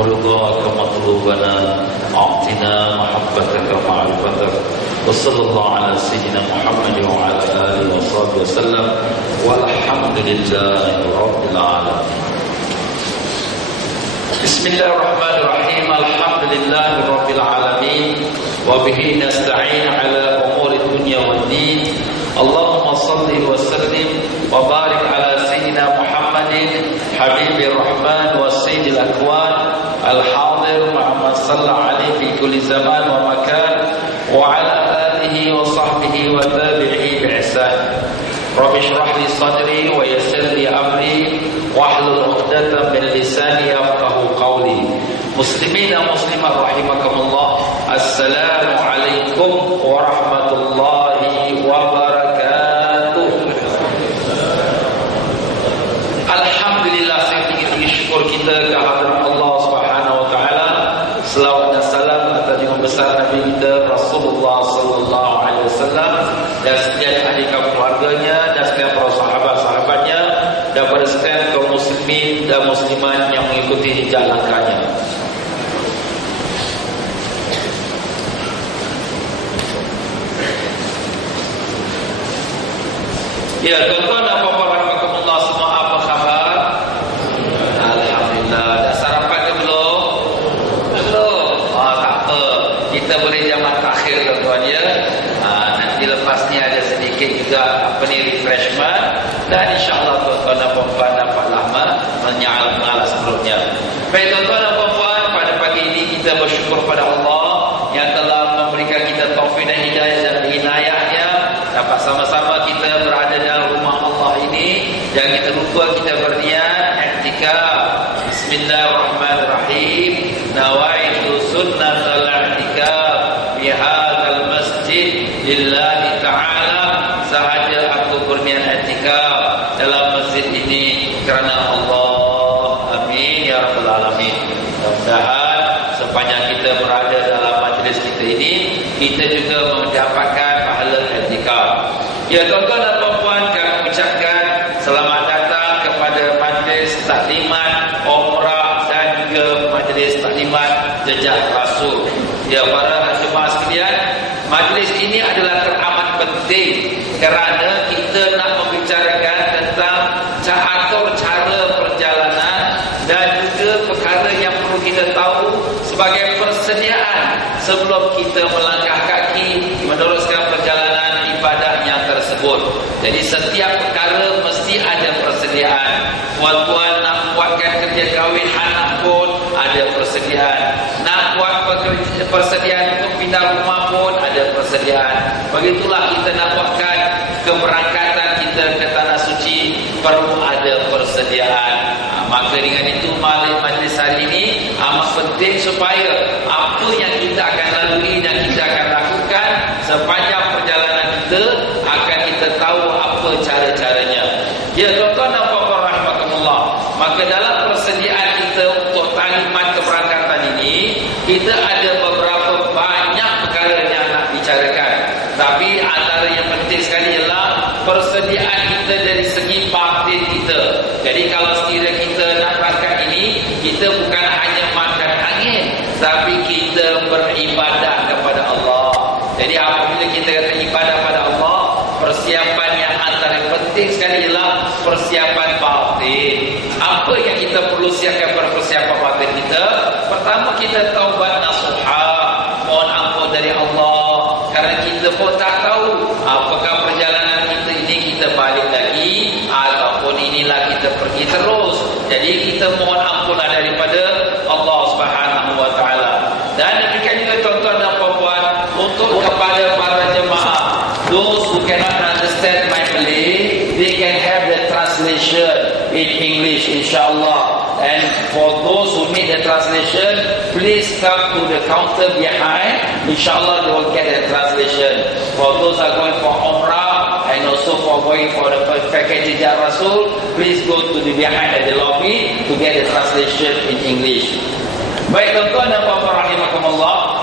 ورضاك مطلوبنا أعطنا محبتك ومعرفتك وصلى الله على سيدنا محمد وعلى آله وصحبه وسلم والحمد لله رب العالمين. بسم الله الرحمن الرحيم. الحمد لله رب العالمين وبه نستعين على أمور الدنيا والدين. اللهم صل وسلم وبارك على سيدنا محمد حبيب الرحمن وسيد الأكوان الحاضر مع من صلى عليه في كل زمان ومكان وعلى آله وصحبه وتابعه بإحسان. رب اشرح لي صدري ويسر لي أمري واحلل عقدة من لساني يفقهوا قولي. مسلمين مسلمات رحمكم الله. السلام عليكم ورحمة الله وبركاته. Alhamdulillah, saya tinggi syukur kita kehadirat Allah Subhanahu wa taala. Selawat dan salam atas junjungan besar Nabi kita Rasulullah sallallahu alaihi wasallam dan sekalian ahli keluarganya dan sekalian para sahabat-sahabatnya dan pada sekalian kaum muslimin dan muslimat yang mengikuti jejak langkahnya. Ya, tuan-tuan dan puan-puan rahimakumullah semua, apa khabar? Alhamdulillah. Dah sarapan ke belum? Belum. Tak apa. Kita boleh jamak takhir tuan-tuan ya. Nanti lepas ni ada sedikit juga refreshment dan insya-Allah tuan-tuan dan puan-puan dapat lama mengalas perutnya. Baik tuan-tuan dan puan-puan, pada pagi ini kita bersyukur pada Allah yang telah memberikan kita taufik dan hidayahnya dapat sama-sama kita berada dalam rumah Allah ini. Jangan kita lupa kita berniat i'tikaf. Bismillahirrahmanirrahim. Nawaitu sunnatal i'tikaf fi hadzal masjid lillahi ta'ala. Sahaja aku berniat i'tikaf dalam masjid ini kerana Allah. Amin ya rabbal alamin. Mudah-mudahan sepanjang kita berada dalam majlis kita ini, kita juga mendapatkan pahala i'tikaf. Ya tuan-tuan dan puan-puan, kami ucapkan selamat datang kepada majlis taklimat umrah dan juga majlis taklimat jejak Rasul. Ya para jemaah sekalian, majlis ini adalah teramat penting kerana kita nak membicarakan tentang atur cara perjalanan dan juga perkara yang perlu kita tahu sebagai persediaan sebelum kita melangkah kaki meneruskan perjalanan ibadah yang tersebut. Jadi setiap perkara mesti ada persediaan. Tuan-tuan nak buatkan kerja kahwin anak pun ada persediaan. Nak buat persediaan untuk pindah rumah pun ada persediaan. Begitulah kita nak buatkan keberangkatan kita ke tanah suci, perlu ada persediaan. Maka dengan itu majlis hari ini amat penting supaya apa yang kita akan lalui dan kita akan lakukan sepanjang perjalanan kita akan kita tahu apa cara-caranya. Ya tuan-tuan dan puan-puan rahimakumullah, maka dalam persediaan kita untuk taklimat keberangkatan ini, kita ada beberapa banyak perkara yang nak bicarakan. Tapi antara yang penting sekali ialah persediaan kita dari segi batin kita. Jadi kalau sekiranya kita nak berangkat ini, kita bukan hanya makan angin, tapi kita beribadah kepada Allah. Jadi apabila kita kata ibadah kepada Allah, persiapan yang antara yang penting sekali ialah persiapan batin. Apa yang kita perlu siapkan persiapan batin kita? Pertama, kita taubat nasuha, mohon ampun dari Allah, kerana kita pun tak tahu apakah perjalanan kita ini kita balik lagi ataupun inilah kita pergi terus. Jadi kita mohon ampunlah daripada Allah Subhanahu wa taala. Dan demikian juga tuan-tuan dan puan-puan, untuk kepada para jemaah, those who cannot understand my Malay, they can have the translation in English inshallah. And for those who need the translation, please come to the counter behind. Inshallah they will get the translation. For those who are going for Umrah and also for going for the package Jejak Rasul, please go to the behind at the lobby to get the translation in English. Baik tuan-tuan dan puan-puan rahimakumullah.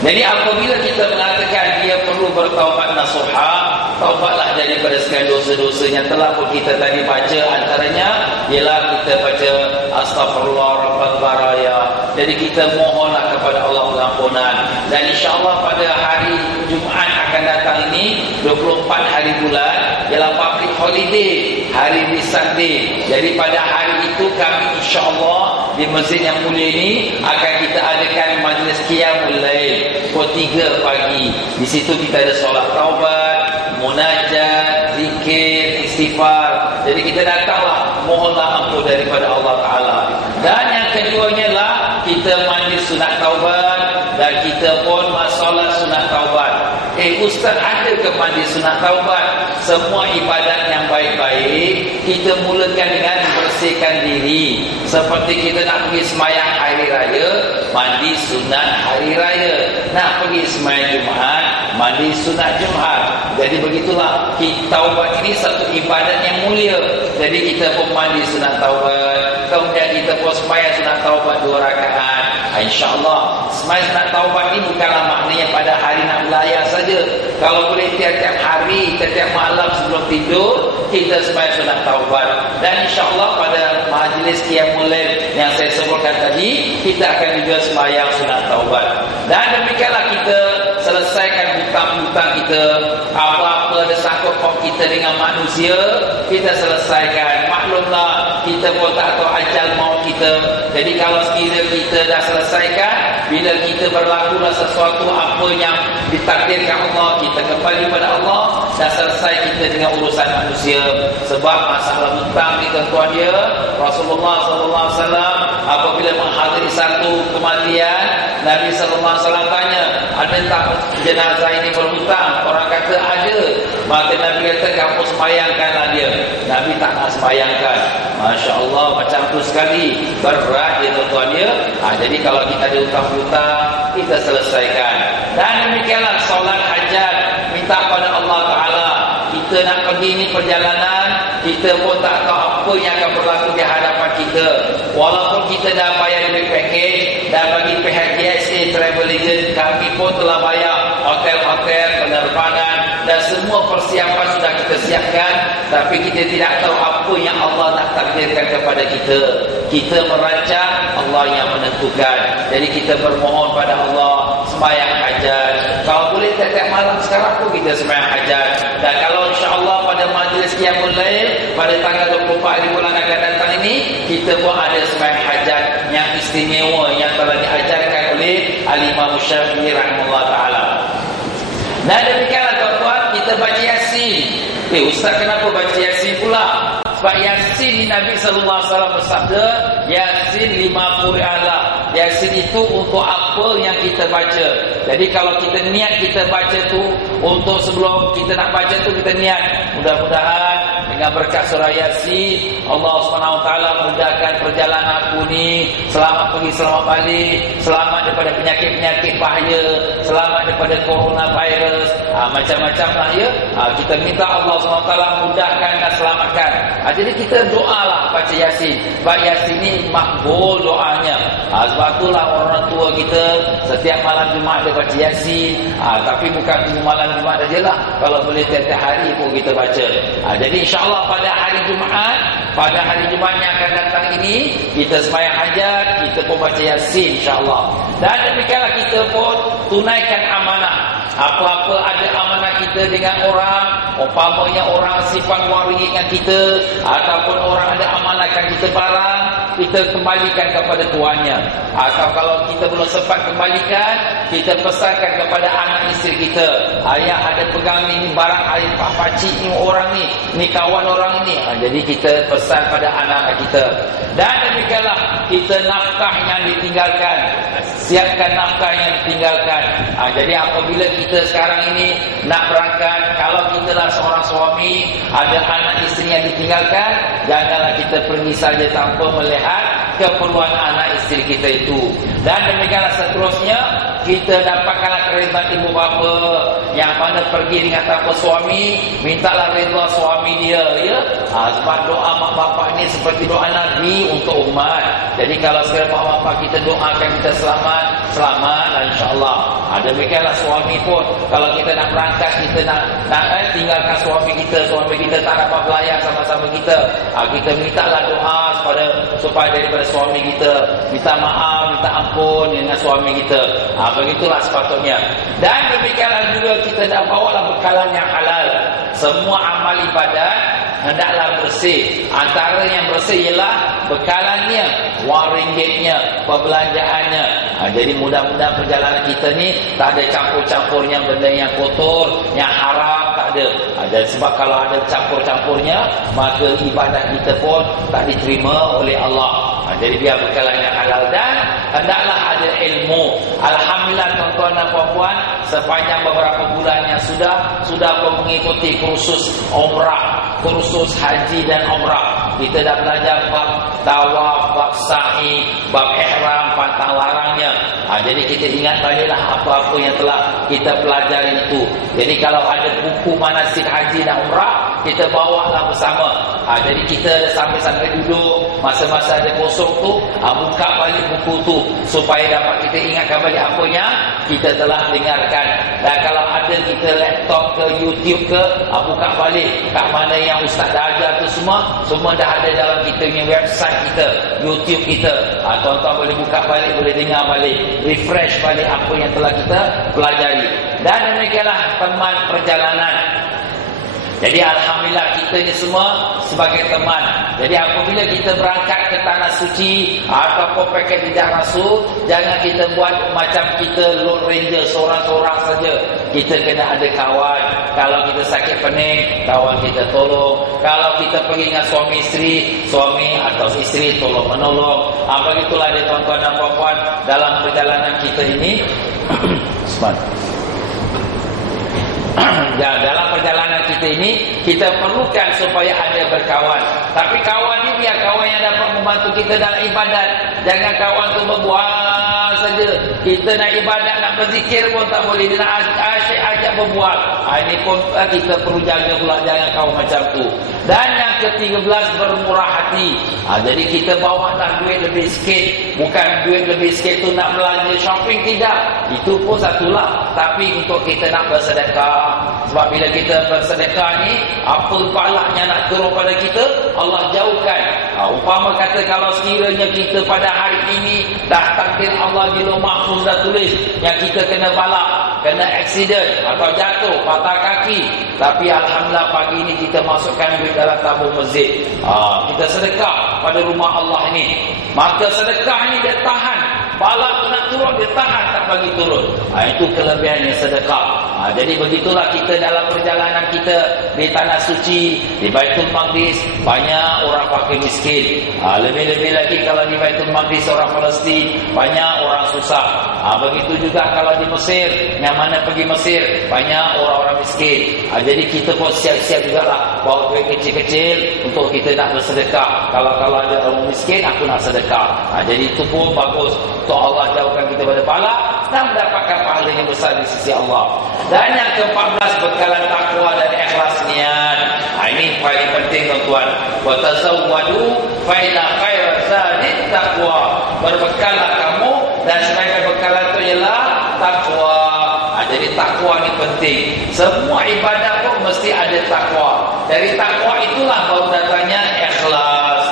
Jadi apabila kita mengatakan dia perlu bertaubat nasuha, taubatlah daripada segala dosa-dosa yang telah pun kita tadi baca. Antaranya ialah kita baca astaghfirullah rabbal baraya, Jadi kita mohonlah kepada Allah pengampunan. Dan insya-Allah pada hari Jumaat akan datang ini 24 hari bulan ialah public holiday, hari Wesak Day. Jadi pada hari itu kami insya-Allah di masjid yang mulia ini akan kita adakan majlis qiyamul lail pukul 3 pagi. Di situ kita ada solat taubat, munajat, zikir, istighfar. Jadi kita datanglah, mohonlah ampun daripada Allah Ta'ala. Dan yang keduanya lah kita mandi sunat taubat dan kita pun solat sunat taubat. Ustaz, ada ke mandi sunat taubat? Semua ibadat yang baik-baik kita mulakan dengan bersihkan diri. Seperti kita nak pergi sembahyang hari raya, mandi sunat hari raya. Nak pergi sembahyang Jumaat, mandi sunat Jumaat. Jadi begitulah, taubat ini satu ibadat yang mulia. Jadi kita pun mandi sunat taubat, kemudian kita pun sembahyang sunat taubat 2 rakaat. InsyaAllah sembahyang sunat taubat ini bukanlah maknanya pada hari nak belayar saja. Kalau boleh tiap-tiap hari, tiap-tiap malam sebelum tidur kita sembahyang sunat taubat. Dan insyaAllah pada majlis qiyamul lail yang saya sebutkan tadi, kita akan juga sembahyang sunat taubat. Dan demikianlah kita selesaikan hutang-hutang kita. Apa-apa ada sangkut paut kita dengan manusia, kita selesaikan. Maklumlah kita pun tak tahu ajal maut kita. Jadi kalau sekiranya kita dah selesaikan, bila kita berlakulah sesuatu apa yang ditakdirkan Allah, kita kembali pada Allah, dah selesai kita dengan urusan manusia. Sebab masalah hutang ni tuan-tuan dia, Rasulullah SAW apabila menghadiri satu kematian, Nabi SAW tanya, ada tak jenazah ini berhutang? Orang kata ada. Maka Nabi kata, kamu sembayangkanlah dia. Nabi tak nak sembayangkan. Masya Allah, macam tu sekali berat dia tuan-tuan dia. Jadi kalau kita ada hutang-hutang, kita selesaikan. Dan demikianlah solat hajat, minta pada Allah Ta'ala. Kita nak pergi ni perjalanan, kita pun tak tahu apa yang akan berlaku di hadapan kita. Walaupun kita dah bayar duit package dan bagi pihak GSA Travel Agent, kami pun telah bayar hotel-hotel, penerbangan dan semua persiapan sudah kita siapkan, tapi kita tidak tahu apa yang Allah nak takdirkan kepada kita. Kita merancang, Allah yang menentukan. Jadi kita bermohon pada Allah, sembahyang hajat. Kalau boleh tiap-tiap malam sekarang pun kita sembahyang hajat. Dan kalau insya-Allah pada majlis qiyamul lail pada tanggal 24 hari bulan akan datang ini, kita pun ada sembahyang hajat yang istimewa yang telah diajarkan oleh Al-Imam Syafi'i rahimahullah taala. Dan demikianlah tuan-tuan, kita baca Yasin. Ustaz, kenapa baca Yasin pula? Sebab Yasin ni Nabi SAW bersabda, Yasin 50 ala. Yasin itu untuk apa yang kita baca. Jadi kalau kita niat kita baca tu, untuk sebelum kita nak baca tu kita niat, mudah-mudahan dengan berkat surah Yasin, Allah SWT mudahkan perjalanan aku ni, selamat pergi selamat balik, selamat daripada penyakit-penyakit bahaya, selamat daripada coronavirus, macam-macam lah ya. Kita minta Allah SWT mudahkan dan selamatkan. Jadi kita doalah baca Yasin. Sebab Yasin ni makbul doanya. Sebab itulah orang tua kita setiap malam Jumaat dia baca Yasin. Tapi bukan tunggu malam Jumaat saja lah, kalau boleh tiap-tiap hari pun kita baca. Jadi insyaAllah pada hari Jumaat yang akan datang ini, kita sembahyang hajat, kita pun baca Yasin insyaAllah. Dan demikianlah kita pun tunaikan amanah. Apa-apa ada amanah kita dengan orang, umpamanya orang simpan wang ringgit dengan kita, ataupun orang ada amanahkan kita barang, kita kembalikan kepada tuannya. Atau kalau kita belum sempat kembalikan, kita pesankan kepada anak isteri kita, ayah ada pegang ni barang ayah pak pakcik ni orang ni kawan orang ni. Jadi kita pesan pada anak kita. Dan demikianlah kita nafkah yang ditinggalkan, siapkan nafkah yang ditinggalkan. Jadi apabila kita sekarang ini nak berangkat, kalau kita lah seorang suami, ada anak isteri yang ditinggalkan, janganlah kita pergi saja tanpa melihat keperluan anak isteri kita itu. Dan demikianlah seterusnya, kita dapatkanlah keridhaan ibu bapa. Yang mana pergi dengan tanpa suami, mintalah redha suami dia, ya. Sebab doa mak bapak ni seperti doa Nabi untuk umat. Jadi kalau sekiranya mak bapak kita doakan kita selamat, selamatlah insya-Allah. Demikianlah suami pun, kalau kita nak berangkat, kita nak tinggalkan suami kita tak dapat belayan sama-sama kita, kita mintalah doa supaya daripada suami kita, minta maaf, minta ampun dengan suami kita. Begitulah sepatutnya. Dan demikianlah juga kita nak bawalah bekalan yang halal. Semua amal ibadat hendaklah bersih. Antara yang bersih ialah bekalannya, wang ringgitnya, perbelanjaannya. Jadi mudah-mudahan perjalanan kita ni tak ada campur-campurnya benda yang kotor, yang haram, tak ada. Dan sebab kalau ada campur-campurnya, maka ibadat kita pun tak diterima oleh Allah. Jadi biar bekalan yang halal. Dan hendaklah ada ilmu. Alhamdulillah tuan-tuan dan puan-puan, sepanjang beberapa bulan yang sudah mengikuti kursus umrah, kursus haji dan umrah. Kita dah belajar bab tawaf, bab sa'i, bab ihram, pantang larangnya. Jadi kita ingat baliklah apa-apa yang telah kita pelajari itu. Jadi kalau ada buku manasik haji dan umrah, kita bawalah bersama. Jadi kita sambil-sambil duduk, masa-masa ada kosong tu, buka balik buku tu supaya dapat kita ingatkan balik apa yang kita telah dengarkan. Dan kalau ada kita laptop ke YouTube ke, buka balik kat mana yang ustaz dah ajar tu semua dah ada dalam kita punya website kita, YouTube kita. Tuan-tuan boleh buka balik, boleh dengar balik, refresh balik apa yang telah kita pelajari. Dan demikianlah teman perjalanan. Jadi alhamdulillah kita ni semua sebagai teman. Jadi apabila kita berangkat ke tanah suci ataupun pakai jejak Rasul, jangan kita buat macam kita lone ranger seorang-seorang saja. Kita kena ada kawan. Kalau kita sakit pening, kawan kita tolong. Kalau kita pergi dengan suami atau isteri tolong menolong. Begitulah dia tuan-tuan dan puan-puan dalam perjalanan kita ini. Dalam perjalanan kita ini, kita perlukan supaya ada berkawan. Tapi kawan ni biar kawan yang dapat membantu kita dalam ibadat. Jangan kawan tu berbual saja. Kita nak ibadat, nak berzikir pun tak boleh. Dia nak asyik ajak berbual. Ini pun kita perlu jaga pula, jangan kawan macam tu. Dan yang ke-13, bermurah hati. Jadi kita bawa dah duit lebih sikit. Bukan duit lebih sikit tu nak belanja shopping, tidak. Itu pun satulah. Tapi untuk kita nak bersedekah. Sebab bila kita bersedekah ni, apa pahalanya nak turun pada kita, Allah jauhkan. Umpama kata kalau sekiranya kita pada hari ini dah takdir Allah di lauh mahfuz dah tulis yang kita kena balak, kena aksiden atau jatuh, patah kaki, tapi alhamdulillah pagi ini kita masukkan duit dalam tabung masjid. Kita sedekah pada rumah Allah ini. Maka sedekah ni dia tahan. Balak tu nak turun, dia tahan tak bagi turun. Itu kelebihannya sedekah. Jadi begitulah kita dalam perjalanan kita di tanah suci, di Baitul Maqdis, banyak orang fakir miskin. Lebih-lebih lagi kalau di Baitul Maqdis orang Palestin, banyak orang susah. Begitu juga kalau di Mesir, yang mana pergi Mesir, banyak orang-orang miskin. Jadi kita pun siap-siap jugalah bawa duit kecil-kecil untuk kita nak bersedekah. Kalau ada orang miskin, aku nak sedekah. Jadi itu pun bagus. Untuk Allah jauhkan kita pada balak dan mendapatkan pahala yang besar di sisi Allah. Dan yang ke-14, bekalan takwa dan ikhlas niat. Ini paling penting tuan-tuan. Wa tazawwadu fa inna khairaz zadi taqwa. Berbekallah kamu, dan sebagai bekalan itu ialah takwa. Jadi takwa ni penting. Semua ibadah pun mesti ada takwa. Dari takwa itulah baru datangnya ikhlas.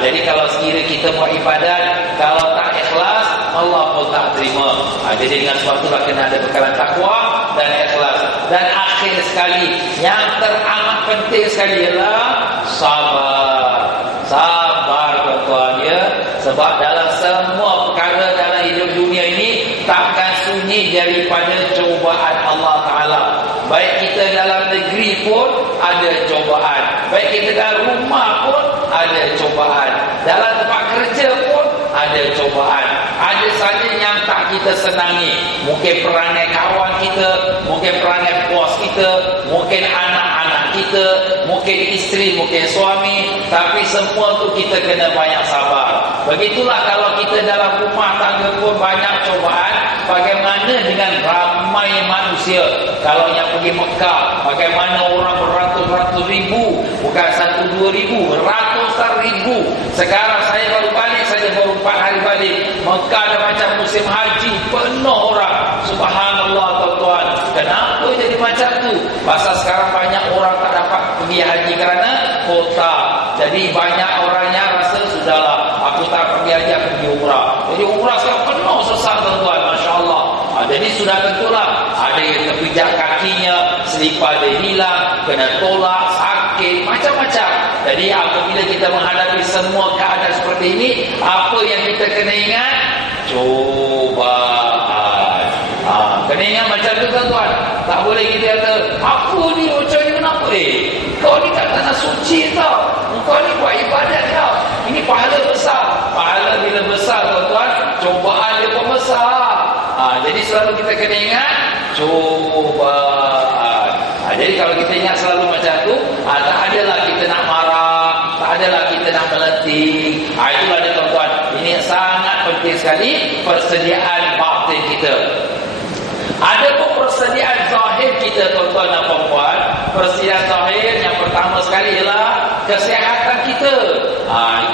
Jadi kalau sekiranya kita buat ibadat, kalau tak ikhlas, Allah pun tak terima. Jadi dengan sebab itulah kena ada bekalan takwa dan ikhlas. Dan akhir sekali, yang teramat penting sekali ialah sabar. Sabar tuan-tuan ya. Sebab dalam semua perkara dalam hidup dunia ini takkan sunyi daripada cubaan Allah Ta'ala. Baik kita dalam negeri pun ada cubaan, baik kita dalam rumah pun ada cubaan, dalam tempat kerja pun ada cubaan. Ada saja yang tak kita senangi. Mungkin perangai kawan kita, mungkin perangai bos kita, mungkin anak-anak kita, mungkin isteri, mungkin suami. Tapi semua tu kita kena banyak sabar. Begitulah kalau kita dalam rumah tangga pun banyak cubaan, bagaimana Bagaimana dengan ramai manusia? Kalau yang pergi Mekah, bagaimana orang beratus-ratus ribu, bukan 1-2 ribu, ratusan ribu. Sekarang saya baru balik, saya baru 4 hari balik. Mekah dah macam musim haji, penuh orang. Subhanallah tuan-tuan. Kenapa jadi macam tu? Pasal sekarang banyak orang tak dapat pergi haji kerana kota. Jadi banyak orangnya rasa sudahlah, aku tak pergi haji, aku pergi umrah. Jadi umrah sekarang penuh sesak tuan-tuan, Masya Allah. Jadi sudah tentulah ada yang terpijak kakinya, selipar dia hilang, kena tolak, sakit, macam-macam. Jadi apabila kita menghadapi semua keadaan seperti ini, apa yang kita kena ingat? Cobaan. Kena ingat macam tu tuan-tuan. Tak boleh kita kata, aku ni macam ni kenapa? Kau ni kat tanah suci tau, kau ni buat ibadat tau, ini pahala besar. Pahala bila besar tuan-tuan, cobaan dia pun besar. Jadi selalu kita kena ingat cobaan. Jadi kalau kita ingat selalu macam tu, tak adalah kita nak marah, tak adalah kita nak melenting. Itulah dia tuan-tuan. Ini sangat penting sekali persediaan batin kita. Ada pun persediaan zahir kita tuan-tuan dan puan-puan. Persediaan zahir yang pertama sekali ialah kesihatan kita.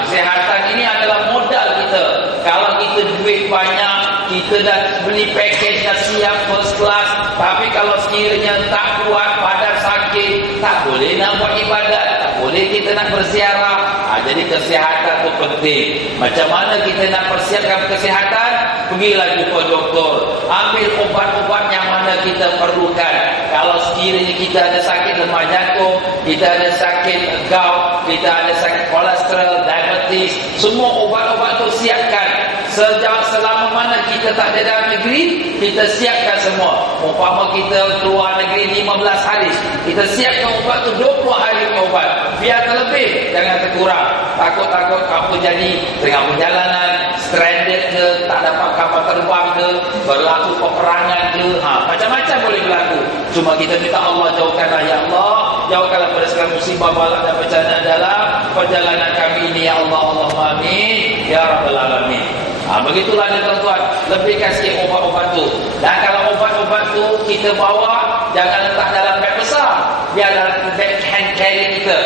Kesihatan ini adalah modal kita. Kalau kita duit banyak, kita dah beli package dah siap first class, tapi kalau sekiranya tak kuat, badan sakit, tak boleh nak buat ibadat, tak boleh kita nak berziarah. Jadi kesihatan tu penting. Macam mana kita nak persiapkan kesihatan? Pergilah jumpa doktor, ambil ubat-ubat yang mana kita perlukan. Kalau sekiranya kita ada sakit lemah jantung, kita ada sakit gout, kita ada sakit kolesterol, diabetes, semua ubat-ubat tu siapkan. Selama mana kita tak ada dalam negeri, kita siapkan semua. Umpama kita keluar negeri 15 hari, kita siapkan ubat tu 20 hari ubat. Biar terlebih, jangan terkurang. Takut-takut apa jadi tengah perjalanan, stranded ke, tak dapat kapal terbang ke, berlaku peperangan ke, macam-macam boleh berlaku. Cuma kita minta Allah jauhkanlah, ya Allah, jauhkanlah pada segala musibah, balak dan bencana dalam perjalanan kami ini, ya Allah, Allahumma amin, ya Rabbal Alamin. Begitulah dia tuan-tuan, lebihkan sikit obat-obat tu. Dan kalau obat-obat tu kita bawa, jangan letak dalam beg besar, biar dalam beg hand carry kita,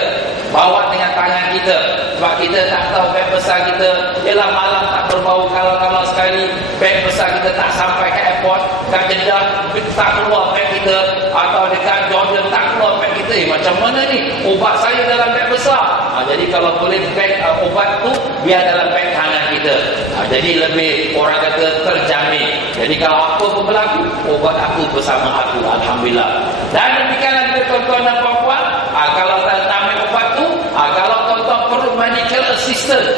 bawa dengan tangan kita. Sebab kita tak tahu beg besar kita, ialah malam tak berbau, kalau sekali beg besar kita tak sampai ke airport, kat Jeddah tak keluar beg kita, atau dekat Jordan tak keluar beg kita, macam mana ni? Ubat saya dalam beg besar. Jadi kalau boleh beg obat tu biar dalam beg tangan kita. Jadi lebih orang kata terjamin. Jadi kalau apa pun berlaku, obat aku bersama aku, alhamdulillah. Dan demikianlah kita tuan-tuan dan puan-puan, kalau tak ambil obat tu, kalau tuan-tuan perlu medical assistance,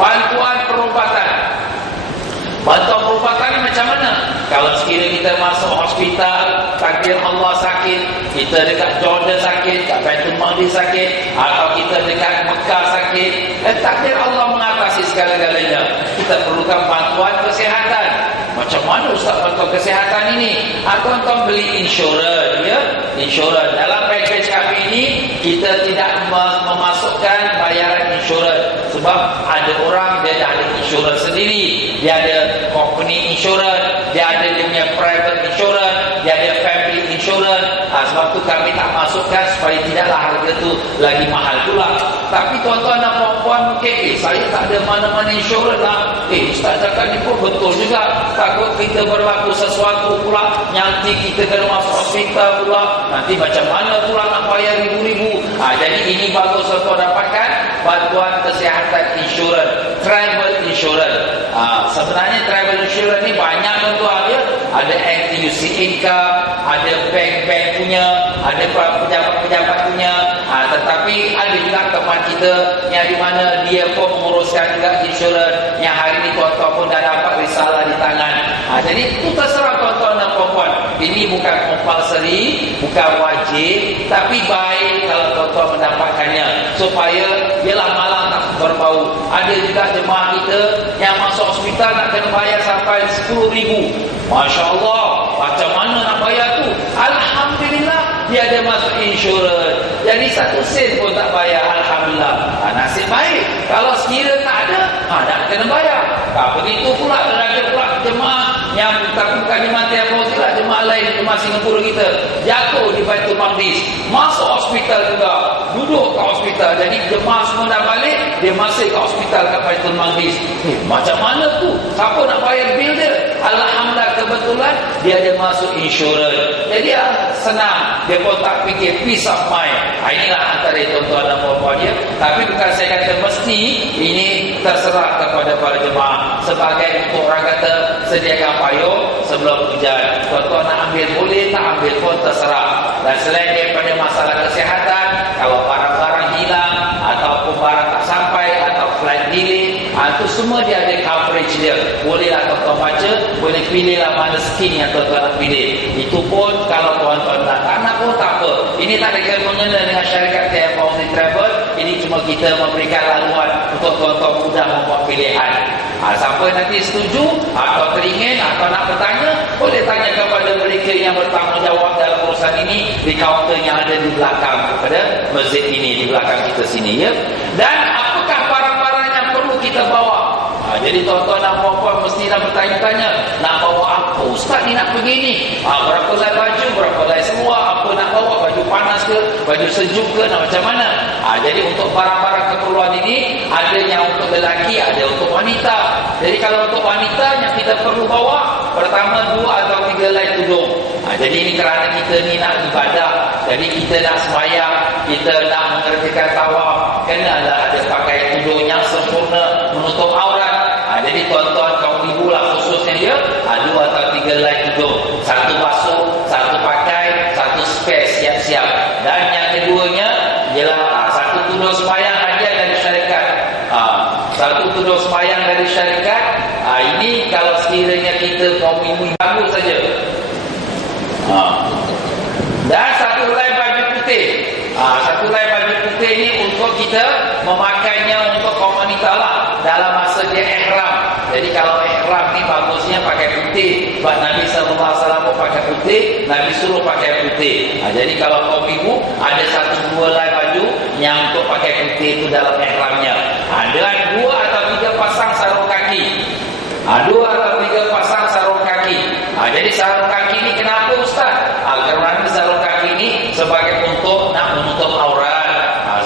bantuan perubatan. Bantuan perubatan ni macam mana? Kalau sekiranya kita masuk hospital, takdir Allah sakit, kita dekat Jordan sakit, kat Baitul Maqdis sakit, atau kita dekat Mekah sakit, takdir Allah mengatasi segala-galanya. Kita perlukan bantuan kesihatan. Macam mana Ustaz bantuan kesihatan ini? Tuan-tuan beli insurans, ya? Insurans. Dalam package kami ini, kita tidak memasukkan bayaran insurans. Sebab ada orang, dia dah ada insurans sendiri. Dia ada company insurans, dia ada dia punya private insurans, dia ada family insurans. Sebab tu kami tak masukkan supaya tidaklah harga tu lagi mahal pula. Tapi tuan-tuan dan puan-puan mungkin, saya tak ada mana-mana insurans lah. Ustaz cakap ni pun betul juga. Takut kita berlaku sesuatu pula, nanti kita kena masuk hospital pula, nanti macam mana pula nak bayar ribu-ribu. Jadi ini bagus tuan-tuan dapatkan bantuan kesihatan insurans, travel insurans. Sebenarnya travel insurans ni banyak tuan-tuan, ya. Ada NTUC income, ada bank-bank punya, ada pejabat-pejabat punya. Tetapi ada juga teman kita yang di mana dia pun menguruskan juga insurans, yang hari ni tuan-tuan pun dah dapat risalah di tangan. Jadi itu terserah tuan-tuan dan puan-puan. Ini bukan compulsory, bukan wajib, tapi baik kalau tuan-tuan mendapatkannya, supaya ialah malam tak berbau. Ada juga jemaah kita yang masuk hospital nak kena bayar sampai 10,000. Masya Allah, macam mana nak bayar tu? Alhamdulillah, dia ada masuk insurans. Jadi 1 sen pun tak bayar, alhamdulillah. Nasib baik. Kalau sekiranya tak ada, nak kena bayar. Begitu pula ada pula jemaah yang bukan Bukan di Mantai Fauzilah, jemaah lain, jemaah Singapura kita jatuh di Baitul Maqdis, masuk hospital juga, duduk kat hospital. Jadi jemaah semua dah balik, dia masih kat hospital kat Baitul Maqdis. Macam mana tu? Siapa nak bayar bil dia? Alhamdulillah kebetulan dia ada masuk insurans. Jadi senang, dia pun tak fikir, peace of mind. Inilah antara tuan-tuan dan puan-puan dia. Tapi bukan saya kata mesti, ini terserah kepada para jemaah. Sebagai untuk orang kata sediakan payung sebelum hujan. Tuan-tuan nak ambil boleh, tak ambil pun terserah. Dan selain daripada masalah kesihatan, kalau barang-barang hilang ataupun barang tak sampai atau flight delay, itu semua dia ada coverage dia. Bolehlah tuan-tuan baca, boleh pilihlah mana skin yang tuan-tuan nak pilih. Itu pun kalau tuan-tuan tak nak pun tak apa. Ini tak ada kena dengan syarikat TM Fauzi Travel. Ini cuma kita memberikan laluan untuk tuan-tuan mudah membuat pilihan. Siapa nanti setuju atau teringin atau nak bertanya, boleh tanya kepada mereka yang bertanggungjawab dalam urusan ini di kaunter yang ada di belakang daripada masjid ini, di belakang kita sini ya. Dan apakah barang-barang yang perlu kita bawa? Jadi tuan-tuan dan puan-puan mestilah bertanya-tanya, nak bawa apa ustaz ni nak pergi ni? Berapa lai baju, berapa lai semua, apa nak bawa, baju panas ke, baju sejuk ke, nak macam mana? Jadi untuk barang-barang keperluan ini, ada yang untuk lelaki, ada untuk wanita. Jadi kalau untuk wanita yang kita perlu bawa, pertama 2 atau 3 lai tudung. Jadi ini kerana kita ni nak ibadah, jadi kita nak sembahyang, kita nak mengerjakan tawaf, kenalah ada pakai tudung yang sempurna menutup aurat. Jadi tuan-tuan kaum ibu lah khususnya ya, 2 atau 3 lai tudung, 1 basuh, 1 pakai, 1 spare siap-siap. Dan yang keduanya ialah 1 tudung sembahyang hadiah dari syarikat. 1 tudung sembahyang dari syarikat. Ini kalau sekiranya kita kaum ibu bagus saja. Dan 1 lai baju putih. 1 lai baju putih ini untuk kita memakainya untuk kaum wanita lah dalam masa dia ihram. Jadi kalau ihram ni bagusnya pakai putih. Sebab Nabi SAW pun pakai putih, Nabi suruh pakai putih. Jadi kalau kaum ibu ada 1-2 lai baju yang untuk pakai putih itu dalam ihramnya. Dan 2 atau 3 pasang sarung kaki. 2 atau 3 pasang sarung kaki. Jadi sarung kaki ni kenapa ustaz? Kerana sarung kaki ni sebagai untuk nak menutup aurat.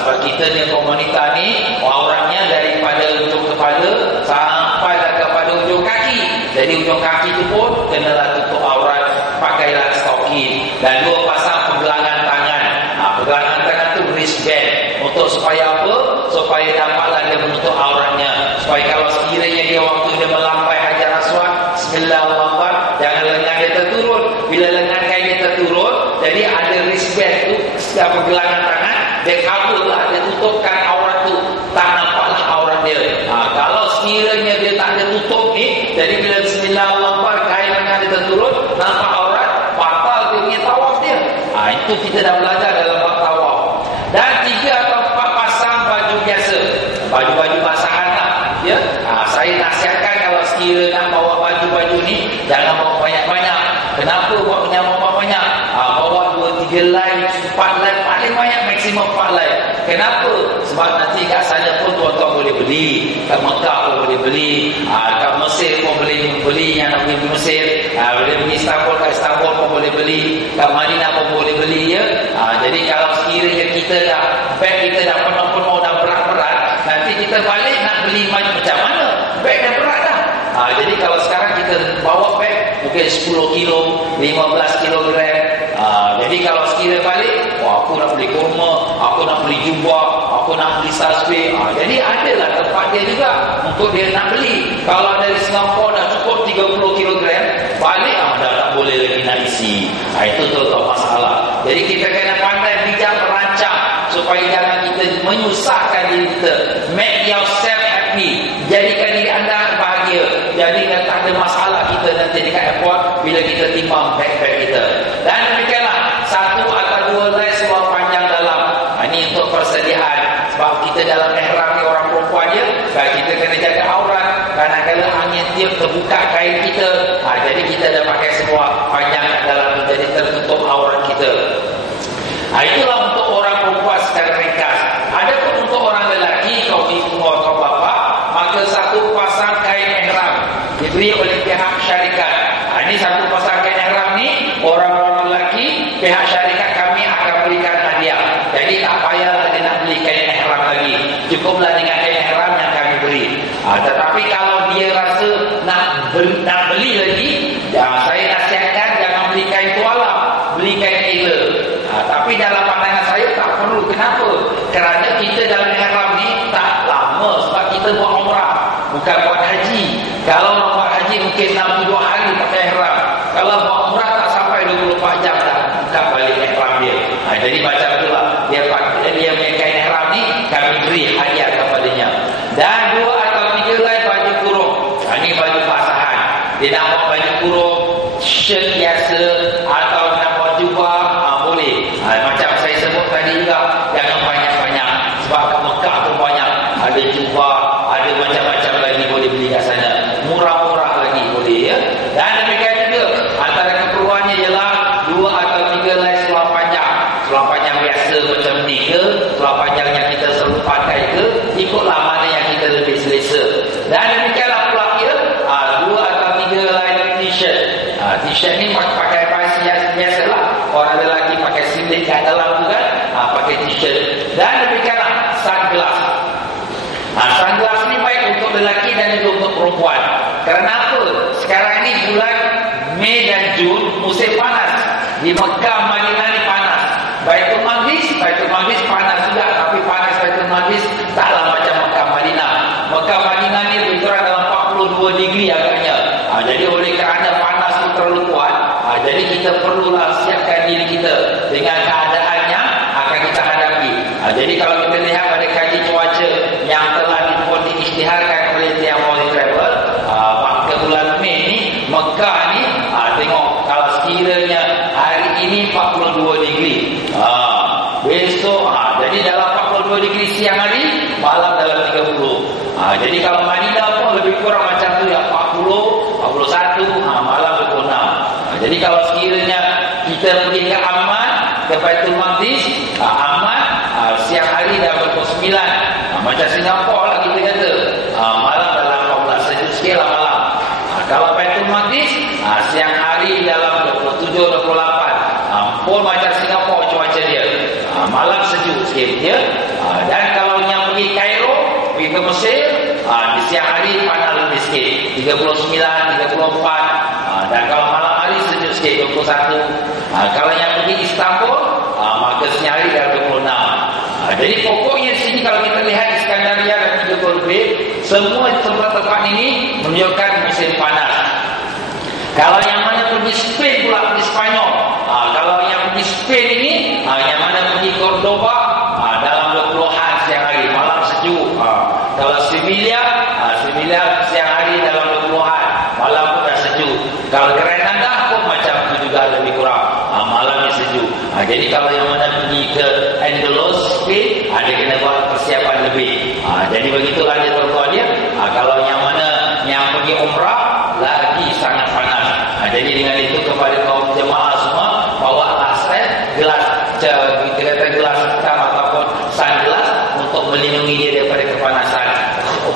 Sebab kita ni kaum wanita ni auratnya daripada ujung kepala sampai kepada ujung kaki. Jadi ujung kaki tu pun kenalah tutup aurat, pakailah stocking. Dan 2 pasang pergelangan tangan. Pergelangan tangan tu wristband. Untuk supaya apa? Supaya dapatlah dia menutup auratnya. Supaya kalau sekiranya dia waktu dia melampai Hajar Aswad, Bismillahirrahmanirrahim, jangan lengan dia terturun. Bila lengan kain dia terturun, jadi ada wristband tu, setiap pergelangan tangan dia cover lah, dia tutupkan aurat tu, tak nampaklah aurat dia. Kalau sekiranya dia tak ada tutup ni, jadi bila Bismillahirrahmanirrahim kain lengan dia terturun, nampak aurat, batal dia punya tawaf dia. Itu kita dah belajar dalam bab tawaf. Dan 3 atau 4 pasang baju biasa, baju-baju basahan lah ya. Saya nasihatkan kalau sekiranya nak bawa baju-baju ni, jangan bawa banyak-banyak. Kenapa bawa banyak-banyak? Bawa 2-3 lai, 4 lai, paling banyak maksimum 4 lai. Kenapa? Sebab nanti kat sana pun tuan-tuan boleh beli, kat Mekah pun boleh beli, kat Mesir pun boleh beli, yang nak pergi Mesir, boleh pergi Istanbul, kat Istanbul pun boleh beli, kat Madinah pun boleh beli ya. Jadi kalau sekiranya kita dah beg kita dah penuh-penuh, dah berat-berat, nanti kita balik nak beli macam mana? Beg dah berat dah. Jadi kalau sekarang kita bawa beg mungkin 10 kilo, 15 kilogram. Jadi kalau sekiranya balik, aku nak beli kurma, aku nak beli jubah, aku nak beli tasbih. Jadi adalah tempat dia juga untuk dia nak beli. Kalau dari Singapura dah cukup 30 kilogram, balik dah tak boleh lagi nak isi. Itu tuan-tuan masalah. Jadi kita kena pandai bijak merancang supaya jangan kita menyusahkan diri kita. Make yourself happy. Jadikan diri anda bahagia. Jadi tak ada masalah kita nanti dekat airport bila kita timbang beg-beg kita. Dan demikianlah 1 atau 2 lai seluar panjang dalam. Ini untuk persediaan. Sebab kita dalam ihram ni orang perempuan dia, kita kena jaga aurat. Kadang-kadang angin tiup terbuka kain kita. Jadi kita dah pakai seluar panjang kat dalam, jadi tertutup aurat kita. Itulah untuk orang perempuan secara ringkas. Adapun untuk orang lelaki, kau ibu atau kau bapa, maka 1 pasang kain ihram diberi oleh pihak syarikat. Ini satu pasang kain ihram ni, orang-orang lelaki, pihak syarikat kami akan berikan hadiah. Jadi tak payah dia nak beli kain ihram lagi. Cukuplah dengan kain ihram yang kami beri. Tetapi kalau dia rasa nak beli lagi, saya nasihatkan jangan beli kain tualam, beli kain ela. Tapi dalam pandangan saya tak perlu. Kenapa? Kerana kita dalam ihram ni tak lama, sebab kita buat umrah, bukan buat haji. Kalau buat haji mungkin 62 hari pakai ihram. Kalau buat umrah tak sampai 24 jam dah buka balik ihram dia. Jadi macam itulah dia punya kain ihram ni kami beri hadiah kepadanya. Dan 2 atau 3 helai baju kurung. Ini baju basahan. Dia nak buat baju kurung, shirt biasa atau nak buat jubah, boleh. Macam saya sebut tadi juga, jangan banyak-banyak. Sebab kat Mekah pun banyak. Ada jubah, ada macam-macam lagi boleh beli kat sana. Murah-murah lagi boleh, ya. Dan demikian juga, antara keperluannya ialah 2 atau 3 helai seluar panjang. Seluar panjang biasa macam ni ke, seluar panjang yang kita selalu pakai ke, ikutlah mana yang kita lebih selesa. Dan demikianlah pula ya, 2 atau 3 helai t-shirt. T-shirt ni pakai biasa lah. Orang lelaki pakai singlet kat dalam tu kan, pakai t-shirt. Dan demikianlah sunglass. Sunglass ni baik untuk lelaki dan juga untuk perempuan. Kerana apa? Sekarang ni bulan Mei dan Jun, musim panas. Di Mekah, Madinah ni panas. Baitul Maqdis panas juga. Tapi panas Baitul Maqdis taklah macam Mekah, Madinah. Mekah, Madinah ni lebih kurang dalam 42 degree agaknya. Jadi oleh kerana panas itu terlalu kuat, jadi kita perlulah siapkan diri kita dengan keadaan yang akan kita hadapi. Jadi kalau kita lihat pada kaji cuaca yang telah diisytiharkan oleh Tiang World Travel, pada bulan Mei ni, Mekah ni, tengok kalau sekiranya hari ini 42 degree, besok, jadi dalam 42 degree siang hari, malam dalam 30. Jadi kalau Madinah pun lebih kurang macam tu ya, 40, 41, malam 26. Jadi kalau sekiranya kita pergi ke Amman, ke Baitul Maqdis, Amman, siang hari dah 29. Macam Singapura lah kita kata, malam dalam 14, sejuk sikit lah malam. Kalau Baitul Maqdis, siang hari dalam 27, 28. Pun macam Singapura cuaca dia, malam sejuk sikit dia. Dan kalau yang pergi Kairo, pergi ke Mesir, di siang hari panas lebih sikit, 39, 34. Dan kalau malam hari sejuk sikit, 21. Kalau yang pergi Istanbul, maka siang hari dah 26. Jadi pokoknya sini kalau kita lihat Iskandaria dan 30 lebih, semua tempat-tempat ini menunjukkan musim panas. Kalau yang mana pergi Spain pula, pergi Spanyol, kalau yang pergi Spain ini, yang mana pergi Cordoba, dalam 20-an siang hari, malam sejuk. Kalau Sevilla siang hari dalam 20-an, malam pun dah sejuk. Kalau Granada pun macam itu juga lebih kurang, malamnya sejuk. Jadi kalau yang mana pergi ke Andalus, Spain, dia kena buat persiapan lebih. Jadi begitulah dia tuan-tuan dia. Kalau yang mana yang pergi umrah, lagi sangat panas. Jadi dengan itu kepada kaum jemaah semua, bawalah gelas, kita kata gelas hitam ataupun sunglass untuk melindungi dia daripada kepanasan.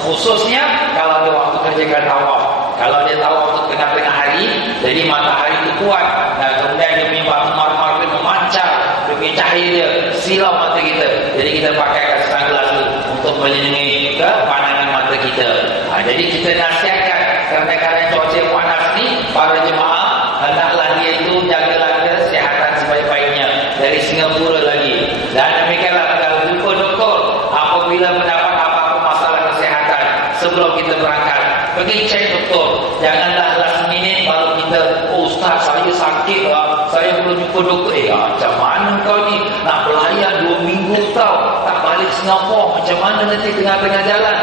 Khususnya kalau dia waktu kerjakan tawaf. Kalau dia tawaf waktu tengah-tengah hari, jadi matahari itu kuat, dan kemudian dia punya batu marmar itu memancar, dia punya cahaya dia silau mata kita. Jadi kita pakaikan sunglass itu untuk melindungi pandangan mata kita. Jadi kita nasihatkan kerana cuaca panas ni, para jemaah hendaklah dia itu jagalah kesihatan sebaik-baiknya dari Singapura lagi. Dan demikianlah kalau jumpa doktor apabila mendapat apa-apa masalah kesihatan, sebelum kita berangkat pergi cek doktor. Janganlah last minute baru kita, ustaz saya sakit lah, saya belum jumpa doktor. Macam mana kau ni nak berlayar 2 minggu tau, tak balik Singapura, macam mana nanti tengah-tengah jalan?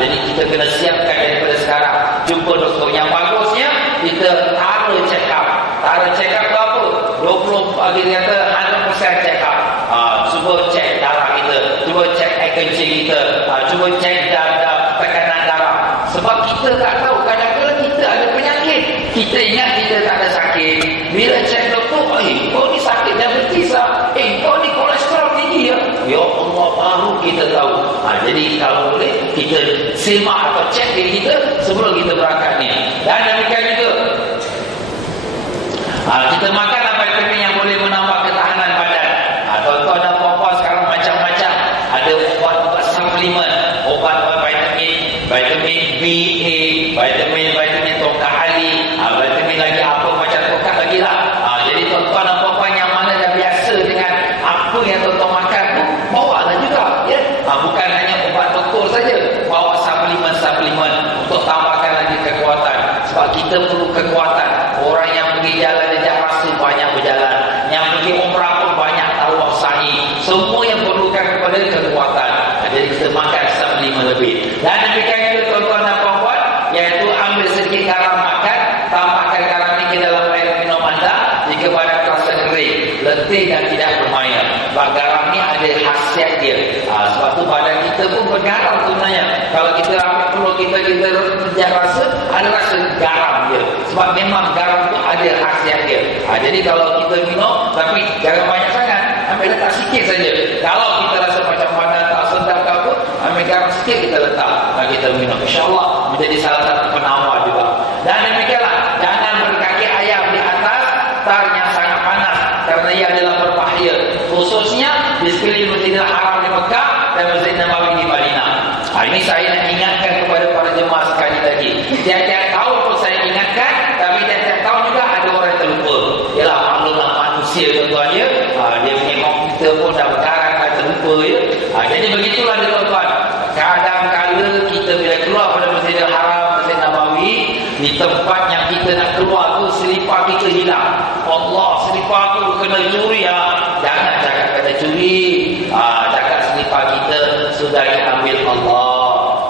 Jadi kita kena siapkan daripada sekarang. Jumpa doktor. Yang bagusnya kita taruh check up. Taruh check up tu apa? 20 dia kata 100% check up. Cuba cek darah kita, cuba cek air kencing kita, cuba cek tekanan darah. Sebab kita tak tahu, kadang-kadang kita ada penyakit, kita ingat kita tak ada sakit. Bila cek doktor, kau ni sakit diabetes lah, kau ni kolesterol tinggi ya. Ya Allah, baru kita tahu. Jadi kalau boleh kita simak atau cek diri kita sebelum kita berangkat ni. Dan demikian juga Kita makanlah vitamin yang boleh menambah ketahanan badan. Tuan-tuan dan puan-puan sekarang macam-macam. Ada obat-obat suplemen, obat vitamin BA, vitamin tongkat ali, vitamin lagi apa macam tongkat lagi lah. Jadi tuan-tuan dan puan-puan yang mana dah biasa dengan apa yang tuan-tuan makan tu, bawalah juga, ya. Bukan hanya obat doktor saja, bawa suplemen untuk tambahkan lagi kekuatan. Sebab kita perlu kekuatan. Orang yang pergi jalan jejak rasa banyak berjalan, yang pergi umrah pun banyak tawaf sa'i. Semua yang perlukan kepada kekuatan. Jadi kita makan suplemen lebih. Dan demikian juga tuan-tuan dan puan-puan, iaitu ambil sedikit garam makan, tambahkan garam ini ke dalam air minum anda jika badan terasa kering, letih dan tidak bermain. Sebab garam ni ada khasiat dia. Sebab tu badan kita pun bergaram sebenarnya. Kalau kita ambil perut kita rasa, ada rasa garam dia. Sebab memang garam tu ada khasiat dia. Jadi kalau kita minum, tapi jangan banyak sangat, ambil letak sikit saja. Kalau kita rasa macam badan tak sedap ke apa, ambil garam sikit kita letak, kita minum. InsyaAllah menjadi salah satu penawar juga. Dan demikianlah, jangan berkaki ayam di atas tar yang sangat panas, kerana ia adalah berbahaya, khususnya di sekeliling Masjidil Haram di Mekah dan Masjid Nabawi di Madinah. Ini saya nak ingatkan kepada para jemaah sekali lagi. Tiap-tiap tahun pun saya ingatkan, tapi tiap-tiap tahun juga ada orang yang terlupa. Yalah, maklumlah manusia tuan-tuan, ya. Dia punya komputer pun dah berkarang, dah terlupa, ya. Jadi begitulah dia tuan-tuan. Kadang-kala kita bila keluar pada Masjidil Haram, Masjid Nabawi, di tempat yang kita nak keluar tu selipar kita hilang. Allah, selipar tu kena curi ya. Jangan cakap kena curi. Cakap selipar kita sudah diambil Allah.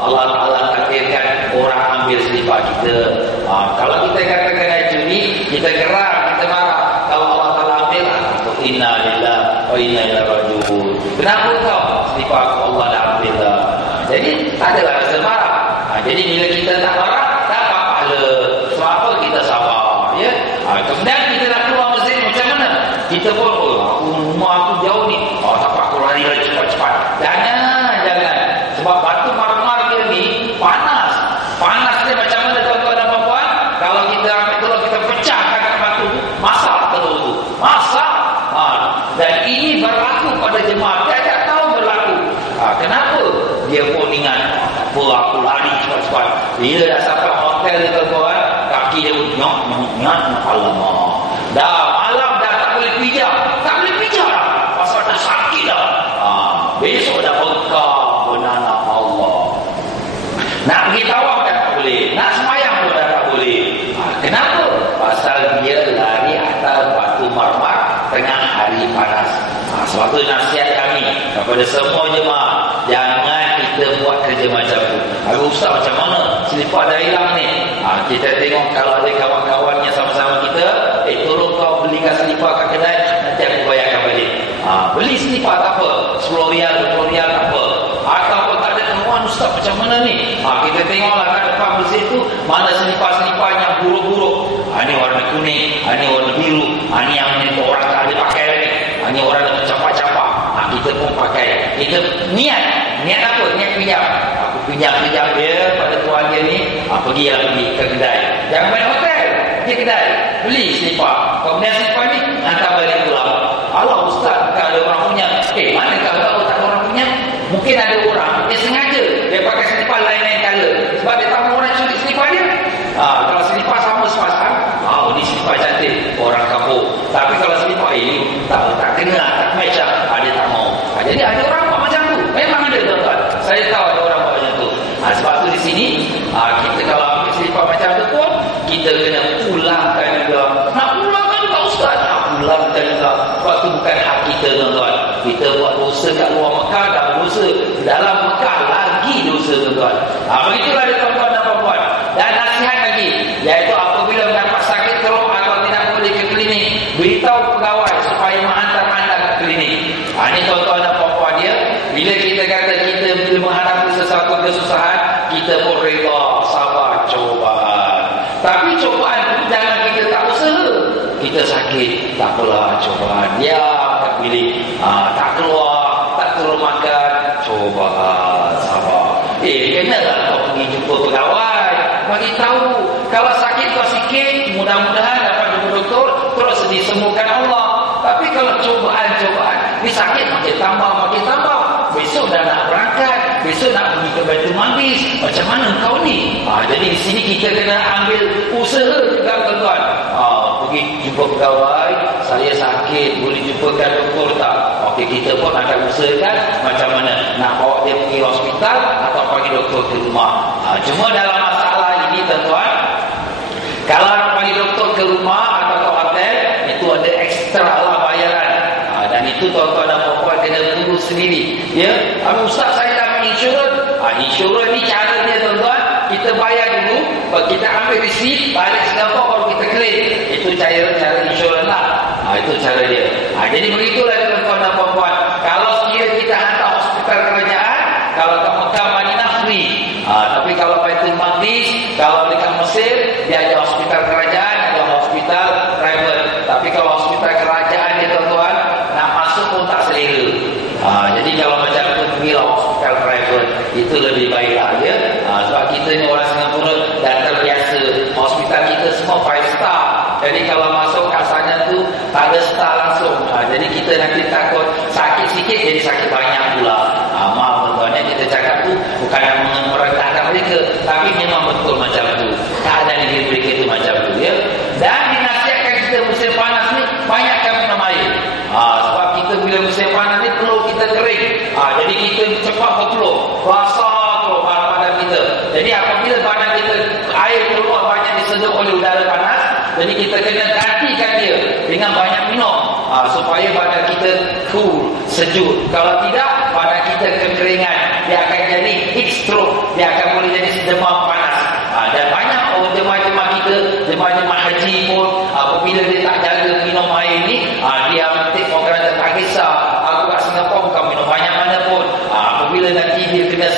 Allah Ta'ala takdirkan orang ambil selipar kita. Kalau kita kata kena curi, kita gerak, kita marah. Kalau Allah Ta'ala ambil, inna lillahi wa inna ilaihi raji'un. Kenapa kau? Selipar Allah dah ambil lah. Jadi tak adalah rasa marah. Jadi bila kita tak marah, tak apa-apa. Sebab apa? Kita sabar, ya. Kemudian kita nak keluar masjid macam mana? Kita pun, rumah aku jauh ni, tak apa, aku lari cepat-cepat. Jangan. Sebab batu marmar dia ni panas. Panas dia macam mana tuan-tuan dan puan-puan? Kalau kita ambil telur, kita pecahkan batu, masak telur tu. Masak. Dan ini berlaku pada jemaah. Tiap tahun berlaku. Kenapa? Dia pun ingat, apa aku lari cepat-cepat. Bila dah sampai hotel dia tuan-tuan, kaki dia nyok, alamak. Dah malam dah tak boleh pijak. Tak boleh pijak dah. Pasal dah sakit dah. Besok dah bekal benana Allah. Nak pergi tawaf dah tak boleh. Nak semayang pun dah tak boleh. Kenapa? Pasal dia lari atas batu marmar tengah hari panas. Sebab itu nasihat kami kepada semua jemaah, jangan kita buat kerja macam tu. Ustaz, macam mana selipar dah hilang ni? Kita tengok kalau ada kawan-kawan yang sama-sama kita, tolong kau belikan selipar kat kedai, nanti aku bayarkan balik. Beli selipar tak apa, 10 rial, 20 rial tak apa. Ataupun tak ada temuan, Ustaz macam mana ni? Kita tengoklah kat depan masjid tu, mana selipar-selipar yang buruk-buruk. Ini warna kuning, ini warna biru, ini yang orang tak ada pakai lagi, ini orang dah capak-capak. Kita pun pakai. Kita niat apa? Niat pinjam. Aku pinjam dia pada tuan dia ni, pergi ke kedai. Jangan main hotel, pergi kedai, beli selipar. Kemudian selipar ni hantar balik pulang. Allah, Ustaz, tak ada orang punya. Mana kalau tahu tak ada orang punya? Mungkin ada orang dia sengaja dia pakai selipar lain-lain colour sebab dia tahu orang curi selipar dia. Kalau selipar sama sepasang, ini selipar cantik, orang kampung. Tapi kalau selipar ini tak kena, tak match lah, dia tak mau. Jadi ada orang buat macam tu. Memang ada tuan-tuan. Saya tahu ada orang buat macam tu. Sebab tu di sini kita kalau ambil selipar macam tu pun, kita kena ulangkan juga. Nak ulangkan juga Ustaz, ulangkan juga. Sebab tu bukan hak kita tuan-tuan. Kita buat dosa kat luar Mekah dan dosa dalam Mekah lagi dosa tuan-tuan. Begitulah dia tuan-tuan dan puan-puan. Dan nasihat lagi, iaitu apabila mendapat sakit teruk atau tidak boleh ke klinik, beritahu pegawai supaya menghantar anda ke klinik. Ini tuan-tuan dan puan-puan dia. Bila kita kata kita bila menghadapi sesuatu kesusahan, kita pun reda, sabar, cobaan. Tapi cobaan itu jangan kita tak usaha. Kita sakit, tak apalah cobaan. Ya, tak pilih. Tak keluar makan, cobaan, sabar. Kenalah kau pergi jumpa pegawai, bagi tahu. Kalau sakit kau sikit, mudah-mudahan dapat jumpa doktor, terus disembuhkan Allah. Tapi kalau cobaan-cobaan, ni sakit makin tambah. Besok dah nak berangkat, besok nak pergi ke Baitul Maqdis. Macam mana kau ni? Jadi di sini kita kena ambil usaha juga, tuan-tuan. Pergi jumpa pegawai, saya sakit, boleh jumpakan doktor tak? Okey, kita pun akan usahakan macam mana nak bawa dia pergi hospital atau pergi doktor ke rumah. Cuma dalam masalah ini, tuan-tuan, kalau nak pergi doktor ke rumah atau ke hotel, itu ada ekstra lah bayaran. Dan itu tuan-tuan dan puan-puan kena urus sendiri. Ya, Ustaz, saya dah insurans. Insurans ni cara dia, tuan-tuan, kita bayar dulu, kita ambil receipt, balik Singapura baru kita claim. Itu cara insurans lah. Itu cara dia. Jadi begitulah tuan-tuan dan puan-puan. Kalau sekiranya kita hantar hospital kerajaan, kalau kat Mekah Madinah free. Tapi kalau Baitul Maqdis, kalau dekat Mesir, dia ada hospital kerajaan, ada hospital private. Tapi kalau hospital kerajaan dia, tuan-tuan, nak masuk pun tak selera. Jadi kalau macam tu, pergilah hospital private, itu lebih baik lah, ya. Sebab kita ni orang Singapura dah terbiasa, hospital kita semua 5 star. Jadi kalau masuk kat sana tu tak ada star langsung. Jadi kita nanti takut sakit sikit jadi sakit banyak pula. Maaf tuan-tuan, kita cakap tu bukan nak merendahkan mereka, tapi memang betul macam tu. Keadaan negeri mereka tu macam tu, ya. Dan dinasihatkan kita musim panas ni banyakkan minum air. Sebab kita bila musim panas ni perlu kita kering. Jadi kita cepat berpeluh, basah tu badan kita. Jadi apabila badan kita air keluar banyak disedut oleh udara panas, jadi kita kena gantikan dia dengan banyak minum supaya badan kita cool, sejuk. Kalau tidak, badan kita kekeringan, dia akan jadi heat stroke, dia akan boleh jadi demam panas. Dan banyak orang jemaah-jemaah kita, jemaah-jemaah haji pun, apabila dia tak jaga minum air ni, dia take for granted, tak kisah aku kat Singapura bukan minum banyak mana pun. Apabila nanti dia kena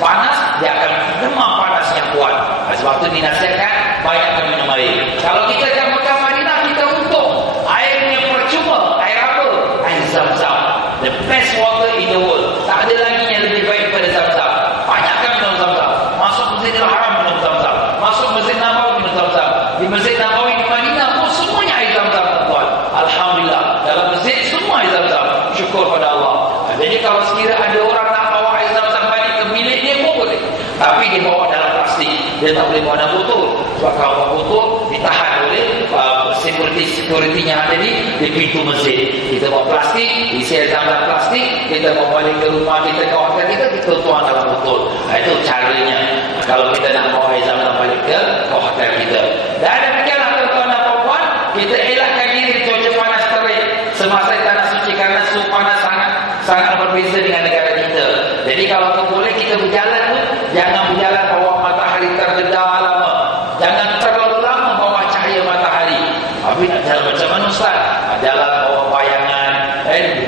panas, dia akan demam panas yang kuat. Sebab tu dinasihatkan banyakkan minum air. Kalau kita kat Mekah Madinah, kita untung airnya percuma. Air apa? Air Zam-Zam, the best water in the world. Tak ada lagi yang lebih baik daripada Zam-Zam. Banyakkan minum Zam-Zam. Masuk Masjidil Haram minum Zam-Zam, masuk Masjid Nabawi minum Zam-Zam. Di Masjid Nabawi di Madinah pun semuanya air Zam-Zam, tuan-tuan. Alhamdulillah, dalam masjid semua air Zam-Zam. Syukur pada Allah. Jadi kalau sekiranya ada orang nak bawa air Zam-Zam balik ke bilik dia pun boleh, tapi dia bawa dalam plastik. Dia tak boleh bawa dalam botol. Sebab kalau bawa botol ditahan oleh security-nya ada di pintu masjid. Kita bawa plastik, isi air Zam-Zam plastik, kita bawa balik ke rumah kita, ke hotel kita tuang dalam botol. Itu caranya kalau kita nak bawa air Zam-Zam balik ke hotel kita. Dan demikianlah tuan-tuan dan puan-puan, kita elakkan diri cuaca panas terik semasa tanah suci, kerana suhu panas sangat berbeza dengan negara kita. Jadi kalau boleh kita berjalan pun jangan berjalan bawah matahari terdedah lama. Jangan terlalu lama bawah cahaya matahari. Habis nak jalan macam mana, Ustaz? Jalan bawah bayangan,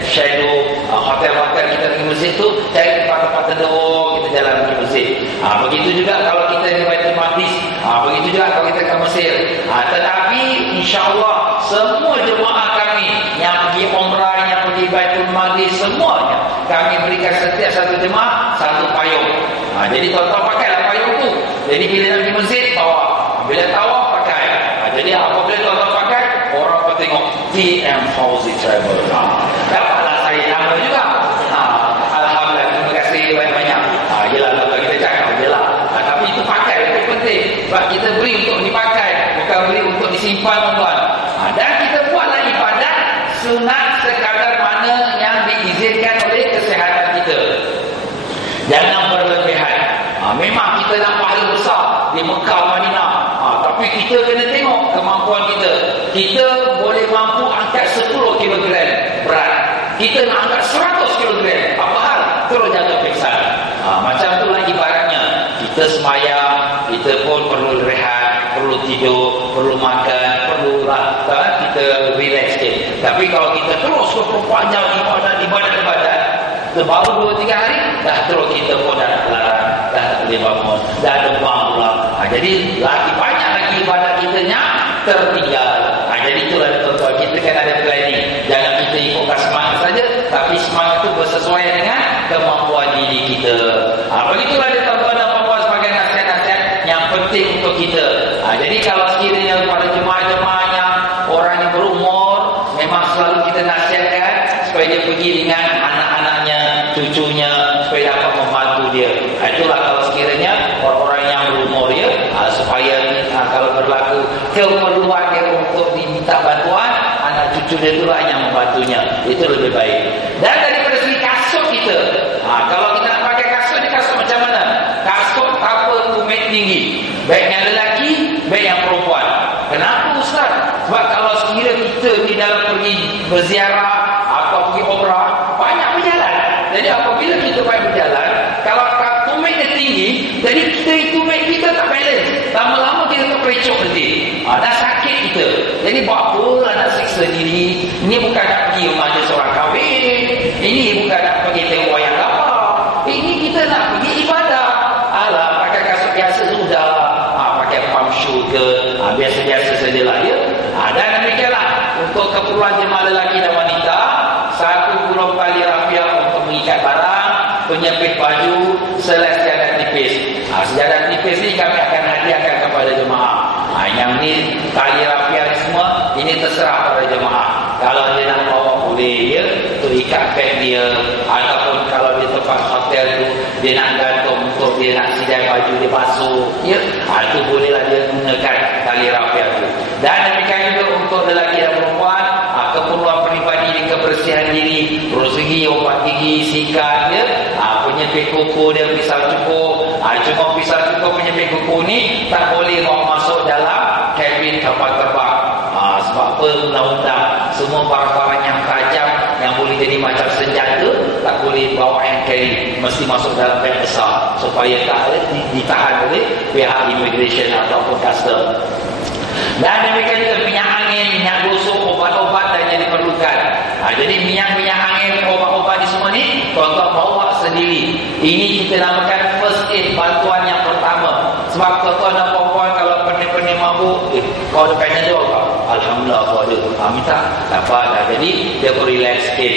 shadow. Hotel-hotel kita pergi masjid tu cari tempat-tempat teduh, kita jalan pergi masjid. Begitu juga kalau kita di Baitul Maqdis. Begitu juga kalau kita ke Mesir. Tetapi insya-Allah semua jemaah kami yang pergi umrah, yang pergi Baitul Maqdis, semuanya kami berikan setiap satu jemaah satu payung. Jadi tuan-tuan pakailah payung tu. Jadi bila nak pergi masjid, bawa. Bila tawaf, pakai. Jadi apabila tuan-tuan pakai, orang akan tengok TM Fauzi Travel. Dapatlah saya nama juga. Alhamdulillah, terima kasih banyak-banyak. Yelah, tuan-tuan kita cakap jelah. Tapi itu pakai, itu penting. Sebab kita beri untuk dipakai, bukan beri untuk disimpan, tuan-tuan. Dan kita buatlah ibadat sunat sekadar mana yang diizinkan oleh kesihatan kita. Jangan berlebihan. Memang kita nak pahala besar di Mekah Madinah, tapi kita kena tengok kemampuan kita. Kita boleh mampu angkat 10 kg berat, kita nak angkat 100 kg, apa hal? Terus jatuh pingsan. Macam itulah ibaratnya. Kita semayang, kita pun perlu rehat, perlu tidur, perlu makan, perlulah kita relax sikit. Tapi kalau kita terus berpanjang ibadat, baru 2-3 hari dah terus kita pun dah larang, dah tak boleh bangun, dah demam pula. Jadi lagi banyak lagi ibadat kita yang tertinggal. Jadi itulah tuan-tuan, kita kan ada planning. Jangan kita ikutkan semangat saja, tapi semangat itu bersesuaian dengan kemampuan diri kita. Begitulah dia tuan-tuan dan puan-puan sebagai nasihat-nasihat yang penting untuk kita. Jadi kalau sekiranya pada jemaah-jemaah yang orang yang berumur minta bantuan, anak cucu dia itulah yang membantunya. Itu lebih baik. Dan daripada segi kasut kita, kalau kita nak pakai kasut ni, kasut macam mana? Kasut apa tumit tinggi, baik yang lelaki, baik yang perempuan. Kenapa Ustaz? Sebab kalau sekiranya kita di dalam pergi berziarah atau pergi umrah, banyak berjalan. Jadi apabila kita banyak berjalan, kalau tumit dia tinggi, jadi tumit kita tak balance. Lama-lama kita terperecok nanti. Dah sakit kita. Jadi buat apa lah nak siksa diri? Ini bukan nak pergi rumah dia seorang kahwin. Ini bukan nak pergi tengok wayang lapar. Ini kita nak pergi ibadah. Alah, pakai kasut biasa sudah. Pakai pump shoe ke, biasa-biasa sajalah ya. Dan demikianlah untuk keperluan jemaah lelaki dan wanita, 1 gulung tali rafiah untuk mengikat barang, penyepit baju, selas sejadah tipis. Sejadah tipis ni kami akan hadiahkan kepada jemaah. Yang ni tali rafiah ni semua, ini terserah kepada jemaah. Kalau dia nak bawa boleh ya, untuk ikat beg dia, ataupun kalau di tempat hotel tu dia nak gantung untuk dia nak sidai baju dia basuh ya, itu bolehlah dia gunakan tali rafiah tu. Dan demikian juga untuk lelaki dan perempuan, keperluan peribadi di kebersihan diri, bersegi, obat gigi, sikat ya, penyepit kuku dia, pisau cukur. Cuma pisau cukur penyepit kuku ni tak boleh bawa masuk dalam kabin kapal terbang. Sebab apa? Undang-undang semua barang-barang yang tajam yang boleh jadi macam senjata tak boleh bawa and carry, mesti masuk dalam beg besar supaya tak ditahan oleh pihak immigration ataupun custom. Dan demikian juga minyak angin, minyak gosok, obat-obat dan yang diperlukan. Jadi minyak-minyak angin, obat-obat di semua ni tuan-tuan bawa sendiri. Ini kita namakan first aid, bantuan yang pertama. Sebab tuan-tuan dan puan-puan kalau pening-pening mabuk, kau ada Panadol kau? Alhamdulillah aku ada. Minta dapat dah. Jadi dia pun relax sikit.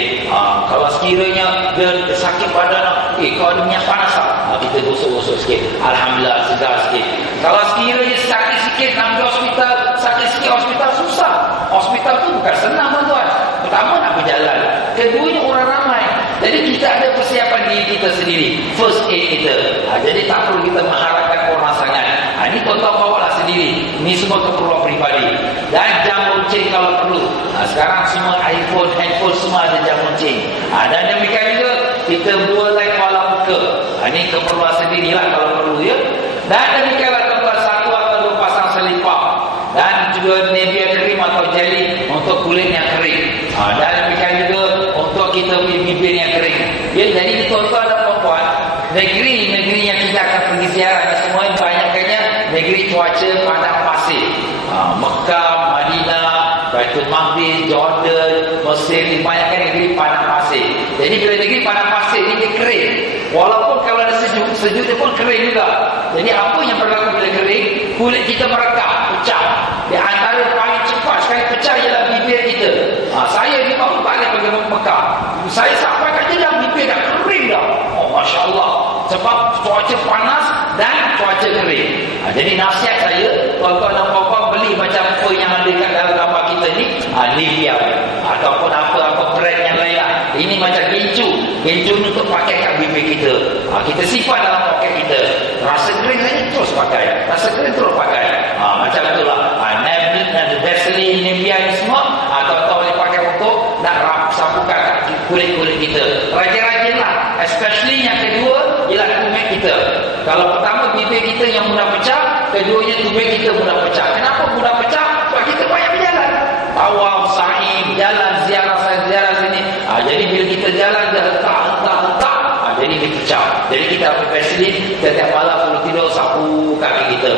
Kalau sekiranya dia sakit badan, kau ada minyak panas tak? Kita gosok-gosok sikit. Alhamdulillah segar sikit. Kalau sekiranya sakit sikit nak pergi hospital, sakit sikit hospital susah. Hospital tu bukan senang tuan-tuan. Pertama nak berjalan, keduanya orang ramai. Jadi kita ada persiapan diri kita sendiri, first aid kita. Jadi tak perlu kita mengharapkan orang sangat. Ini tuan-tuan bawalah sendiri. Ini semua keperluan peribadi. Dan jam runcing kalau perlu. Sekarang semua iPhone, handphone semua ada jam runcing. Dan demikian juga kita buat like kepala muka. Ini keperluan sendirilah kalau perlu ya. Dan demikianlah tuan-tuan, 1 atau 2 pasang selipar. Dan juga Nivea krim atau jelly untuk kulit yang kering. Dan demikian juga untuk kita punya bibir yang kering. Ya, jadi tuan-tuan dan puan-puan, negeri-negeri yang kita akan pergi ziarah semua banyaknya negeri cuaca padang pasir. Mekah, Madinah, Baitul Maqdis, Jordan, Mesir, banyakkan negeri padang pasir. Jadi bila negeri padang pasir ini dia kering. Walaupun kalau ada sejuk dia pun kering juga. Jadi apa yang berlaku bila kering? Kulit kita merekah, pecah. Di antara paling cepat sekali pecah ialah bibir kita. Saya di bawah balik pergi Mekah. Saya sampai kat dia bibir dah kering dah. Masya Allah. Sebab cuaca panas dan cuaca kering. Jadi nasihat saya, tuan-tuan dan puan-puan beli macam apa yang ada kat dalam gambar kita ni, Nivea ataupun apa-apa brand yang lain lah. Ini macam gencu ni untuk pakai kat bibir kita. Kita simpan dalam poket kita. Rasa kering saja terus pakai, rasa kering terus pakai. Macam itulah. Vaseline, Nivea ni semua tuan-tuan boleh pakai untuk nak sapukan kulit-kulit kita. Rajin-rajinlah. Especially yang kedua ialah tumit kita. Kalau pertama bibir kita yang mudah pecah, keduanya tumit kita mudah pecah. Kenapa mudah pecah? Sebab kita banyak berjalan. Tawaf, sa'i, jalan, ziarah sini. Jadi bila kita jalan, dia hentak. Jadi dia pecah. Jadi kita ambil Vaseline, setiap malam kalau tidur sapu kaki kita.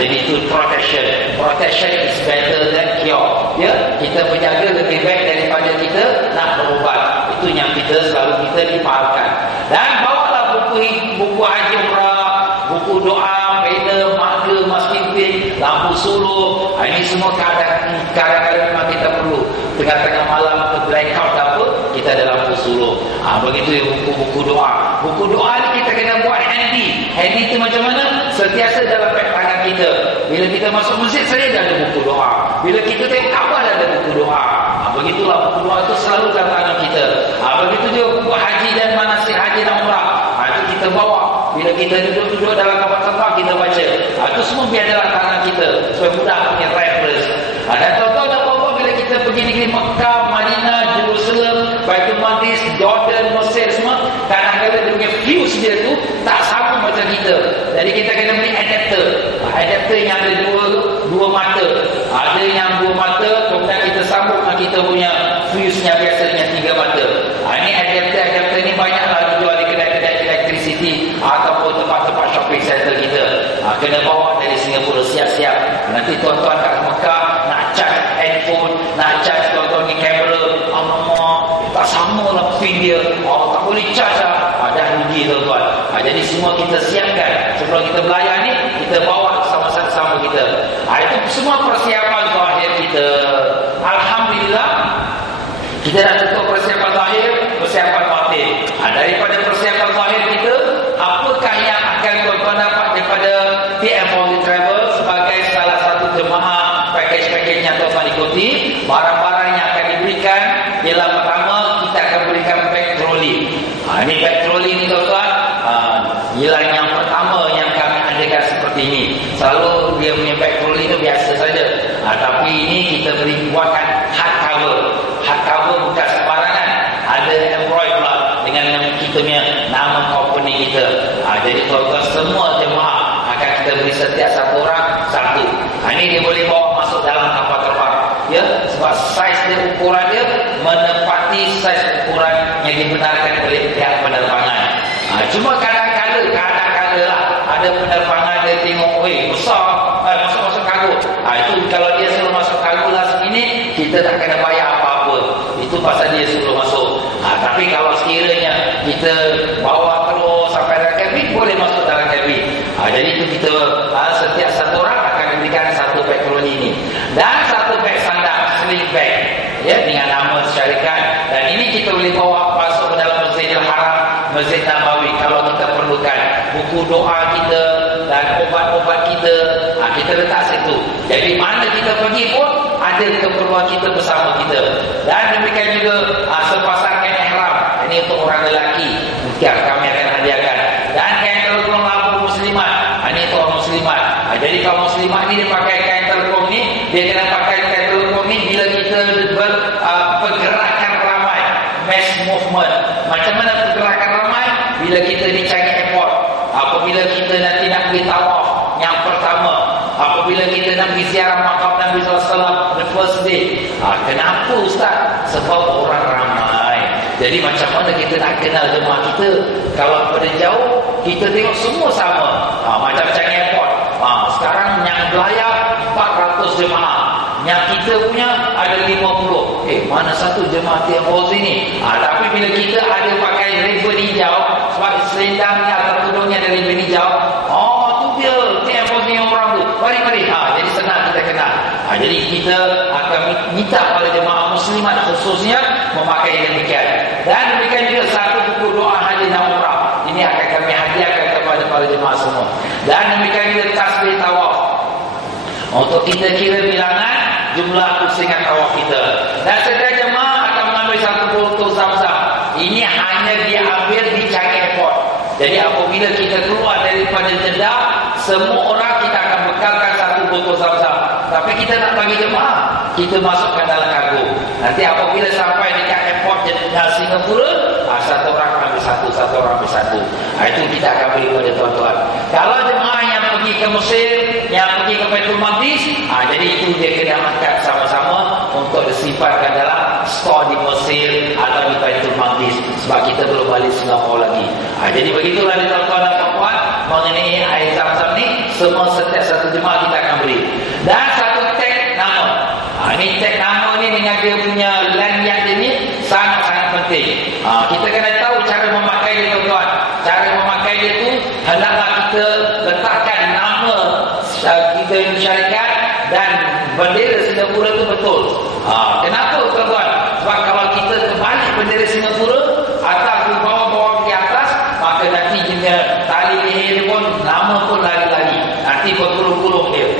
Jadi itu protection. Protection is better than cure. Ya, kita menjaga lebih baik daripada kita nak berubat. Itu yang kita selalu kita dipahalkan. Dan bawalah buku haji umrah, buku doa, pena, marker, masking, lampu suluh. Ini semua kadang-kadang memang kita perlu. Tengah-tengah malam ke blackout apa, kita ada lampu suluh. Begitu buku-buku doa. Buku doa ni kita kena buat handy. Handy tu macam mana? Sentiasa dalam beg tangan kita. Bila kita masuk masjid, saya dah ada buku doa. Bila kita tengok Kaabah, dah ada buku doa. Begitulah buku doa itu selalu dalam tangan kita. Begitu juga buku haji dan manasik haji dan umrah. Itu kita bawa. Bila kita duduk-duduk dalam kapal terbang, kita baca. Itu semua biar dalam tangan kita supaya mudah punya reference. Dan tuan-tuan dan puan-puan, bila pergi negeri Mekah, Madinah, Jerusalem, Baitul Maqdis, Jordan, Mesir semua, kadang-kadang dia punya views dia tu tak sama macam kita. Jadi kita kena beli adapter. Adapter yang ada dua mata. Ada yang dua mata, kemudian kita sambung dengan kita punya fuse-nya biasanya 3 mata. Ini adapter ni banyaklah dijual di kedai-kedai elektrisiti ataupun tempat-tempat shopping center kita. Kena bawa dari Singapura siap-siap. Nanti tuan-tuan kat Mekah nak charge handphone, nak charge tuan-tuan ni kamera, alamak, tak sama lah pin dia. Tak boleh charge lah. Dah rugi tuan-tuan. Jadi semua kita siapkan sebelum kita belayar ni, kita bawa sama-sama kita. Itu semua persiapan zahir kita. Alhamdulillah, kita dah tentu persiapan zahir, persiapan batin. Daripada persiapan zahir kita, apakah yang akan tuan-tuan dapat daripada TM Fauzi Travel sebagai salah satu jemaah package-package yang tuan-tuan ikuti? Barang-barang yang akan diberikan ialah pertama, kita akan berikan bag trolley. Ini bag trolley ni tuan-tuan, ialah yang pertama yang kami adakan seperti ini. Selalu dia punya bag trolley tu biasa saja. Tapi ini kita buatkan hardcover. Hardcover bukan sembarangan. Ada embroid pula dengan nama kita punya nama company kita. Jadi tuan-tuan semua jemaah akan kita beri setiap satu orang satu. Ini dia boleh bawa masuk dalam kapal terbang. Ya, sebab saiz dia, ukuran dia menepati saiz ukuran yang dibenarkan oleh pihak penerbangan. Cuma kadang-kadang lah ada penerbangan dia tengok, besar, masuk kargo. Itu kalau dia suruh masuk kargo lah segini, kita tak kena bayar apa-apa. Itu pasal dia suruh masuk. Tapi kalau sekiranya kita bawa terus sampai dalam kabin, boleh masuk dalam kabin. Jadi itu kita setiap satu orang akan diberikan satu bag trolley ini dan satu bag sandal, sling bag, ya, dengan nama syarikat. Dan ini kita boleh bawa masuk ke dalam Masjidil Haram, Masjid Nabawi kalau kita perlukan. Buku doa kita dan obat-obat kita, kita letak situ. Jadi mana kita pergi pun ada keperluan kita bersama kita. Dan demikian juga sepasang kain ihram. Ini untuk orang lelaki, mungkin kami akan hadiahkan. Dan kain telekong lampu muslimat, ini untuk orang muslimat. Jadi kalau muslimat ni dia pakai kain telekong ni, dia kena pakai kain telekong ni bila kita pergerakan ramai, mass movement. Macam mana pergerakan ramai? Bila kita di Changi Airport, apabila kita nanti nak pergi tawaf yang pertama, apabila kita nak pergi ziarah makam Nabi SAW the first day. Kenapa Ustaz? Sebab orang ramai. Jadi macam mana kita nak kenal jemaah kita? Kalau pada jauh, kita tengok semua sama. Macam Changi Airport, sekarang yang belayar 400 jemaah, yang kita punya ada 50. Mana satu jemaah TM Fauzi ni? Tapi bila kita ada pakai ribbon hijau, sebab selendangnya atau tudungnya ada ribbon hijau, tu dia TM Fauzi yang orang tu. Mari. Jadi senang kita kenal. Jadi kita akan minta pada jemaah muslimat khususnya memakai demikian. Dan demikian juga satu buku doa haji dan umrah. Ini akan kami hadiahkan kepada para jemaah semua. Dan demikian juga tasbih tawaf. Untuk kita kira bilangan jumlah pusingan tawaf kita. Dan setiap jemaah akan mengambil satu botol Zam-Zam. Ini hanya diambil di Changi Airport. Jadi apabila kita keluar daripada Jeddah, semua orang kita akan bekalkan satu botol Zam-Zam. Tapi kita nak bagi jemaah, kita masukkan dalam kargo. Nanti apabila sampai dekat airport Singapura, satu orang ambil satu, satu orang ambil satu. Itu kita akan beri kepada tuan-tuan. Kalau jemaah yang pergi ke Mesir, yang pergi ke Baitul Maqdis, jadi itu dia kena angkat sama-sama untuk disimpankan dalam store di Mesir atau di Baitul Maqdis. Sebab kita belum balik Singapura lagi. Jadi begitulah tuan-tuan dan puan-puan mengenai air Zam-Zam ni. Semua setiap satu jemaah kita akan beri. Dan satu tag nama. Ini tag nama ni dengan dia punya lanyard dia ni sangat-sangat penting. Kita kena tahu cara memakai dia tuan-tuan. Cara memakai dia tu hendaklah kita letakkan nama kita syarikat dan bendera Singapura tu betul. Kenapa tuan-tuan? Sebab kalau kita terbalik bendera Singapura atas di bawah-bawah di atas, maka nanti jenis tali leher pun nama pun lari-lari. Nanti bergulung-gulung dia.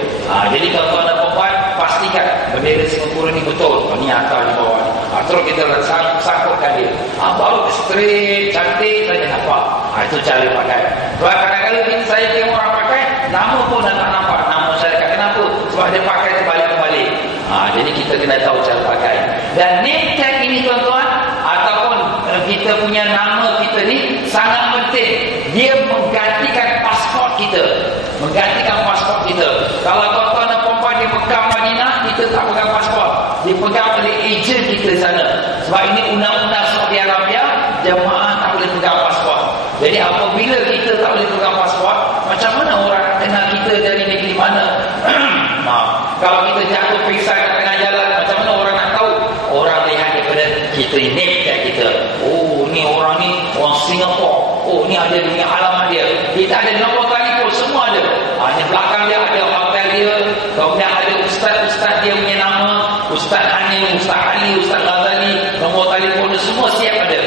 Jadi tuan-tuan dan puan, pastikan bendera Singapura ni betul. Ni atas di bawah ni. Terus kita sangkutkan dia. Baru straight, cantik saja nampak. Itu cara pakai. Sebab kadang-kadang saya tengok orang pakai, nama pun dah tak nampak. Nama syarikat. Kenapa? Sebab dia pakai terbalik-terbalik. Jadi kita kena tahu cara pakai. Dan name tag ini tuan-tuan, ataupun kita punya nama kita ni sangat penting. Dia menggantikan pasport kita. Kalau tuan-tuan dan puan-puan di Mekah Madinah, kita tak pegang pasport, dipegang oleh ejen kita sana. Sebab ini undang-undang Saudi Arabia, jemaah tak boleh pegang pasport. Jadi apabila kita tak boleh pegang pasport, macam mana orang nak kenal kita dari negeri mana? Kalau kita jatuh pingsan kat tengah jalan, macam mana orang nak tahu? Orang lihat daripada kita name tag kita. Oh, ni orang ni orang Singapura. Oh, ni ada dunia alamat dia. Kita ada nombor telefon, semua ada. Di belakang dia ada hotel dia. Kemudian ada ustaz-ustaz dia punya nama, Ustaz Hanif, Ustaz Ali, Ustaz Ghazali, nombor telefon dia semua siap ada.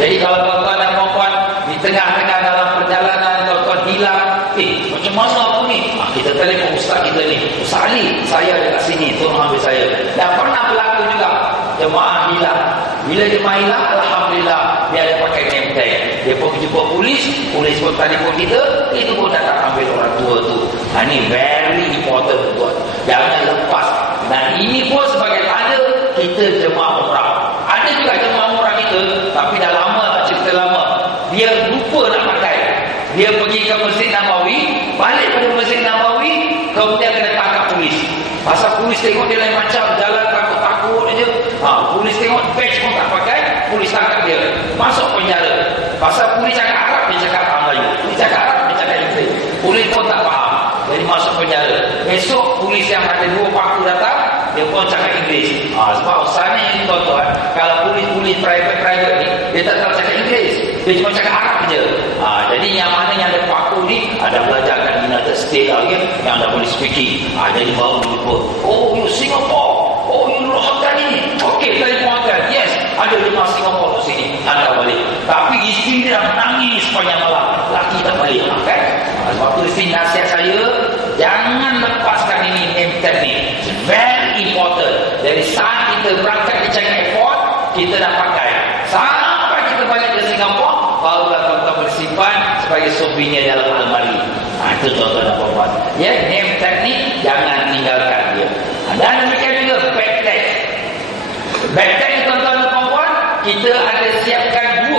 Jadi kalau tuan-tuan dan puan-puan di tengah-tengah dalam perjalanan tuan-tuan hilang, macam mana aku ni? Kita telefon ustaz kita ni, Ustaz Ali, saya dekat sini, tolong ambil saya. Dan pernah berlaku juga jemaah hilang. Bila jemaah hilang, alhamdulillah dia ada pakai name tag. Dia pun jumpa polis pun telefon kita, itu pun datang ambil orang tua tu. Ini very important tuan. Jangan lepas. Dan ini pun sebagai tanda kita jemaah umrah. Ada juga jemaah umrah kita, tapi dah lama, cerita lama, dia lupa nak pakai. Dia pergi ke Masjid Nabawi, balik pada Masjid Nabawi, kemudian kena tangkap polis. Pasal polis tengok dia lain macam, jalan takut-takut aja. Polis tengok badge pun tak pakai, polis tangkap dia, masuk penjara. Pasal polis cakap Arab, dia cakap Melayu. Polis cakap Arab, dia cakap Inggeris. Polis pun tak faham, jadi masuk penjara. Esok polis yang ada 2 paku datang, dia pun cakap Inggeris. Sebab sana ini tuan-tuan, kalau polis-polis private ni, dia tak tahu cakap Inggeris, dia cuma cakap Arab je. Jadi yang mana yang ada paku ni, ada belajar kat United States lagi, yang ada boleh speaking. Jadi baru jumpa, oh you Singapore, oh you hotel ini, okey telefon hotel, yes, ada 5 Singapore di sini, anda boleh. Tapi isteri dia menangis sepanjang malam, laki tak boleh kan? Sebab tu isteri nasihat saya, jangan lepaskan ini name tag ni. It's very important. Dari saat kita berangkat di Changi Airport, kita dah pakai sampai kita balik ke Singapura, barulah tuan-tuan bersimpan sebagai souvenir dalam almari. Itu tuan-tuan dan puan-puan. Name tag ni jangan tinggalkan dia. Dan demikian juga bag tag. Bag tag ni tuan-tuan dan puan-puan, kita ada siapkan 2.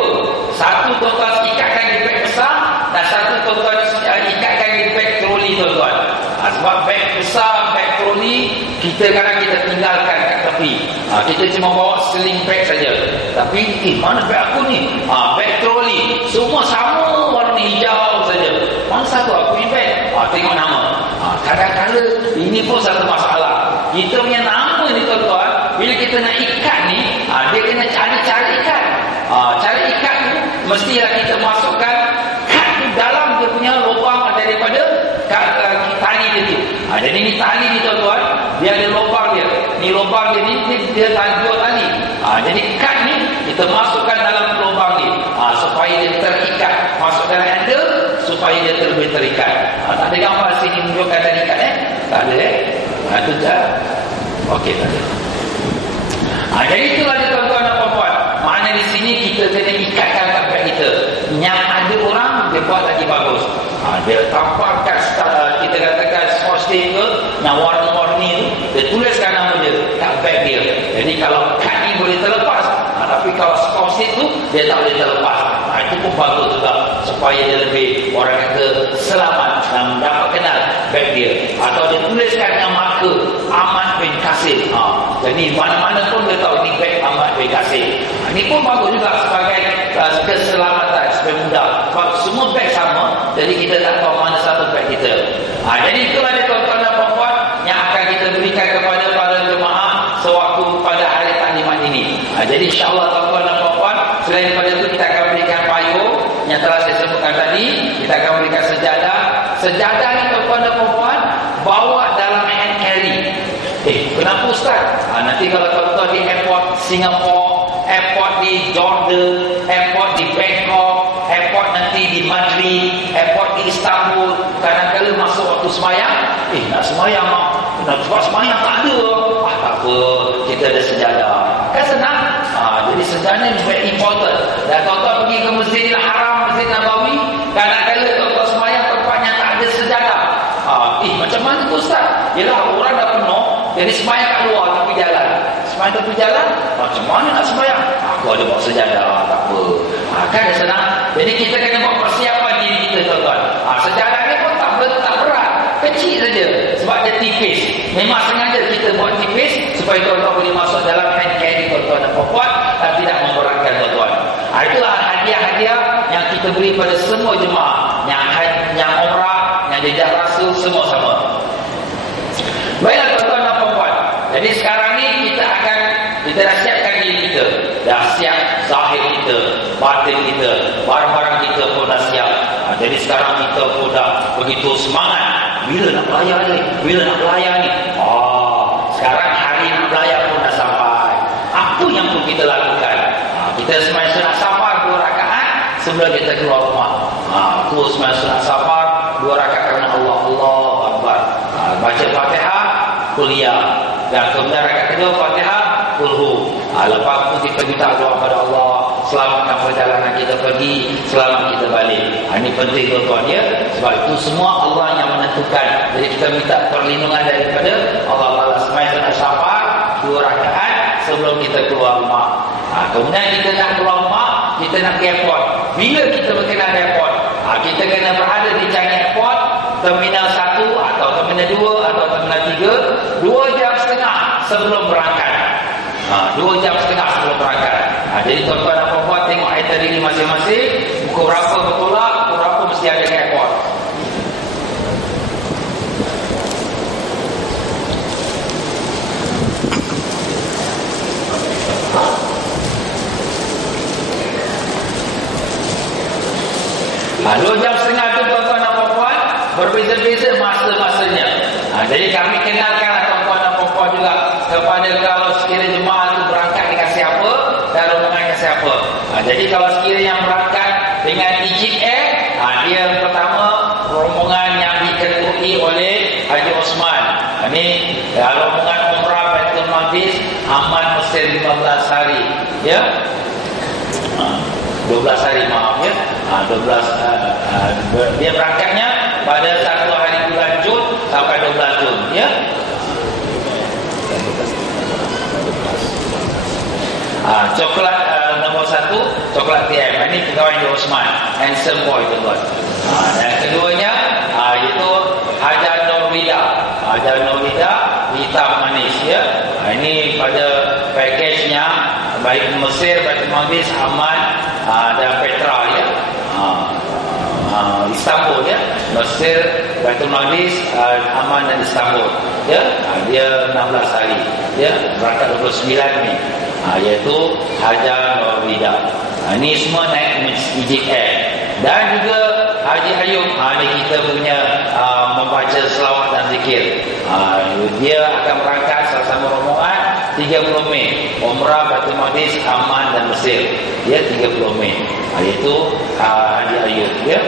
Satu tuan-tuan ikatkan di bag besar, dan satu tuan-tuan ikatkan di bag troli tuan-tuan. Sebab bag besar, bag troli, kita kadang kita tinggalkan kat tepi. Kita cuma bawa sling bag saja. Tapi mana bag aku ni? Bag troli, semua sama warna hijau saja. Mana satu aku ni bag? Tengok nama. Kadang-kadang ini pun satu masalah. Kita punya nama ni tuan-tuan, bila kita nak ikat ni, dia kena cari ikat. Cari ikat tu mestilah kita masukkan kad tu dalam dia punya lubang daripada tali dia tu. Jadi ni tali ni tuan-tuan, dia ada lubang dia. Ni lubang dia ni dia tali 2 tali. Jadi kad ni kita masukkan dalam lubang ni, supaya dia terikat, masuk dalam handle supaya dia lebih terikat. Tak ada gambar sini menunjukkan terikat tak ada itu dah. Okey, tak ada. Jadi itulah dia tuan-tuan dan puan-puan. Makna di sini kita kena ikatkan kat kita. Yang ada orang dia buat lagi bagus. Dia tampakkan kita katakan sports tape ke, yang warna-warni tu, dia tuliskan nama dia kat bag dia. Jadi kalau kad ni boleh terlepas, tapi kalau sports tape tu dia tak boleh terlepas. Itu pun bagus juga, supaya dia lebih, orang kata, selamat dan dapat kenal bag dia. Atau dia tuliskan yang marker Ahmad bin Kasim. Jadi mana-mana pun dia tahu ni bag Ahmad bin Kasim. Ini pun bagus juga sebagai keselamatan, supaya mudah. Sebab semua bag sama, jadi kita tak tahu mana satu bag kita. Jadi itulah dia tuan-tuan dan puan-puan yang akan kita berikan kepada para jemaah sewaktu pada hari taklimat ini. Jadi insyaAllah tuan-tuan dan puan-puan, selain daripada itu kita akan berikan payung yang telah saya sebutkan tadi. Kita akan berikan sejadah. Sejadah ni tuan-tuan dan puan-puan, bawa dalam hand carry. Kenapa Ustaz? Nanti kalau tuan-tuan di airport Singapore, airport di Jordan, airport di Bangkok, airport nanti di Madrid, airport di Istanbul, kadang-kadang masuk waktu semayang, nak semayang nak buat semayang tak ada. Tak apa, kita ada sejadah. Kan senang. Jadi sejadah ni very important. Dan tuan-tuan pergi ke Masjidil Haram, Masjid Nabawi, kadang-kadang tuan-tuan semayang tempatnya tak ada sejadah. Macam mana tu Ustaz? Yelah, orang dah penuh, Jadi sembahyang kat luar tepi jalan. Sembahyang tepi jalan, macam mana nak sembahyang? Aku ada bawa sejadah, tak apa. Kan dia senang. Jadi kita kena buat persiapan diri kita, tuan-tuan. Sejadah ni pun tak berat. Kecil saja. Sebab dia tipis. Memang sengaja kita buat tipis supaya tuan-tuan boleh masuk dalam hand carry tuan-tuan dan puan-puan dan tidak memberatkan tuan-tuan. Itulah hadiah-hadiah yang kita beri pada semua jemaah. Yang umrah, yang jejak rasul, semua sama. Baiklah tuan-tuan dan puan-puan. Jadi sekarang ni kita dah siapkan diri kita. Dah siap zahir kita, batin kita, barang-barang kita pun dah siap. Jadi sekarang kita pun dah begitu semangat. Bila nak belayar ni? Bila nak belayar ni? Sekarang hari nak belayar pun dah sampai. Apa yang perlu kita lakukan? Kita sembahyang sunat safar 2 rakaat sebelum kita keluar rumah. Terus sembahyang sunat safar 2 rakaat kerana Allah Akbar. Baca Fatihah, kuliah. Dan kemudian rakaat kedua Fatihah, kulhu. Lepas tu kita minta doa kepada Allah, selamatkan perjalanan kita pergi, selamat kita balik. Ini penting tuan-tuan ya. Sebab itu semua Allah yang menentukan. Jadi kita minta perlindungan daripada Allah Taala. Sembahyang sunat safar 2 rakaat sebelum kita keluar rumah. Kemudian kita nak keluar rumah, kita nak ke airport. Bila kita berkenan airport? Kita kena berada di Changi Airport, Terminal 1 atau Terminal 2 atau Terminal 3 2 jam setengah sebelum berangkat. 2 jam setengah sebelum berangkat. Jadi tuan-tuan dan puan-puan tengok itinerary masing-masing. Pukul berapa betul lah, pukul berapa mesti ada di airport. Dua jam setengah tu tuan-tuan dan puan-puan berbeza-beza masa-masanya. Jadi kami kenalkan tuan-tuan dan puan-puan juga kepada kalau sekiranya jemaah itu berangkat dengan siapa dan rombongan dengan siapa. Jadi kalau sekiranya yang berangkat dengan Egypt Air, dia pertama rombongan yang diketuai oleh Haji Osman. Ini rombongan Umrah Baitul Maqdis Aman Mesir 15 hari. Ya. 12 hari maaf ya. 12 dia berangkatnya pada 1 hari bulan Jun sampai 12 Jun ya. Coklat nombor 1 coklat TM. Ini pegawai di Osman, handsome boy tuan-tuan. Yang keduanya itu Hajar Norwida. Hajar Norwida hitam manis ya. Ini pada package-nya baik Mesir, Baitul Maqdis, Amman dan Petra ya. Istanbul ya. Mesir, Baitul Maqdis, Amman dan Istanbul ya. Dia 16 hari ya, berangkat 29 ni. Iaitu Hajar Norwida. Ini semua naik Egypt Air. Dan juga Haji Ayub, ini kita punya membaca selawat dan zikir. Dia akan berangkat sama-sama rombongan 30 Mei. Umrah Baitul Maqdis, Amman dan Mesir. Dia 30 Mei. Iaitu Haji Ayub ya.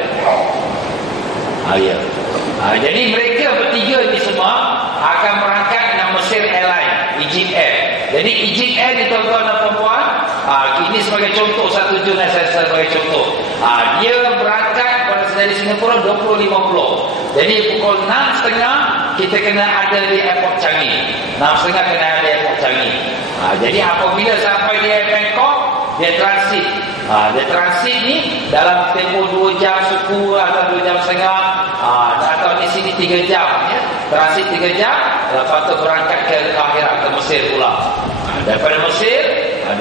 Jadi mereka bertiga ni semua akan berangkat dengan Mesir Airline, Egypt Air. Jadi Egypt Air ni tuan-tuan dan puan-puan, ini sebagai contoh 1 Jun saya sebagai contoh. Dia berangkat dari Singapura 20.50. Jadi pukul 6.30 kita kena ada di airport Changi. 6.30 kena ada di airport Changi. Jadi apabila sampai di Bangkok, dia transit. Dia transit ni dalam tempoh 2 jam suku atau 2 jam setengah, atau di sini 3 jam ya. Transit 3 jam, lepas tu berangkat ke Kahirah, ke Mesir pula. Daripada Mesir,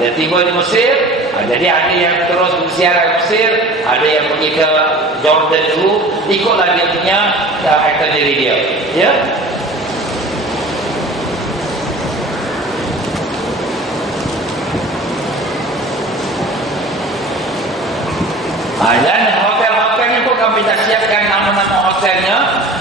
dia tiba di Mesir. Jadi ada yang terus berziarah Mesir, ada yang pergi ke Jordan dulu, ikutlah dia punya itinerary dia ya. Dan hotel-hotel ni pun kami dah siapkan nama-nama hotelnya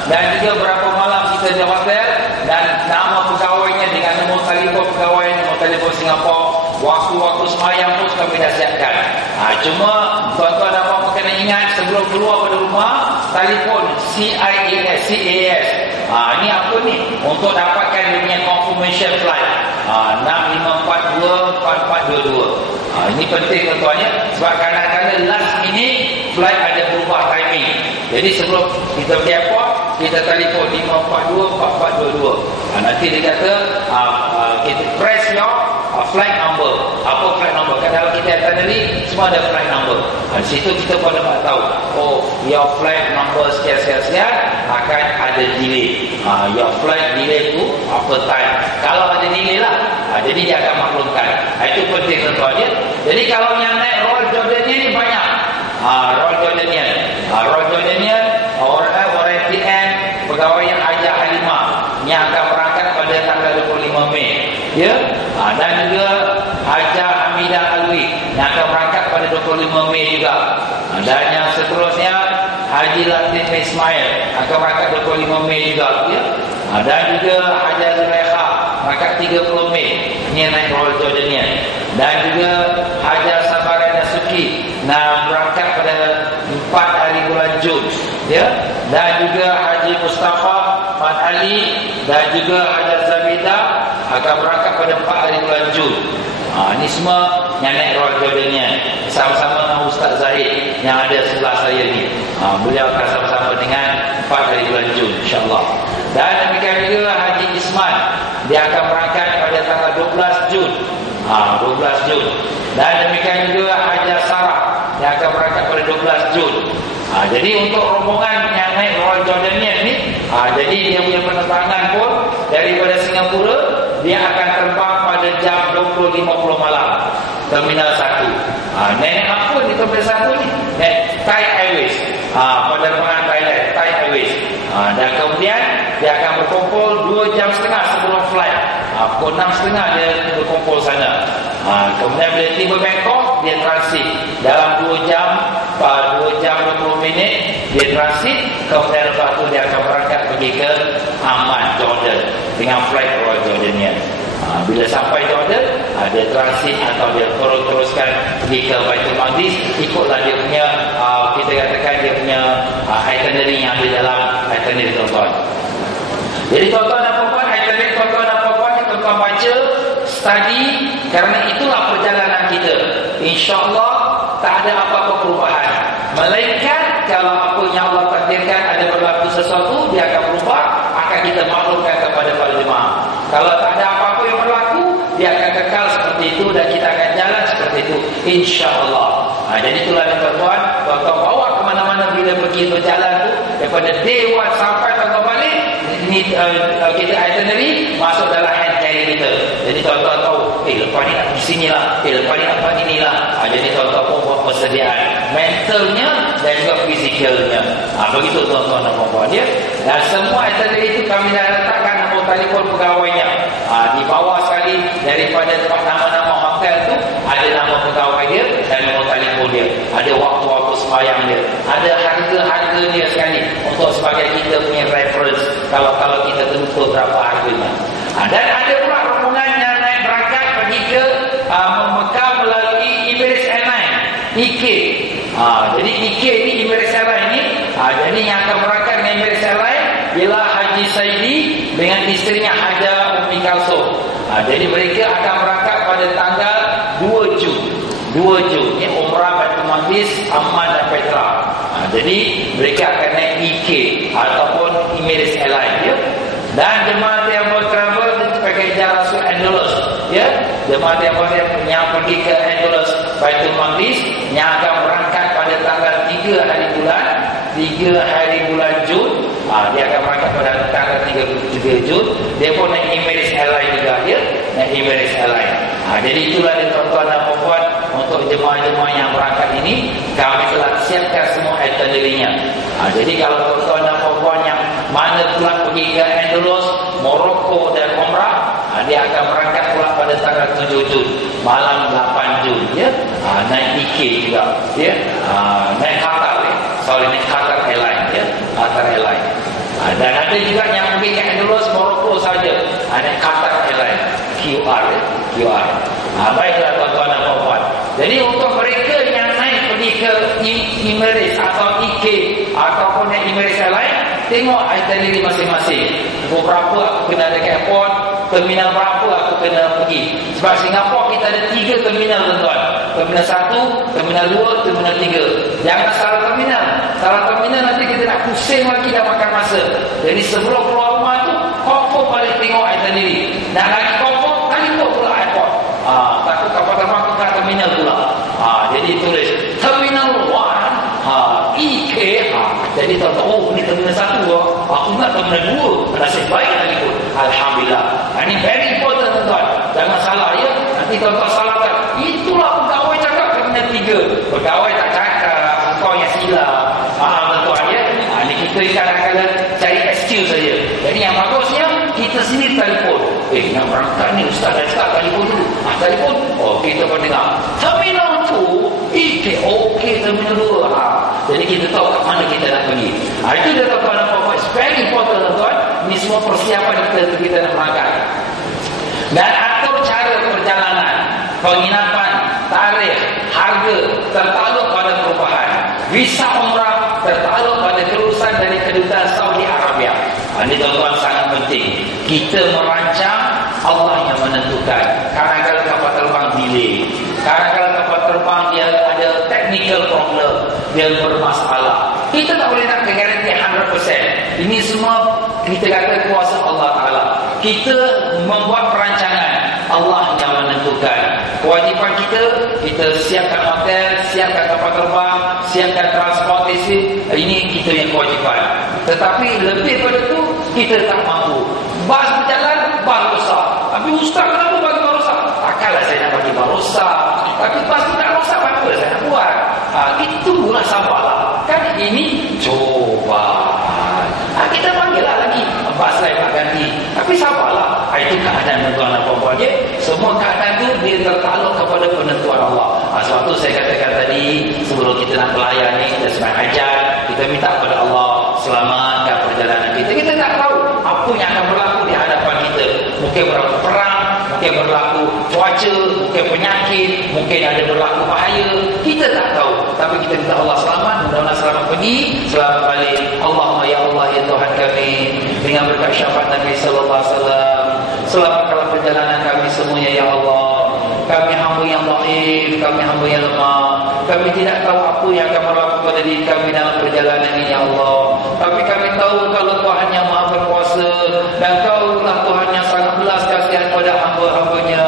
dan juga berapa malam kita di hotel dan nama pegawainya dengan nombor telefon pegawai, nombor telefon Singapura, waktu-waktu semayang pun kami dah siapkan. Cuma tuan-tuan dan puan kena ingat sebelum keluar dari rumah, telefon CAS. Ini apa ni? Untuk dapatkan dia punya confirmation flight 6542 4422. Ini penting tuan-tuan ya. Sebab kadang-kadang last minute flight ada berubah timing. Jadi sebelum kita pergi airport, kita telefon 542-4422. Nanti dia kata kita press your flight number. Apa flight number? Kalau kita itinerary semua ada flight number. Di situ kita pun dapat tahu, oh, your flight number sekian-sekian akan ada delay. Your flight delay tu apa time. Kalau ada delay lah, jadi dia akan maklumkan. Itu penting tuan-tuan ya. Jadi kalau yang naik Royal Jordanian ni banyak. Royal Jordanian orang TN pegawai yang Haji Halimah yang akan berangkat pada tanggal 25 Mei ya. Dan juga Haji Hamidah Alwi yang akan berangkat pada 25 Mei juga. Dan yang seterusnya Haji Latif Ismail akan berangkat 25 Mei juga ya. Dan juga Haji Zulaikha berangkat 30 Mei ini naik Royal Jordanian. Dan juga Haji Sabaran Nasuki berangkat pada 4 hari bulan Jun ya. Dan juga Haji Mustafa Fat Ali dan juga Haji Zabida akan berangkat pada 4 hari bulan Jun. Ini semua yang naik Royal Jordanian sama-sama dengan Ustaz Zahid yang ada sebelah saya ni. Beliau akan sama-sama dengan 4 hari bulan Jun insya-Allah. Dan demikian juga Haji Isman, dia akan berangkat pada tanggal 12 Jun. 12 Jun. Dan demikian juga Haji Sarah yang akan berangkat pada 12 Jun. Jadi untuk rombongan yang naik Royal Jordanian ni, jadi dia punya penerbangan pun daripada Singapura dia akan terbang pada jam 20.50 malam Terminal 1. Naik apa di Terminal 1 ni? Naik Thai Airways. Penerbangan Thailand, Thai Airways. Dan kemudian dia akan berkumpul 2 jam setengah sebelum flight. Pukul 6.30 dia berkumpul sana. Kemudian bila tiba Bangkok, dia transit dalam 2 jam 20 minit dia transit. Kemudian lepas tu dia akan berangkat pergi ke Amman, Jordan dengan flight Royal Jordanian. Bila sampai Jordan, dia transit atau dia teruskan pergi ke Baitul Maqdis, ikutlah dia punya kita katakan dia punya itinerary yang ada dalam itinerary tuan-tuan. Jadi tuan-tuan dan puan-puan, itinerary tuan-tuan dan puan-puan ni tuan-tuan baca, study, kerana itulah perjalanan kita. InsyaAllah tak ada apa-apa perubahan. Melainkan kalau apa yang Allah takdirkan ada berlaku sesuatu, dia akan berubah, akan kita maklumkan kepada para jemaah. Kalau tak ada apa-apa yang berlaku, dia akan kekal seperti itu dan kita akan jalan seperti itu insya-Allah. Jadi itulah tuan-tuan, tuan-tuan bawa ke mana-mana bila pergi berjalan tu, daripada day 1 sampai tuan-tuan balik, ini kita itinerary masuk dalam hand carry kita. Jadi tuan-tuan tahu, lepas ni nak pergi sini lah, lepas ni nak pergi sini lah. Jadi tuan-tuan pun buat persediaan mentalnya dan juga fizikalnya. Begitu tuan-tuan dan puan-puan ya. Dan semua itinerary itu kami dah letakkan nombor telefon pegawainya. Di bawah sekali daripada nama-nama hotel tu ada nama pegawai dia dan nombor telefon dia. Ada waktu-waktu sembahyang dia. Ada harga-harga dia sekali untuk sebagai kita punya reference kalau kita terlupa berapa harganya. Dan ada pula rombongan yang naik berangkat pergi ke Mekah melalui Emirates Airline, EK. Jadi EK ni Emirates Airline ni, jadi yang akan berangkat dengan Emirates Airline ialah Haji Saidi dengan isterinya Haja Ummi Kalsum. Jadi mereka akan berangkat pada tanggal 2 Jun. Ini Umrah Baitul Maqdis, Amman dan Petra. Jadi mereka akan naik EK ataupun Emirates Airline ya. Dan jemaah yang travel pakai jarak Rasul Andalus ya. Jemaah yang pergi ke Andalus Baitul Maqdis yang akan berangkat pada tanggal 3 hari bulan Jun. Dia akan berangkat pada tanggal 3 Jun. Dia pun naik Emirates Airline juga ya. Naik Emirates Airline. Jadi itulah tuan-tuan dan puan-puan, untuk jemaah-jemaah yang berangkat ini kami telah siapkan semua itinerary-nya. Jadi kalau tuan-tuan dan puan-puan yang mana telah pergi ke Andalus, Morocco dan Umrah, dia akan berangkat pula pada tanggal 7 Jun, malam 8 Jun ya. Naik EK juga ya. Naik Qatar Airline ya. Qatar Airline. Dan ada juga yang pergi ke Andalus, Morocco saja, naik Qatar Airline QR. Baiklah tuan-tuan dan puan-puan. Jadi untuk mereka yang naik pergi ke Emirates atau EK ataupun naik Emirates Airline, tengok itinerary masing-masing. Beberapa aku kena dekat airport, terminal berapa aku kena pergi. Sebab Singapura kita ada 3 terminal tuan-tuan. Terminal 1, terminal 2, terminal 3. Jangan salah terminal. Salah terminal nanti kita nak pusing lagi, dah makan masa. Jadi sebelum keluar rumah tu, confirm balik tengok air sendiri. Nak lagi confirm, telefon pula airport. Takut kapal terbang ke terminal pula. Jadi tulis terminal 1 IK. Jadi tahu ni terminal 1 aku ingat terminal 2. Nasib baik lagi pun. Alhamdulillah. Ini very important tuan. Jangan salah ya. Nanti tuan-tuan salah kan. Itulah pegawai cakap terminal 3. Pegawai tak cakap, kau yang silap. Tuan ya. Ini kita kadang-kadang cari excuse saja. Jadi yang bagusnya kita sendiri telefon. Nak berangkat ni ustaz dah start telefon dulu. Telefon. Kita pun dengar. Terminal 2 IK. Terminal 2. Jadi kita tahu kat mana kita nak pergi. Itu dia tuan-tuan dan puan-puan. It's very important tuan-tuan. Ini semua persiapan kita nak berangkat. Dan atur cara perjalanan, penginapan, tarikh, harga tertakluk pada perubahan. Visa umrah tertakluk pada kelulusan dari kedutaan Saudi Arabia. Ini tuan-tuan sangat penting. Kita merancang, Allah yang menentukan. Kadang-kadang kapal terbang delay. Kadang-kadang kapal terbang dia ada technical problem, dia bermasalah. Kita tak boleh nak garanti 100%. Ini semua kita kata kuasa Allah Ta'ala. Kita membuat perancangan, Allah yang menentukan. Kewajipan kita siapkan hotel, siapkan kapal terbang, siapkan transportasi. Ini kita yang kewajipan. Tetapi lebih pada itu, kita tak mampu. Bas berjalan, bas rosak. Tapi ustaz kenapa bagi bas rosak? Takkanlah saya nak bagi bas rosak. Tapi bas tu tak rosak, apa saya nak buat? Kita tunggulah, sabarlah. Kan ini cobaan. Kita panggillah lagi bas lain nak ganti. Tapi sabarlah. Itu keadaan tuan-tuan dan puan-puan. Semua keadaan itu dia tertakluk kepada penentuan Allah. Sebab tu saya katakan tadi, sebelum kita nak belayar ni, kita sembahyang hajat, kita minta kepada Allah selamatkan perjalanan kita. Kita tak tahu apa yang akan berlaku di hadapan kita. Mungkin berlaku perang, mungkin berlaku cuaca, mungkin penyakit, mungkin ada berlaku bahaya. Kita tak tahu. Tapi kita minta Allah selamat, mudah-mudahan selamat pergi, selamat balik. Allahumma ya Allah ya Tuhan kami, dengan berkat syafaat Nabi sallallahu alaihi wasallam, selamatkanlah perjalanan kami semuanya ya Allah. Kami hamba yang dhaif, kami hamba yang lemah. Kami tidak tahu apa yang akan berlaku pada diri kami dalam perjalanan ini ya Allah. Tapi kami tahu kalau Tuhan yang Maha berkuasa dan Kau-Lah Tuhan yang sangat belas kasihan pada hamba-hambanya,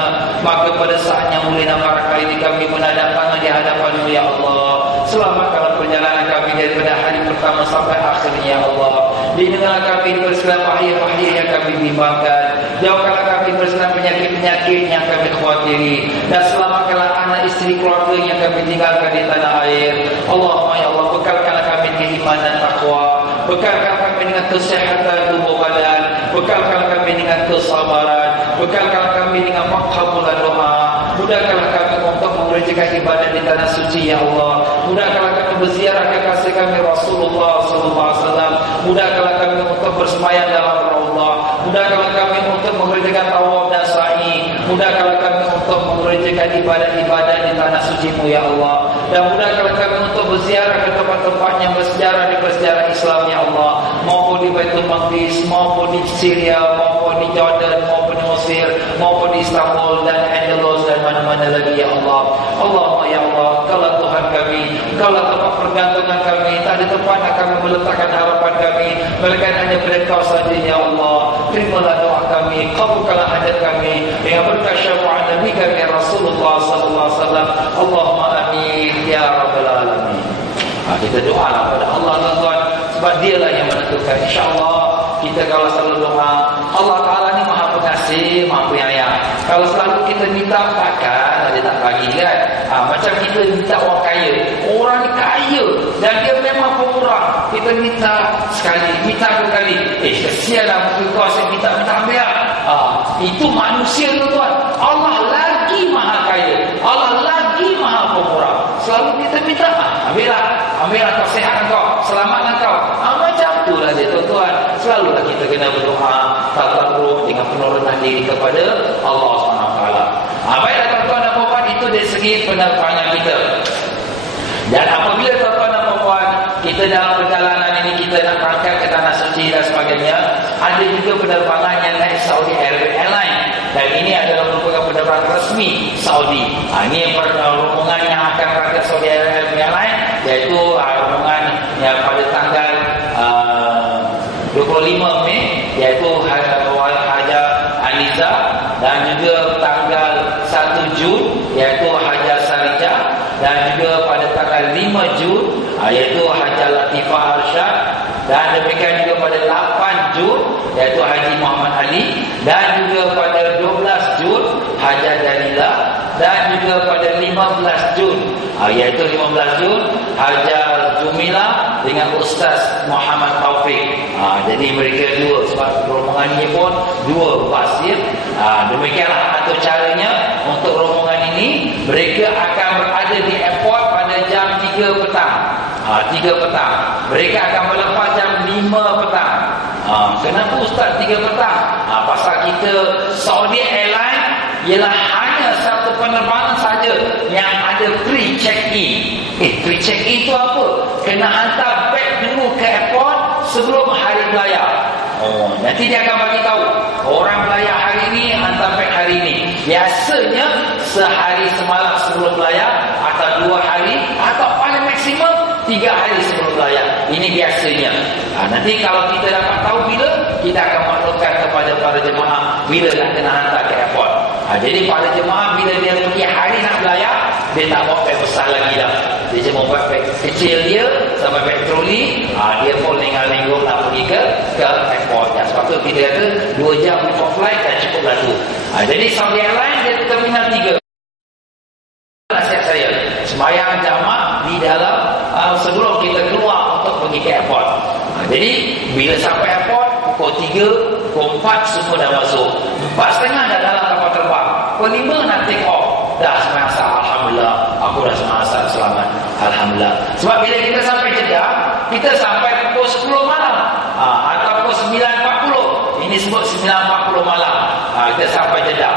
maka pada saatnya mulia dan barakah ini kami menadap tangan di hadapan-Mu ya Allah. Selamatkanlah perjalanan kami daripada hari pertama sampai akhirnya ya Allah. Lindungilah kami dari segala bahaya-bahaya yang kami bimbangkan. Jauhkanlah kami dari segala penyakit-penyakit yang kami khawatiri. Dan selamatkanlah anak isteri keluarga yang kami tinggalkan di tanah air. Allahumma ya Allah, bekalkanlah kami dengan iman dan taqwa. Bekalkanlah kami dengan kesehatan tubuh badan. Bekalkanlah kami dengan kesabaran. Bekalkanlah kami dengan maqabulan doa. Mudahkanlah kami untuk mengerjakan ibadah di tanah suci ya Allah. Mudahkanlah kami berziarah kekasih kami Rasulullah sallallahu alaihi wasallam. Mudahkanlah kami untuk bersemayam dalam raudhah. Mudahkanlah kami untuk mengerjakan tawaf dan sa'i. Mudahkanlah kami untuk mengerjakan ibadah-ibadah di tanah suci-Mu ya Allah. Dan mudahkanlah kami untuk berziarah ke tempat-tempat yang bersejarah di bersejarah Islam ya Allah. Maupun di Baitul Maqdis, maupun di Syria, maupun di Jordan, maupun di Mesir, maupun di Istanbul dan Andalus dan mana-mana lagi ya Allah. Allahumma ya Allah, Kaulah Tuhan kami, Kaulah tempat pergantungan kami. Tak ada tempat yang kami meletakkan harapan kami, melainkan hanya pada Kau saja ya Allah. Terimalah doa kami, kabulkanlah hajat kami dengan berkat syafaat Nabi kami Rasulullah sallallahu alaihi wasallam. Allahumma amin ya rabbal alamin. Kita doalah pada Allah tuan-tuan, sebab Dialah yang menentukan. InsyaAllah kita kalau selalu doa, Allah Ta'ala ni Maha Pengasih, Maha Penyayang. Kalau selalu kita minta, takkan Dia tak bagi kan. Macam kita minta orang kaya, orang ni kaya dan dia memang pemurah. Kita minta sekali, minta dua kali, kesianlah mungkin kau saya minta ambil. Itu manusia tuan-tuan. Allah lagi Maha Kaya, Allah lagi Maha Pemurah. Selalu kita minta, ambillah kau, sehat kau, selamatlah kau. Macam itulah dia tuan-tuan. Selalulah kita kena berdoa tadarruh dengan penuh rendah diri kepada Allah SWT. Baiklah tuan-tuan dan puan-puan, itu dari segi penerbangan kita. Dan apabila tuan-tuan dan puan-puan kita dalam perjalanan ini, kita nak berangkat ke tanah suci dan sebagainya, ada juga penerbangan yang naik Saudi Airline. Dan ini adalah merupakan penerbangan resmi Saudi. Ini rombongan yang akan berangkat Saudi Arabia lain, iaitu rombongan yang pada tanggal 25 Mei, iaitu Haja Aniza, dan juga tanggal 1 Jun iaitu Haja Sarijah, dan juga pada tanggal 5 Jun iaitu Haja Latifah Arsyad, dan demikian juga pada 8 Jun iaitu Haji Muhammad Ali, dan juga pada 12 Jun Haja Dalila, dan juga pada 15 Jun iaitu 15 Jun Haja Jumila dengan Ustaz Muhammad Taufik. Jadi mereka dua, sebab rombongan ini pun dua bas ya. Demikianlah atur caranya untuk rombongan ini. Mereka akan berada di airport pada jam 3 petang. 3 petang. Mereka akan melepas jam 5 petang. Kenapa Ustaz 3 petang? Pasal kita Saudi Airlines ialah hanya satu penerbangan saja yang ada pre-check-in. Pre-check-in itu apa? Kena hantar beg dulu ke airport sebelum hari belayar. Nanti dia akan bagi tahu orang belayar hari ini, hantar beg hari ini. Biasanya sehari semalam sebelum belayar, atau 2 hari, atau paling maksimum 3 hari sebelum belayar. Ini biasanya. Nanti kalau kita dapat tahu bila, kita akan maklumkan kepada para jemaah bila nak kena hantar ke airport. Jadi para jemaah bila dia pergi hari nak belayar, dia tak bawa beg besar lagi dah. Dia cuma buat beg kecil dia sampai beg troli. Dia pun lengang-lenggong nak pergi ke airport. Sebab tu kita kata 2 jam before flight dah cukup lah tu. Jadi Saudi Airlines dia terminal 3. Nasihat saya, sembahyang jamak di dalam sebelum kita keluar untuk pergi ke airport. Jadi bila sampai airport pukul 3, pukul 4 semua dah masuk. 4.30 dah dalam kapal terbang. Pukul 5 nak take off. Dah sembahyang asar, alhamdulillah. Aku dah sembahyang asar selamat, alhamdulillah. Sebab bila kita sampai Jeddah, kita sampai pukul 10 malam atau pukul 9.40. Ini sebut 9.40 malam. Kita sampai Jeddah.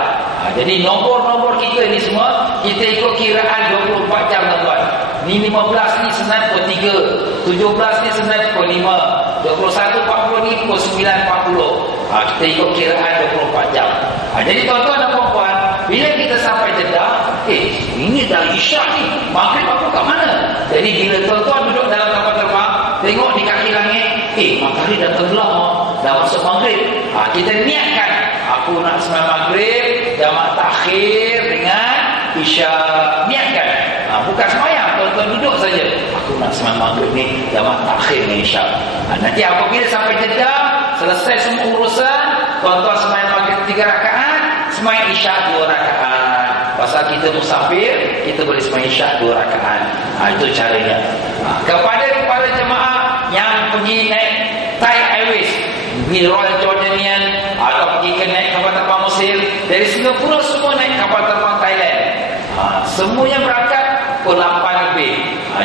Jadi nombor-nombor kita ni semua kita ikut kiraan 24 jam tuan-tuan. Ni 15 ni sebenarnya pukul 3, 17 ni sebenarnya pukul 5, 21.40 ni pukul 9.40. Kita ikut kiraan 24 jam. Jadi tuan-tuan dan puan-puan, bila kita sampai Jeddah, ini dah isyak ni, maghrib aku kat mana? Jadi bila tuan-tuan duduk dalam kapal terbang, tengok di kaki langit, maghrib dah tenggelam, dah masuk maghrib. Kita niatkan, aku nak sembahyang maghrib, jamak takhir dengan isyak. Niatkan. Bukan sembahyang, tuan-tuan duduk saja. Aku nak sembahyang maghrib ni, jamak takhir dengan isyak. Nanti apabila sampai Jeddah, selesai semua urusan, tuan-tuan sembahyang maghrib 3 rakaat, sembahyang isyak 2 rakaat. Pasal kita musafir, kita boleh sembahyang isyak 2 rakaat. Itu caranya. Kepada jemaah yang pergi naik Thai Airways, pergi Royal Jordanian, atau pergi ke naik kapal terbang Mesir, dari Singapura semua naik kapal terbang Thailand. Semuanya berangkat pukul 8 lebih.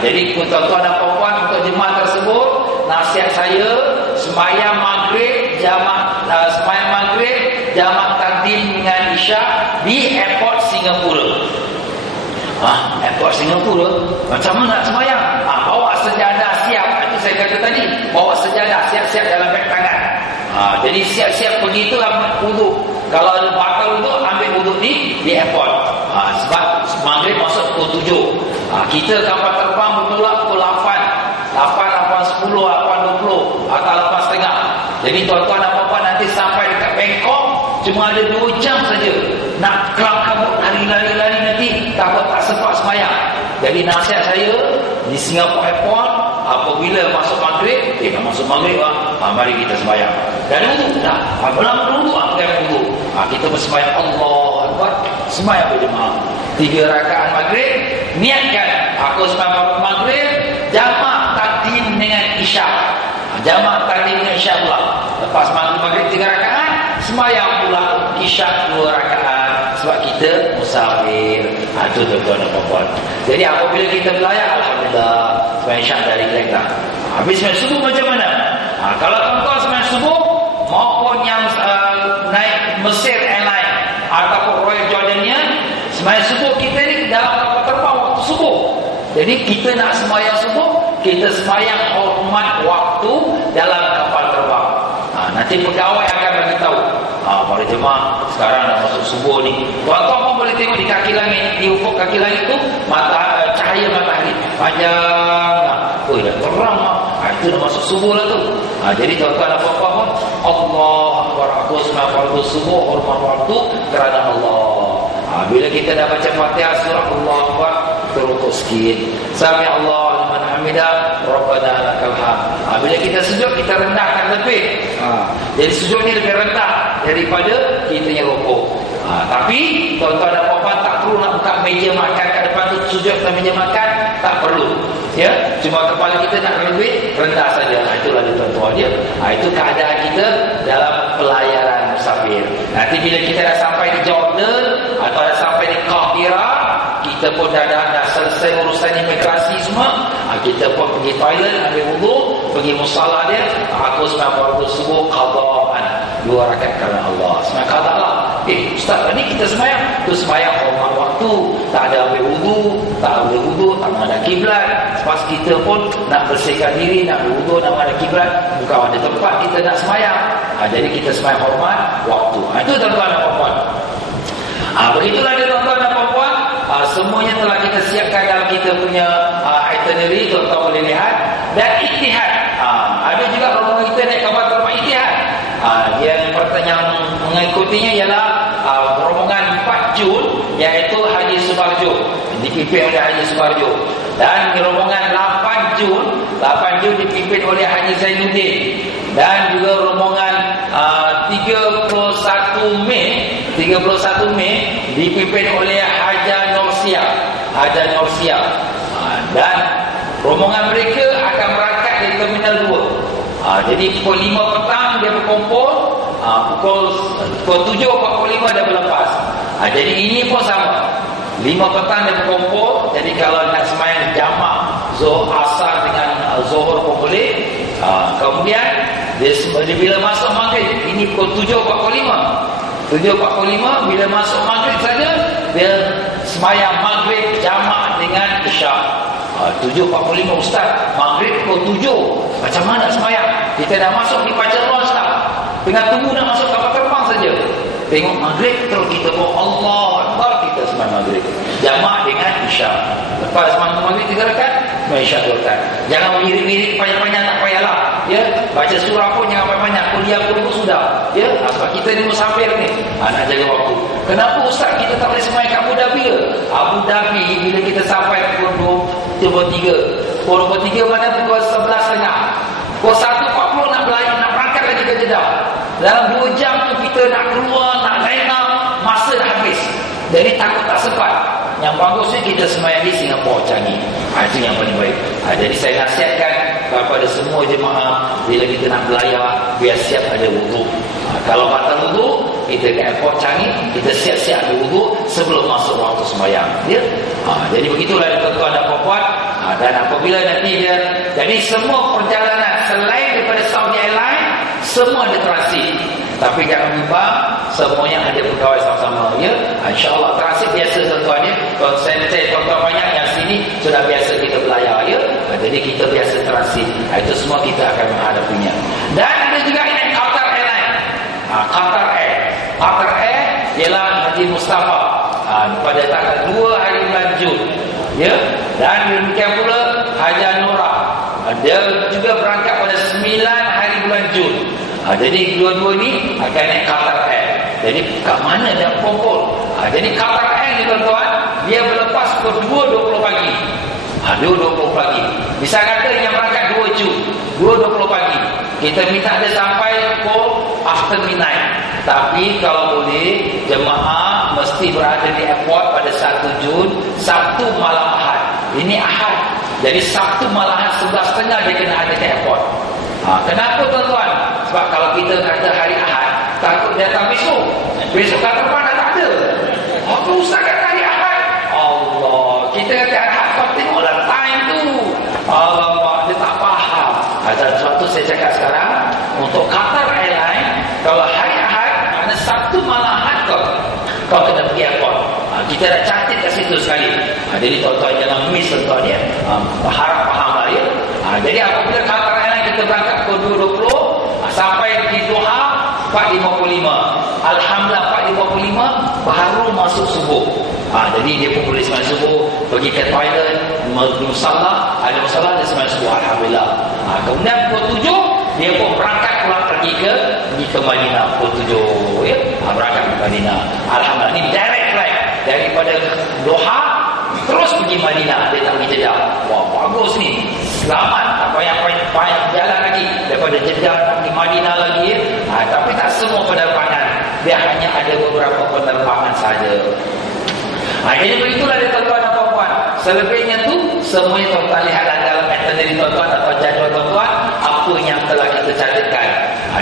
Jadi tuan-tuan dan puan-puan, untuk jemaah tersebut, nasihat saya, sembahyang maghrib jamak takdim dengan isyak di airport Singapura. Airport Singapura macam mana nak sembahyang? Bawa sejadah siap. Itu saya kata tadi, bawa sejadah siap-siap dalam beg tangan. Jadi siap-siap pergi tu ambil wuduk. Kalau ada batal wuduk, ambil wuduk di airport. Sebab maghrib masuk pukul 7. Kita kapal terbang betul lah pukul 8, 10, 8.20 atau 8.30. Jadi tuan-tuan dan puan-puan nanti sampai dekat Bangkok cuma ada 2 jam saja. Nak kelam-kabut lari-lari nanti takut tak sempat sembahyang. Jadi nasihat saya di Singapore Airport, apabila masuk maghrib, nak masuk maghrib mari kita sembahyang. Dan wuduk dah. Belum wuduk kita wuduk. Kita bersembahyang Allahu Akbar, sembahyang berjemaah 3 rakaat maghrib. Niatkan aku sembahyang maghrib jamak takdim dengan isyak. Jamak takdim dengan isyak pula. Lepas maghrib 3 rakaat, sembahyang pula isyak 2 rakaat. Sebab kita musafir. Itu tuan-tuan dan puan-puan. Jadi apabila kita belayar, alhamdulillah, sembahyang isyak dah relax dah. Habis sembahyang subuh macam mana? Kalau tuan-tuan sembahyang subuh maupun yang naik Mesir Airline ataupun Royal Jordanian, sembahyang subuh kita ni dalam kapal terbang waktu subuh. Jadi kita nak sembahyang subuh, kita sembahyang hormat waktu dalam kapal terbang. Nanti pegawai akan bagi tahu Para jemaah sekarang dah masuk subuh ni. Tuan-tuan pun boleh tengok di kaki langit, di ufuk kaki langit tu cahaya matahari panjang. Oh, dah terang lah. Itu dah masuk subuh lah tu. Jadi tuan-tuan dan puan-puan pun, Allah Akbar, aku semua fardu subuh, hormat waktu kerana Allah. Bila kita dah baca Fatihah surah Allah Akbar, terukuk sikit. Sami Allah liman hamidah, Rabbana lakal hamd. Bila kita sujud, kita rendahkan lebih. Jadi sujud ni lebih rendah daripada kita yang rukuk. Tapi tuan-tuan dan puan-puan tak perlu nak buka meja makan kat depan tu sujud atas meja makan, tak perlu. Ya, cuma kepala kita nak lebih rendah saja. Itulah dia tuan-tuan dia. Itu keadaan kita dalam pelayaran musafir. Nanti bila kita dah sampai di Jordan atau dah sampai di Kahira, kita pun dah selesai urusan imigrasi semua, kita pun pergi toilet, ambil wudu, pergi musalla dia, aku sembahyang fardu subuh qadaan 2 rakaat kerana Allah. Sembahyang qada lah. Ustaz, ni kita sembahyang, tu sembahyang hormat waktu, tak ada ambil wudu, tak menghadap kiblat. Pas kita pun nak bersihkan diri, nak berwudu, nak menghadap kiblat, bukan ada tempat kita nak sembahyang. Jadi kita sembahyang hormat waktu. Itu tuan-tuan dan puan-puan. Begitulah dia tuan-tuan dan puan-puan. Semuanya telah kita siapkan dalam kita punya itinerary, tuan-tuan boleh lihat. Dan Ittihad, ada juga rombongan kita naik kapal terbang Ittihad. Yang mengikutinya ialah rombongan 4 Jun, iaitu Haji Subarjo, dipimpin oleh Haji Subarjo. Dan rombongan 8 Jun dipimpin oleh Haji Zainuddin. Dan juga rombongan 31 Mei dipimpin oleh Haja Norsia. Dan rombongan mereka akan berangkat dari Terminal 2. Jadi pukul 5 petang dia berkumpul, pukul 7.45 dia berlepas. Jadi ini pun sama, 5 petang dia berkumpul. Jadi kalau nak sembahyang jamak Zuhur Asar dengan Zuhur pun boleh. Kemudian dia bila masuk maghrib, ini pukul 7.45 bila masuk maghrib saja dia sembahyang maghrib jamak dengan isyak. 7.45 Ustaz, maghrib pukul 7, macam mana sembahyang? Kita dah masuk di Pajar Launch tak? Tengah tunggu nak masuk kapal terbang saja, tengok maghrib terus kita pun Allah Akbar, kita sembahyang maghrib jamak dengan isyak. Lepas sembahyang maghrib 3 rakaat, isyak 2 rakaat. Jangan mirip-mirip panjang-panjang, tak payahlah. Ya, baca surah pun jangan banyak-banyak, kuliah pun sudah. Ya, sebab kita ni musafir ni, nak jaga waktu. Kenapa Ustaz kita tak boleh sembahyang kat Abu Dhabi ke? Abu Dhabi bila kita sampai pukul 23 mana pukul 11.30, pukul 1.40 nak berangkat lagi ke Jeddah. Dalam 2 jam tu kita nak keluar, nak line up, masa dah habis. Jadi takut tak sempat. Yang bagusnya kita sembahyang di Singapura Changi. Itu yang paling baik. Jadi saya nasihatkan kepada semua jemaah, bila kita nak belayar, biar siap ada wudu. Kalau batal wudu, kita ke airport Changi, kita siap-siap ada wudu sebelum masuk waktu sembahyang. Ya? Jadi begitulah tuan-tuan dan puan-puan. Dan apabila nanti dia, jadi semua perjalanan selain daripada Saudi Airlines, semua ada transit. Tapi jangan lupa semuanya ada pegawai sama-sama. Ya, insya-Allah transit biasa tuan-tuan ya. Kalau saya tuan-tuan banyak yang sini sudah biasa kita belayar ya. Jadi kita biasa transit. Itu semua kita akan menghadapinya. Dan ada juga ini Qatar Airlines. Qatar Air ialah Haji Mustafa pada tanggal 2 hari bulan Jun. Ya. Dan demikian pula Haja Nora. Dia juga berangkat pada 9 hari bulan Jun. Jadi dua-dua ni akan naik Qatar Air. Jadi kat mana dia kumpul? Jadi Qatar Air ni tuan-tuan, dia berlepas pukul 2.20 pagi. 2.20 pagi. Bisa kata yang berangkat 2 Jun, 2.20 pagi. Kita minta dia sampai pukul after midnight. Tapi kalau boleh, jemaah mesti berada di airport pada 1 Jun, Sabtu malam Ahad. Ini Ahad. Jadi Sabtu malam Ahad 11.30 dia kena ada di airport. Kenapa tuan-tuan? Sebab kalau kita kata hari Ahad, takut datang besok kat depan dah tak ada. Apa Ustaz kata hari Ahad? Allah, kita kata Ahad, kau tengoklah time tu. Allah, dia tak faham. Dan sebab tu saya cakap sekarang, untuk Qatar Airlines, kalau hari Ahad, maknanya Sabtu malam Ahad kau kena pergi airport. Kita dah catat kat situ sekali. Jadi tuan-tuan jangan miss tuan-tuan ya. Harap fahamlah ya. Jadi apabila Qatar Airlines kita berangkat pukul 2.20 sampai di Doha 4.55. Alhamdulillah 4.55 baru masuk subuh. Jadi dia pun boleh sembahyang subuh, pergi ke toilet, musalla, ada musalla dia sembahyang subuh. Alhamdulillah. Kemudian pukul 7 dia pun berangkat pulang pergi ke Madinah pukul 7 ya. Berangkat ke Madinah. Alhamdulillah, ni direct flight daripada Doha terus pergi Madinah, dia tak pergi Jeddah. Wah, bagus ni. Selamat, tak payah jalan lagi daripada Jeddah nak pergi Madinah lagi ya. Tapi tak semua penerbangan, dia hanya ada beberapa penerbangan saja. Jadi begitulah dia tuan-tuan dan puan-puan. Selebihnya tu semuanya tuan-tuan lihatlah dalam itinerary tuan-tuan atau jadual tuan-tuan apa yang telah kita catatkan.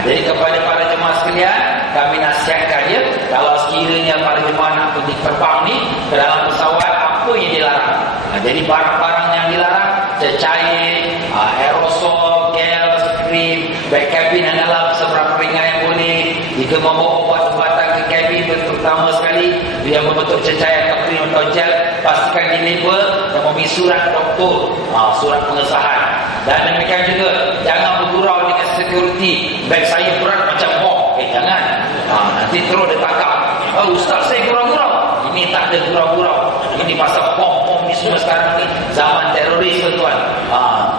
Jadi kepada para jemaah sekalian, kami nasihatkan dia, kalau sekiranya para jemaah nak pergi terbang ni ke dalam pesawat, apa yang dilarang? Jadi barang-barang yang dilarang, cecair, aerosol, gel, krim, beg kabin adalah seberapa ringan yang boleh. Jika membawa ubat-ubatan ke kabin, terutama sekali yang membentuk cecair atau krim atau gel, pastikan di label dan memberi surat doktor, surat pengesahan. Dan demikian juga jangan bergurau dengan security, beg saya berat macam bom. Jangan, nanti terus dia tangkap. Ustaz saya gurau-gurau. Ini tak ada gurau-gurau, ini pasal bom ni semua sekarang ni zaman teroris tuan-tuan.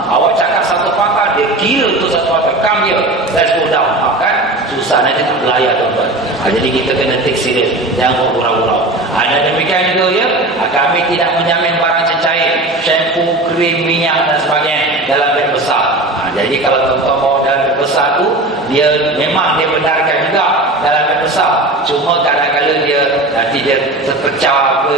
Awak cakap satu fakta, dia kira tu satu fakta, kam dia, let's go down. Kan susah, nanti tak belayar tuan-tuan. Jadi kita kena take serius, jangan gurau-gurau. Dan demikian juga ya, kami tidak menjamin barang cecair, shampoo, krim, minyak dan sebagainya dalam beg besar. Jadi kalau tuan-tuan bawa dalam beg besar tu, dia memang dia benarkan juga dalam beg besar. Cuma kadang-kadang dia nanti dia terpecah ke,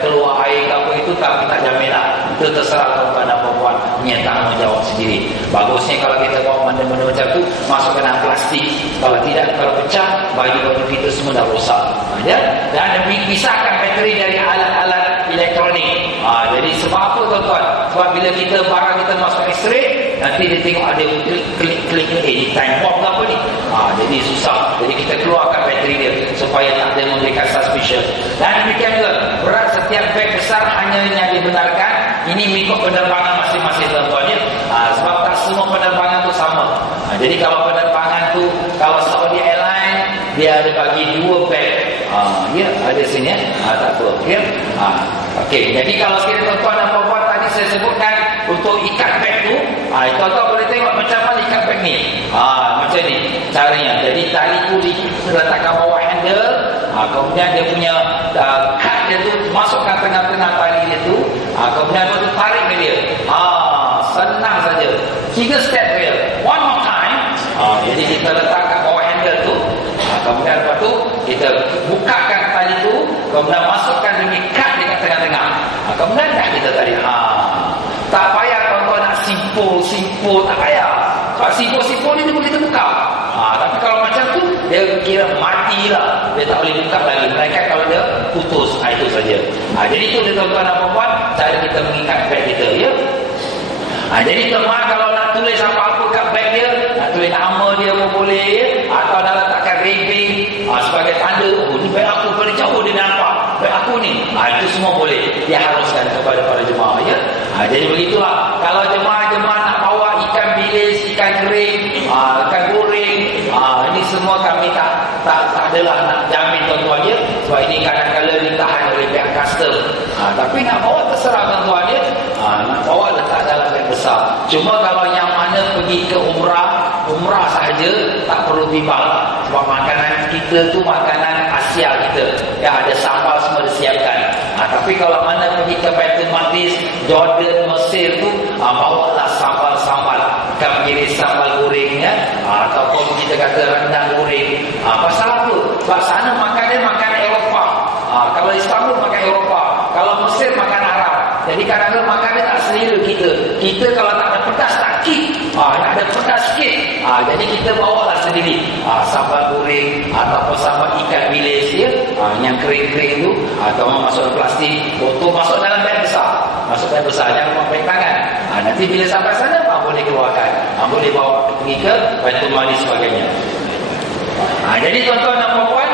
keluar air ke apa itu, kami tak jamin lah. Itu terserah tuan-tuan dan puan-puan, punya tanggungjawab sendiri. Bagusnya kalau kita bawa benda-benda macam tu masuk ke dalam plastik. Kalau tidak, kalau pecah, baju-baju kita semua dah rosak. Dan pisahkan bateri dari alat-alat elektronik. Jadi sebab apa tuan-tuan? Sebab bila kita barang kita masuk X-ray, nanti dia tengok ada klik ni time bomb ke apa ni. Jadi susah. Jadi kita keluarkan bateri dia supaya tak ada memberikan suspicion. Dan demikian juga berat setiap beg besar hanya yang dibenarkan. Ini mengikut penerbangan masing-masing tuan-tuan ya. Sebab tak semua penerbangan tu sama. Jadi kalau penerbangan tu, kalau Saudi Airlines dia ada bagi 2 beg. Ya, ada sini ya. Tak apa. Ya. Okey, jadi kalau sekiranya tuan-tuan dan puan-puan tadi saya sebutkan untuk ikat beg tu, tuan-tuan boleh tengok macam mana ikat beg ni. Macam ni caranya. Jadi tali tu diletakkan bawah handle, kemudian dia punya kad dia tu masukkan tengah-tengah tali dia tu, kemudian tu tarik ke dia. Senang saja. 3 step dia. One more time. Jadi kita letakkan bawah handle tu, kemudian lepas tu kita bukakan tali tu, kemudian masukkan demi kad dekat tengah-tengah. Kemudian dah kita tarik. Tak payah tuan-tuan nak simpul, tak payah. Kalau simpul ni dia boleh terbuka. Tapi kalau macam tu, dia kira matilah. Dia tak boleh buka lagi. Melainkan kalau dia putus, itu saja. Jadi itu dia tuan-tuan dan puan-puan, cara kita mengikat beg kita ya. Jadi teman kalau nak tulis apa-apa kat beg dia, nak tulis nama dia pun boleh ya? Atau nak letakkan rating sebagai tanda, ni beg aku paling jauh dia nampak beg aku ni. Itu semua boleh. Dia haruskan kepada para jemaah ya. Jadi begitulah. Kalau jemaah-jemaah nak bawa ikan bilis, ikan kering, ikan goreng, ini semua kami tak adalah nak jamin tuan-tuan ya. Sebab ini kadang-kadang ditahan oleh pihak custom. Tapi nak bawa terserah tuan-tuan ya. Nak bawa letak dalam beg besar. Cuma kalau yang mana pergi ke umrah sahaja, tak perlu bimbang. Sebab makanan kita tu makanan Asia kita. Ya, ada sambal semua disiapkan. Tapi kalau mana pergi ke Baitul Maqdis, Jordan, Mesir tu, bawalah sambal-sambal. Ikan bilis, sambal goreng ya. Ataupun kita kata rendang goreng. Pasal apa? Sebab sana makan Eropah. Kalau Istanbul makan Eropah. Kalau Mesir makan Arab. Jadi kadang-kadang makan dia tak selera kita. Kita kalau tak ada pedas tak kik. Nak ada pedas sikit. Jadi kita bawalah sendiri. Sambal goreng ataupun sambal ikan bilis ya. Yang kering-kering tu. Atau masuk dalam plastik. Botol masuk dalam beg besar. Jangan pakai tangan. Nanti bila sampai sana boleh keluarkan. Boleh bawa pergi ke Baitul Maqdis sebagainya. Jadi tuan-tuan dan puan-puan,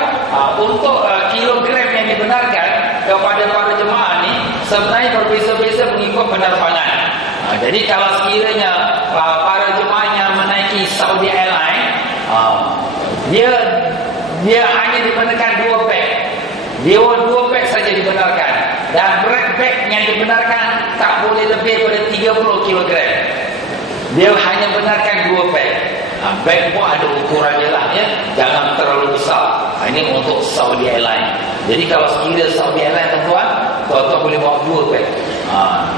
untuk kilogram yang dibenarkan kepada para jemaah ni sebenarnya berbeza-beza mengikut penerbangan. Jadi kalau sekiranya para jemaah yang menaiki Saudi Airlines, dia hanya dibenarkan 2 beg. Dia 2 beg saja dibenarkan. Dan berat beg yang dibenarkan tak boleh lebih daripada 30 kg. Dia hanya benarkan 2 beg. Beg pun ada ukuran je lah ya. Jangan terlalu besar. Ini untuk Saudi Airlines. Jadi kalau sekiranya Saudi Airlines tuan-tuan boleh bawa 2 beg.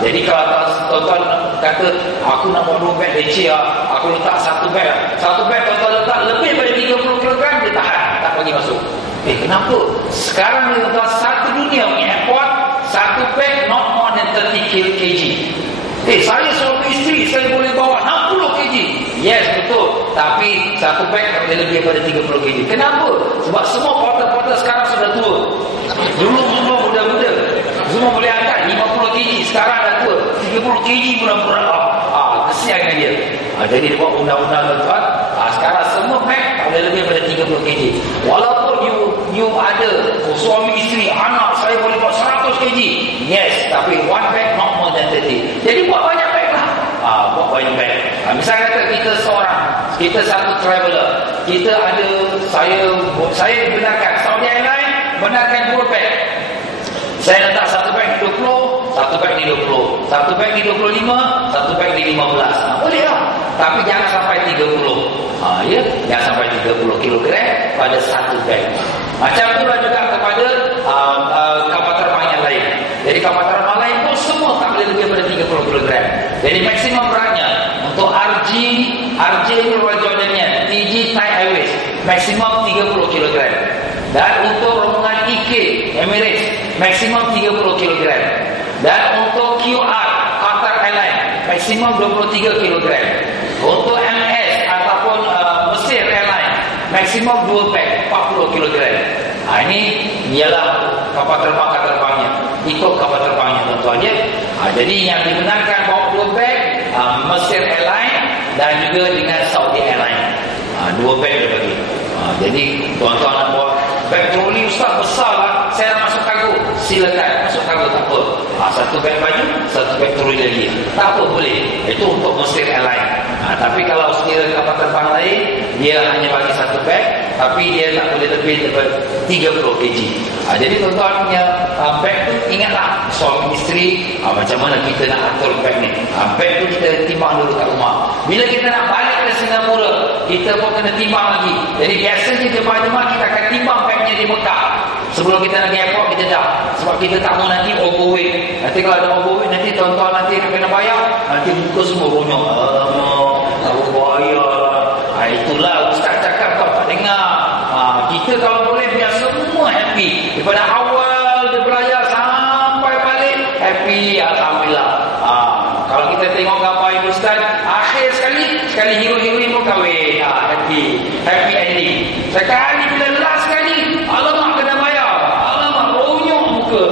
Jadi kalau tuan-tuan kata aku nak bawa 2 beg leceh aku letak 1 beg. 1 beg tuan-tuan letak lebih daripada 30 kg dia tahan, tak bagi masuk. Kenapa? Sekarang ni tuan-tuan satu dunia airport 1 beg not more than 30 kg. Saya suami isteri, saya boleh bawa 60 kg. Yes, betul. Tapi 1 beg tak boleh lebih daripada 30 kg. Kenapa? Sebab semua porter-porter sekarang sudah tua. Dulu semua muda-muda, semua boleh angkat 50 kg. Sekarang dah tua, 30 kg murah-murah. Kesian dengan dia. Jadi dia buat undang-undang tuan. Sekarang semua beg tak boleh lebih daripada 30 kg. Walaupun you ada suami isteri, anak, saya boleh bawa 100 kg. Yes, tapi 1 beg not more than 30. Jadi buat banyak beg lah. Buat banyak beg. Misalnya kata kita seorang, kita satu traveller, kita ada, saya benarkan Saudi Airlines benarkan 2 beg. Saya letak 1 beg di 20, 1 beg di 20, 1 beg di 25, 1 beg di 15. Boleh lah. Tapi jangan sampai 30. Ya, jangan sampai 30 kg pada 1 beg. Macam itulah juga kepada kapal terbang yang lain. Jadi kapal terbang lain pun semua tak boleh lebih daripada 30 kg. Jadi maksimum beratnya untuk RJ Royal Jordanian, TG Thai Airways maksimum 30 kg. Dan untuk rombongan IK Emirates maksimum 30 kg. Dan untuk QR Qatar Airlines maksimum 23 kg. Untuk MS ataupun Mesir Airlines maksimum 2 beg 40 kg. Ini ialah kapal terbangnya. Ikut kapal terbangnya tuan-tuan ya. Jadi yang dibenarkan bawa 2 beg Mesir Airlines dan juga dengan Saudi Airlines. 2 beg dia bagi. Jadi tuan-tuan nak bawa beg troli ustaz besar lah, saya nak masuk kargo, silakan masuk kargo, tak apa. 1 beg baju, 1 beg troli lagi, tak apa, boleh. Itu untuk Mesir Airlines. Tapi kalau sekiranya kapal terbang lain, dia hanya bagi 1 beg, tapi dia tak boleh lebih daripada 30 kg. Jadi tuan-tuan punya beg tu ingatlah suami isteri, macam mana kita nak atur beg ni. Beg tu kita timbang dulu kat rumah. Bila kita nak balik ke Singapura, kita pun kena timbang lagi. Jadi biasanya jemaah-jemaah kita akan timbang begnya di Mekah. Sebelum kita nak pergi airport, kita dah. Sebab kita tak mau nanti overweight. Nanti kalau ada overweight, nanti tuan-tuan nanti kena bayar. Nanti muka semua ronyok. Tak bayar. Itulah ustaz cakap kau tak dengar. Kita kalau boleh biar semua happy. Daripada awal dia berlayar sampai balik happy, alhamdulillah. Kalau kita tengok gambar ibu ustaz, akhir sekali hero-heroin pun kahwin. Happy ending. Sekali bila last sekali, alamak kena bayar. Alamak ronyok muka.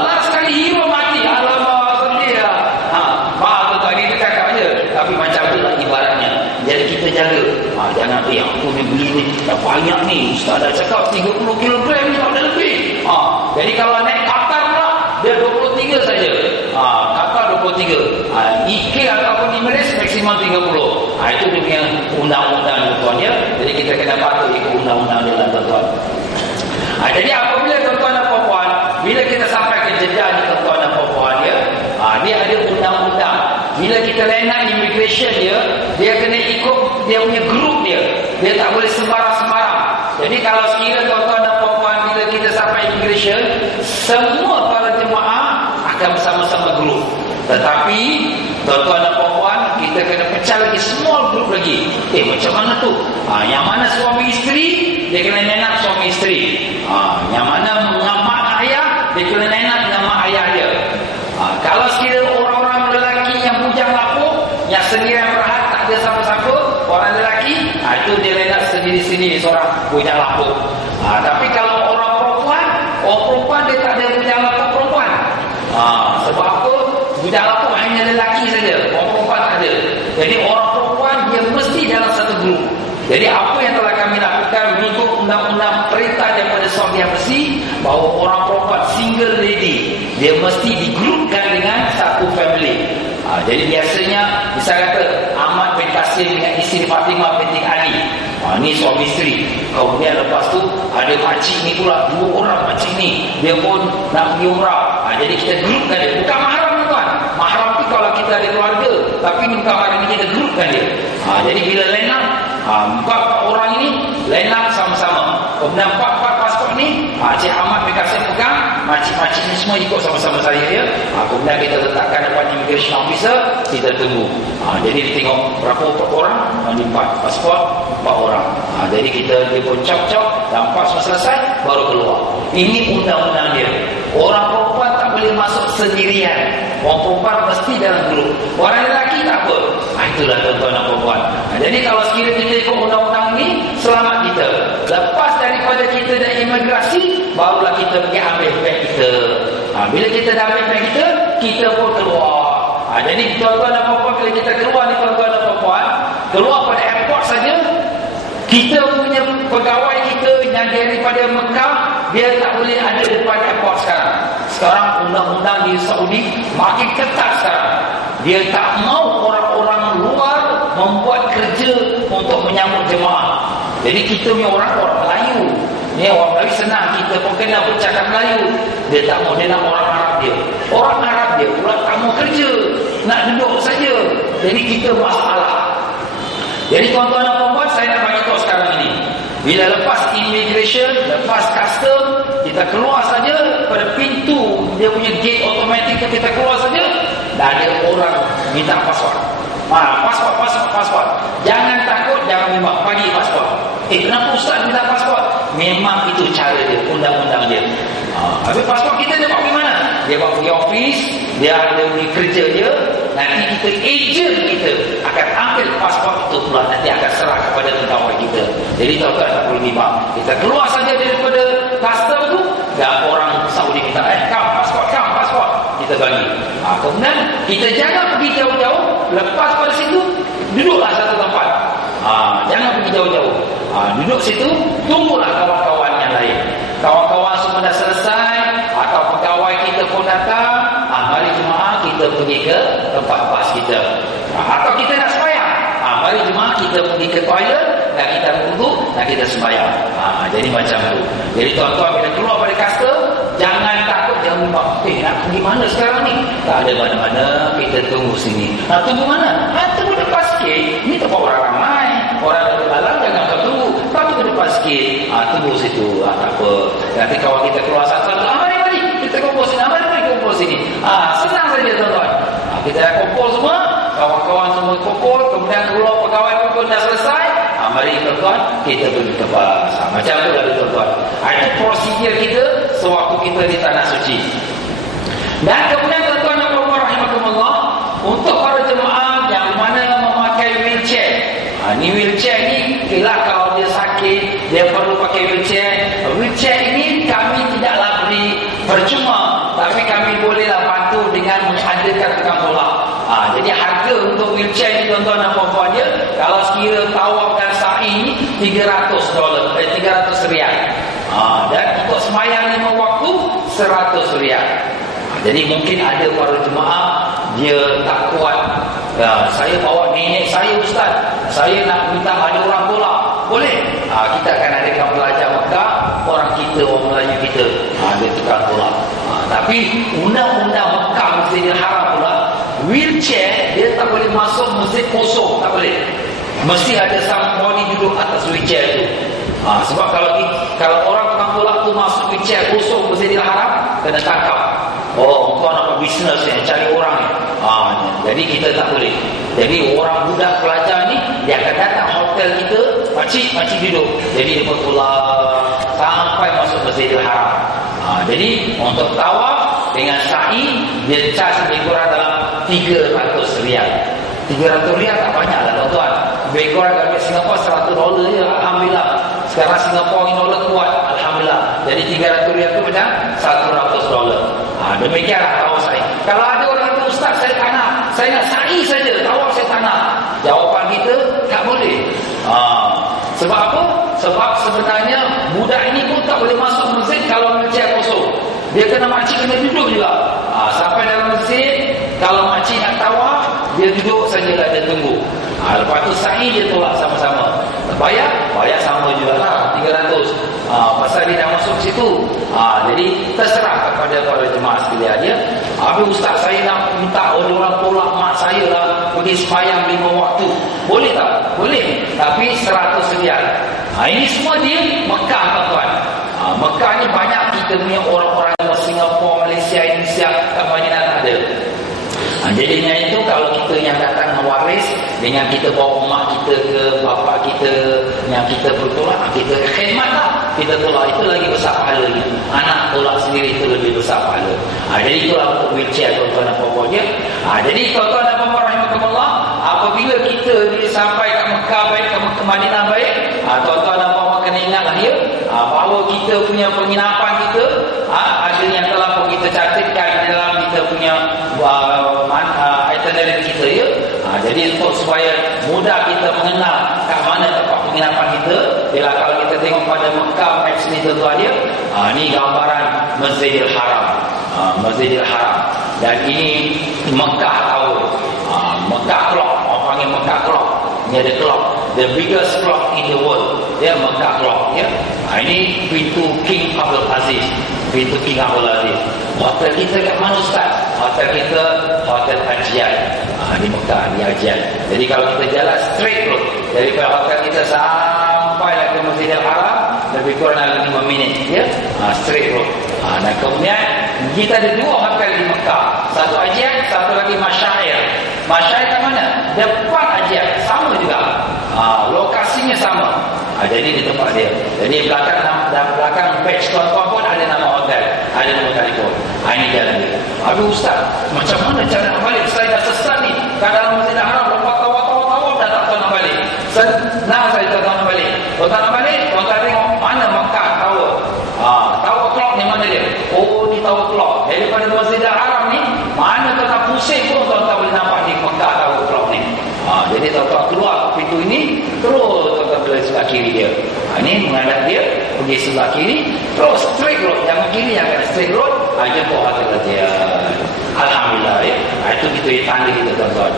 Last sekali hero mati. Alamak sedih lah. Maaf tuan-tuan, ini cakap je. Tapi macam tu lah ibaratnya. Jadi kita jaga. Jangan aku ni beli ni dah banyak ni. Ustaz dah cakap 30 kg ni tak boleh lebih. Jadi kalau naik Qatar pula, dia 23 saja. Qatar 23. IK ataupun Emirates maksimum 30. Itu dia punya undang-undang tuan ya. Jadi kita kena patuh ikut undang-undang dia lah tuan-tuan. Jadi apabila tuan-tuan dan puan-puan, bila kita sampai ke Jeddah ni tuan-tuan dan puan-puan ya, dia ada undang-undang. Bila kita land immigration dia kena ikut dia punya grup dia. Dia tak boleh sembarang-sembarang. Jadi kalau sekiranya tuan-tuan dan puan-puan bila kita sampai immigration, semua para jemaah akan bersama-sama grup. Tetapi tuan-tuan dan puan-puan, kita kena pecah lagi small group lagi. Macam mana tu? Yang mana suami isteri, dia kena nenak suami isteri. Yang mana mak ayah, dia kena nenak dengan mak ayah dia. Kalau sekiranya orang-orang lelaki yang bujang lapuk, yang sendirian berhad, tak ada siapa-siapa, orang lelaki, itu dia nenak sendiri-sendiri seorang bujang lapuk. Tapi kalau orang perempuan dia tak ada bujang lapuk perempuan. Sebab apa? Bujang lapuk hanya lelaki saja, orang perempuan tak ada. Jadi orang perempuan dia mesti dalam satu grup. Jadi apa yang telah kami lakukan mengikut undang-undang perintah daripada Saudi Embassy, bahawa orang perempuan single lady dia mesti digrupkan dengan satu family. Jadi biasanya bisa kata Ahmad bin Qasim dengan isteri Fatimah binti Ali. Ni suami isteri. Kemudian lepas tu ada makcik ni pula, 2 orang makcik ni, dia pun nak pergi umrah. Jadi kita grupkan dia. Bukan mahram tuan. Mahram tu kalau kita ada keluarga, tapi ni bukan mahram, kita grupkan dia. Jadi bila line up, 4 orang ini line up sama-sama. Kemudian 4 pasport ni, Cik Ahmad berkasih pegang, makcik-makcik ni semua ikut sama-sama saya ya. Kemudian kita letakkan depan immigration officer, kita tunggu. Jadi dia tengok berapa orang, 4 pasport, 4 orang. Jadi dia pun cop-cop, dan pas selesai baru keluar. Ini undang-undang dia. Orang perempuan tak boleh masuk sendirian. Orang perempuan mesti dalam grup. Orang lelaki tak apa. Itulah tuan-tuan dan perempuan. Jadi kalau sekiranya kita ikut undang-undang ini, selamat kita. Lepas daripada kita dah imigrasi, barulah kita pergi ambil beg kita. Bila kita dah ambil beg kita, kita pun keluar. Jadi tuan-tuan dan perempuan, bila kita keluar ni tuan-tuan dan perempuan, keluar pada airport saja, kita punya pegawai kita yang daripada Mekah, dia tak boleh ada depan airport sekarang. Sekarang undang-undang di Saudi makin ketat sekarang. Dia tak mau orang-orang luar membuat kerja untuk menyambut jemaah. Jadi kita punya orang Melayu. Ni orang Melayu senang, kita pun kena bercakap Melayu. Dia tak mau, dia nak orang Arab dia. Orang Arab dia pula tak mau kerja, nak duduk saja. Jadi kita masalah. Jadi tuan-tuan dan perempuan, saya nak bagi tahu sekarang ini. Bila lepas immigration, lepas custom, kita keluar saja pada pintu, dia punya gate automatik, kita keluar saja, dah ada orang minta pasport. Pasport. Jangan takut, jangan bimbang, bagi pasport. Kenapa ustaz minta pasport? Memang itu cara dia, undang-undang dia. Habis pasport kita dia bawa pergi mana? Dia bawa pergi office, dia ada pergi kerja dia. Nanti kita, agent kita akan ambil pasport itu pula, nanti akan serah kepada pegawai kita. Jadi tuan-tuan tak perlu bimbang. Kita keluar saja daripada custom tu, dah orang Saudi minta, kam pasport. Kita bagi. Kemudian kita jangan pergi jauh-jauh. Lepas pada situ, duduklah satu tempat. Jangan pergi jauh-jauh. Duduk situ, tunggulah kawan-kawan yang lain. Kawan-kawan semua dah selesai, atau pegawai kita pun datang, mari jemaah kita pergi ke tempat bas kita. Atau kita nak sembahyang, mari jemaah kita pergi ke toilet, dan kita wuduk, dan kita sembahyang. Jadi macam tu. Jadi tuan-tuan bila keluar pada custom, jangan takut, jangan bimbang. Nak pergi mana sekarang ni? Tak ada mana-mana, kita tunggu sini. Tunggu mana? Tunggu depan sikit. Ni tempat orang ramai. Orang dari dalam jangan kau tunggu. Kau tunggu depan sikit. Tunggu situ. Tak apa. Nanti kawan kita keluar satu-satu. Mari. Kita kumpul sini. Mari kumpul sini. Senang saja tuan-tuan. Kita dah kumpul semua. Kawan-kawan semua kumpul. Kemudian keluar pegawai kumpul dah selesai. Mari tuan-tuan, kita pergi ke bas. Macam tu lah tuan-tuan. Itu prosedur kita sewaktu kita di tanah suci. Dan kemudian tuan-tuan dan puan-puan rahimakumullah, untuk para jemaah yang mana memakai wheelchair. Ni wheelchair ni, kalau dia sakit, dia perlu pakai wheelchair. Wheelchair ini kami tidaklah beri percuma, tapi kami bolehlah bantu dengan mengadakan tukang tolak. Jadi harga untuk wheelchair ni tuan-tuan dan puan-puan dia, kalau sekira tawaf dan sa'i ni $300, 300 riyal. Dan untuk sembahyang 5 waktu $100 riyal. Jadi mungkin ada para jemaah dia tak kuat. Saya bawa nenek saya ustaz, saya nak minta ada orang tolak. Boleh? Kita akan adakan pelajar Mekah, orang kita, orang Melayu kita, dia tukar tolak. Tapi undang-undang Mekah Masjidil Haram pula, wheelchair dia tak boleh masuk masjid kosong, tak boleh. Mesti ada somebody duduk atas wheelchair itu. Sebab kalau orang tukang tolak tu masuk wheelchair kosong Masjidil Haram, kena tangkap. Kau nak bisnes yang cari orang ni. Jadi kita tak boleh. Jadi orang budak pelajar ni, dia akan datang hotel kita, makcik duduk. Jadi dia bertolak sampai masuk Masjidil Haram. Jadi untuk tawaf dengan sa'i, dia charge lebih kurang dalam $300 riyal. 300 riyal tak banyak lah tuan-tuan. Lebih kurang dari Singapura $100 je. Alhamdulillah. Sekarang Singapura ni dollar kuat. Alhamdulillah. Jadi 300 riyal tu macam $100. Demikianlah tawaf sa'i. Kalau ada orang kata, ustaz saya tak nak, saya nak sa'i saja, tawaf saya tak nak. Jawapan kita, tak boleh. Sebab apa? Sebab sebenarnya budak ini pun tak boleh masuk masjid kalau wheelchair kosong. Dia kena makcik kena duduk juga. Sampai dalam masjid, kalau makcik nak tawaf, dia duduk sajalah, dia tunggu. Lepas tu sa'i dia tolak sama-sama. Bayar sama jugalah 300. Pasal dia dah masuk situ. Jadi terserah kepada para jemaah sekalian dia. Habis ustaz, saya nak minta orang tolak mak saya lah pergi sembahyang 5 waktu. Boleh tak? Boleh. Tapi 100 sekian. Ini semua dia Mekah, tuan-tuan. Mekah ni banyak kita punya orang-orang Singapura, Malaysia, Indonesia, kat Madinah tak ada. Jadinya itu kalau kita yang datang mewaris dengan kita bawa mak kita ke bapa kita yang kita bertolak, kita khidmat lah, kita tolak, itu lagi besar pahalanya. Anak tolak sendiri itu lebih besar pahala. Jadi itulah untuk wheelchair, tuan-tuan dan puan-puan dia. Jadi tuan-tuan dan puan-puan rahimakumullah, apabila kita sampai ke Mekah baik, ke Madinah baik, tuan-tuan dan puan-puan kena ingatlah ya, bahawa kita punya penginapan kita ada yang telah pun kita catatkan di dalam kita punya itinerary kita ya. Jadi untuk supaya mudah kita mengenal kat mana tempat penginapan kita, bila kalau kita tengok pada Mekah map sini tuan-tuan dia, ni gambaran Masjidil Haram. Masjidil Haram. Dan ini Mekah Tower. Mekah Clock, orang panggil Mekah Clock. Ini ada clock, the biggest clock in the world. Ya, Mekah Clock ya. Ini pintu King Abdul Aziz. Pintu King Abdul Aziz. Hotel kita kat mana ustaz? Hotel kita Hotel Hajian. Di Mekah, di Hajian. Jadi kalau kita jalan straight road daripada hotel kita sampai ke Masjidil Haram, lebih kurang dalam 5 minit ya. Straight road. Dan kemudian kita ada 2 hotel di Mekah. Satu Hajian, satu lagi Masyair. Masyair kat mana? Depan Hajian. Sama juga. Lokasinya sama. Jadi di tempat dia. Jadi belakang batch tuan-tuan pun ada nama hotel, ada nombor telefon. Ini jalan dia. Habis ustaz, macam mana cara nak balik? Saya dah sesat ni. Kadang Masjidil Haram tahu dah tak tahu nak balik. Senang saya tak tahu nak balik. Kalau tak nak balik, tuan-tuan tengok mana Mekah Tower. Tower clock ni mana dia? Oh, ni Tower clock. Daripada Masjidil Haram ni, mana tuan-tuan pusing pun tuan-tuan boleh nampak di Mekah Tower clock ni. Jadi tuan-tuan keluar pintu ini, terus tuan-tuan belah sebelah kiri dia. Ini menghadap dia, pergi sebelah kiri, terus straight road, jangan kiri, jangan straight road, jemput hotel dia. Alhamdulillah ya. Itu kita tanda kita tuan-tuan.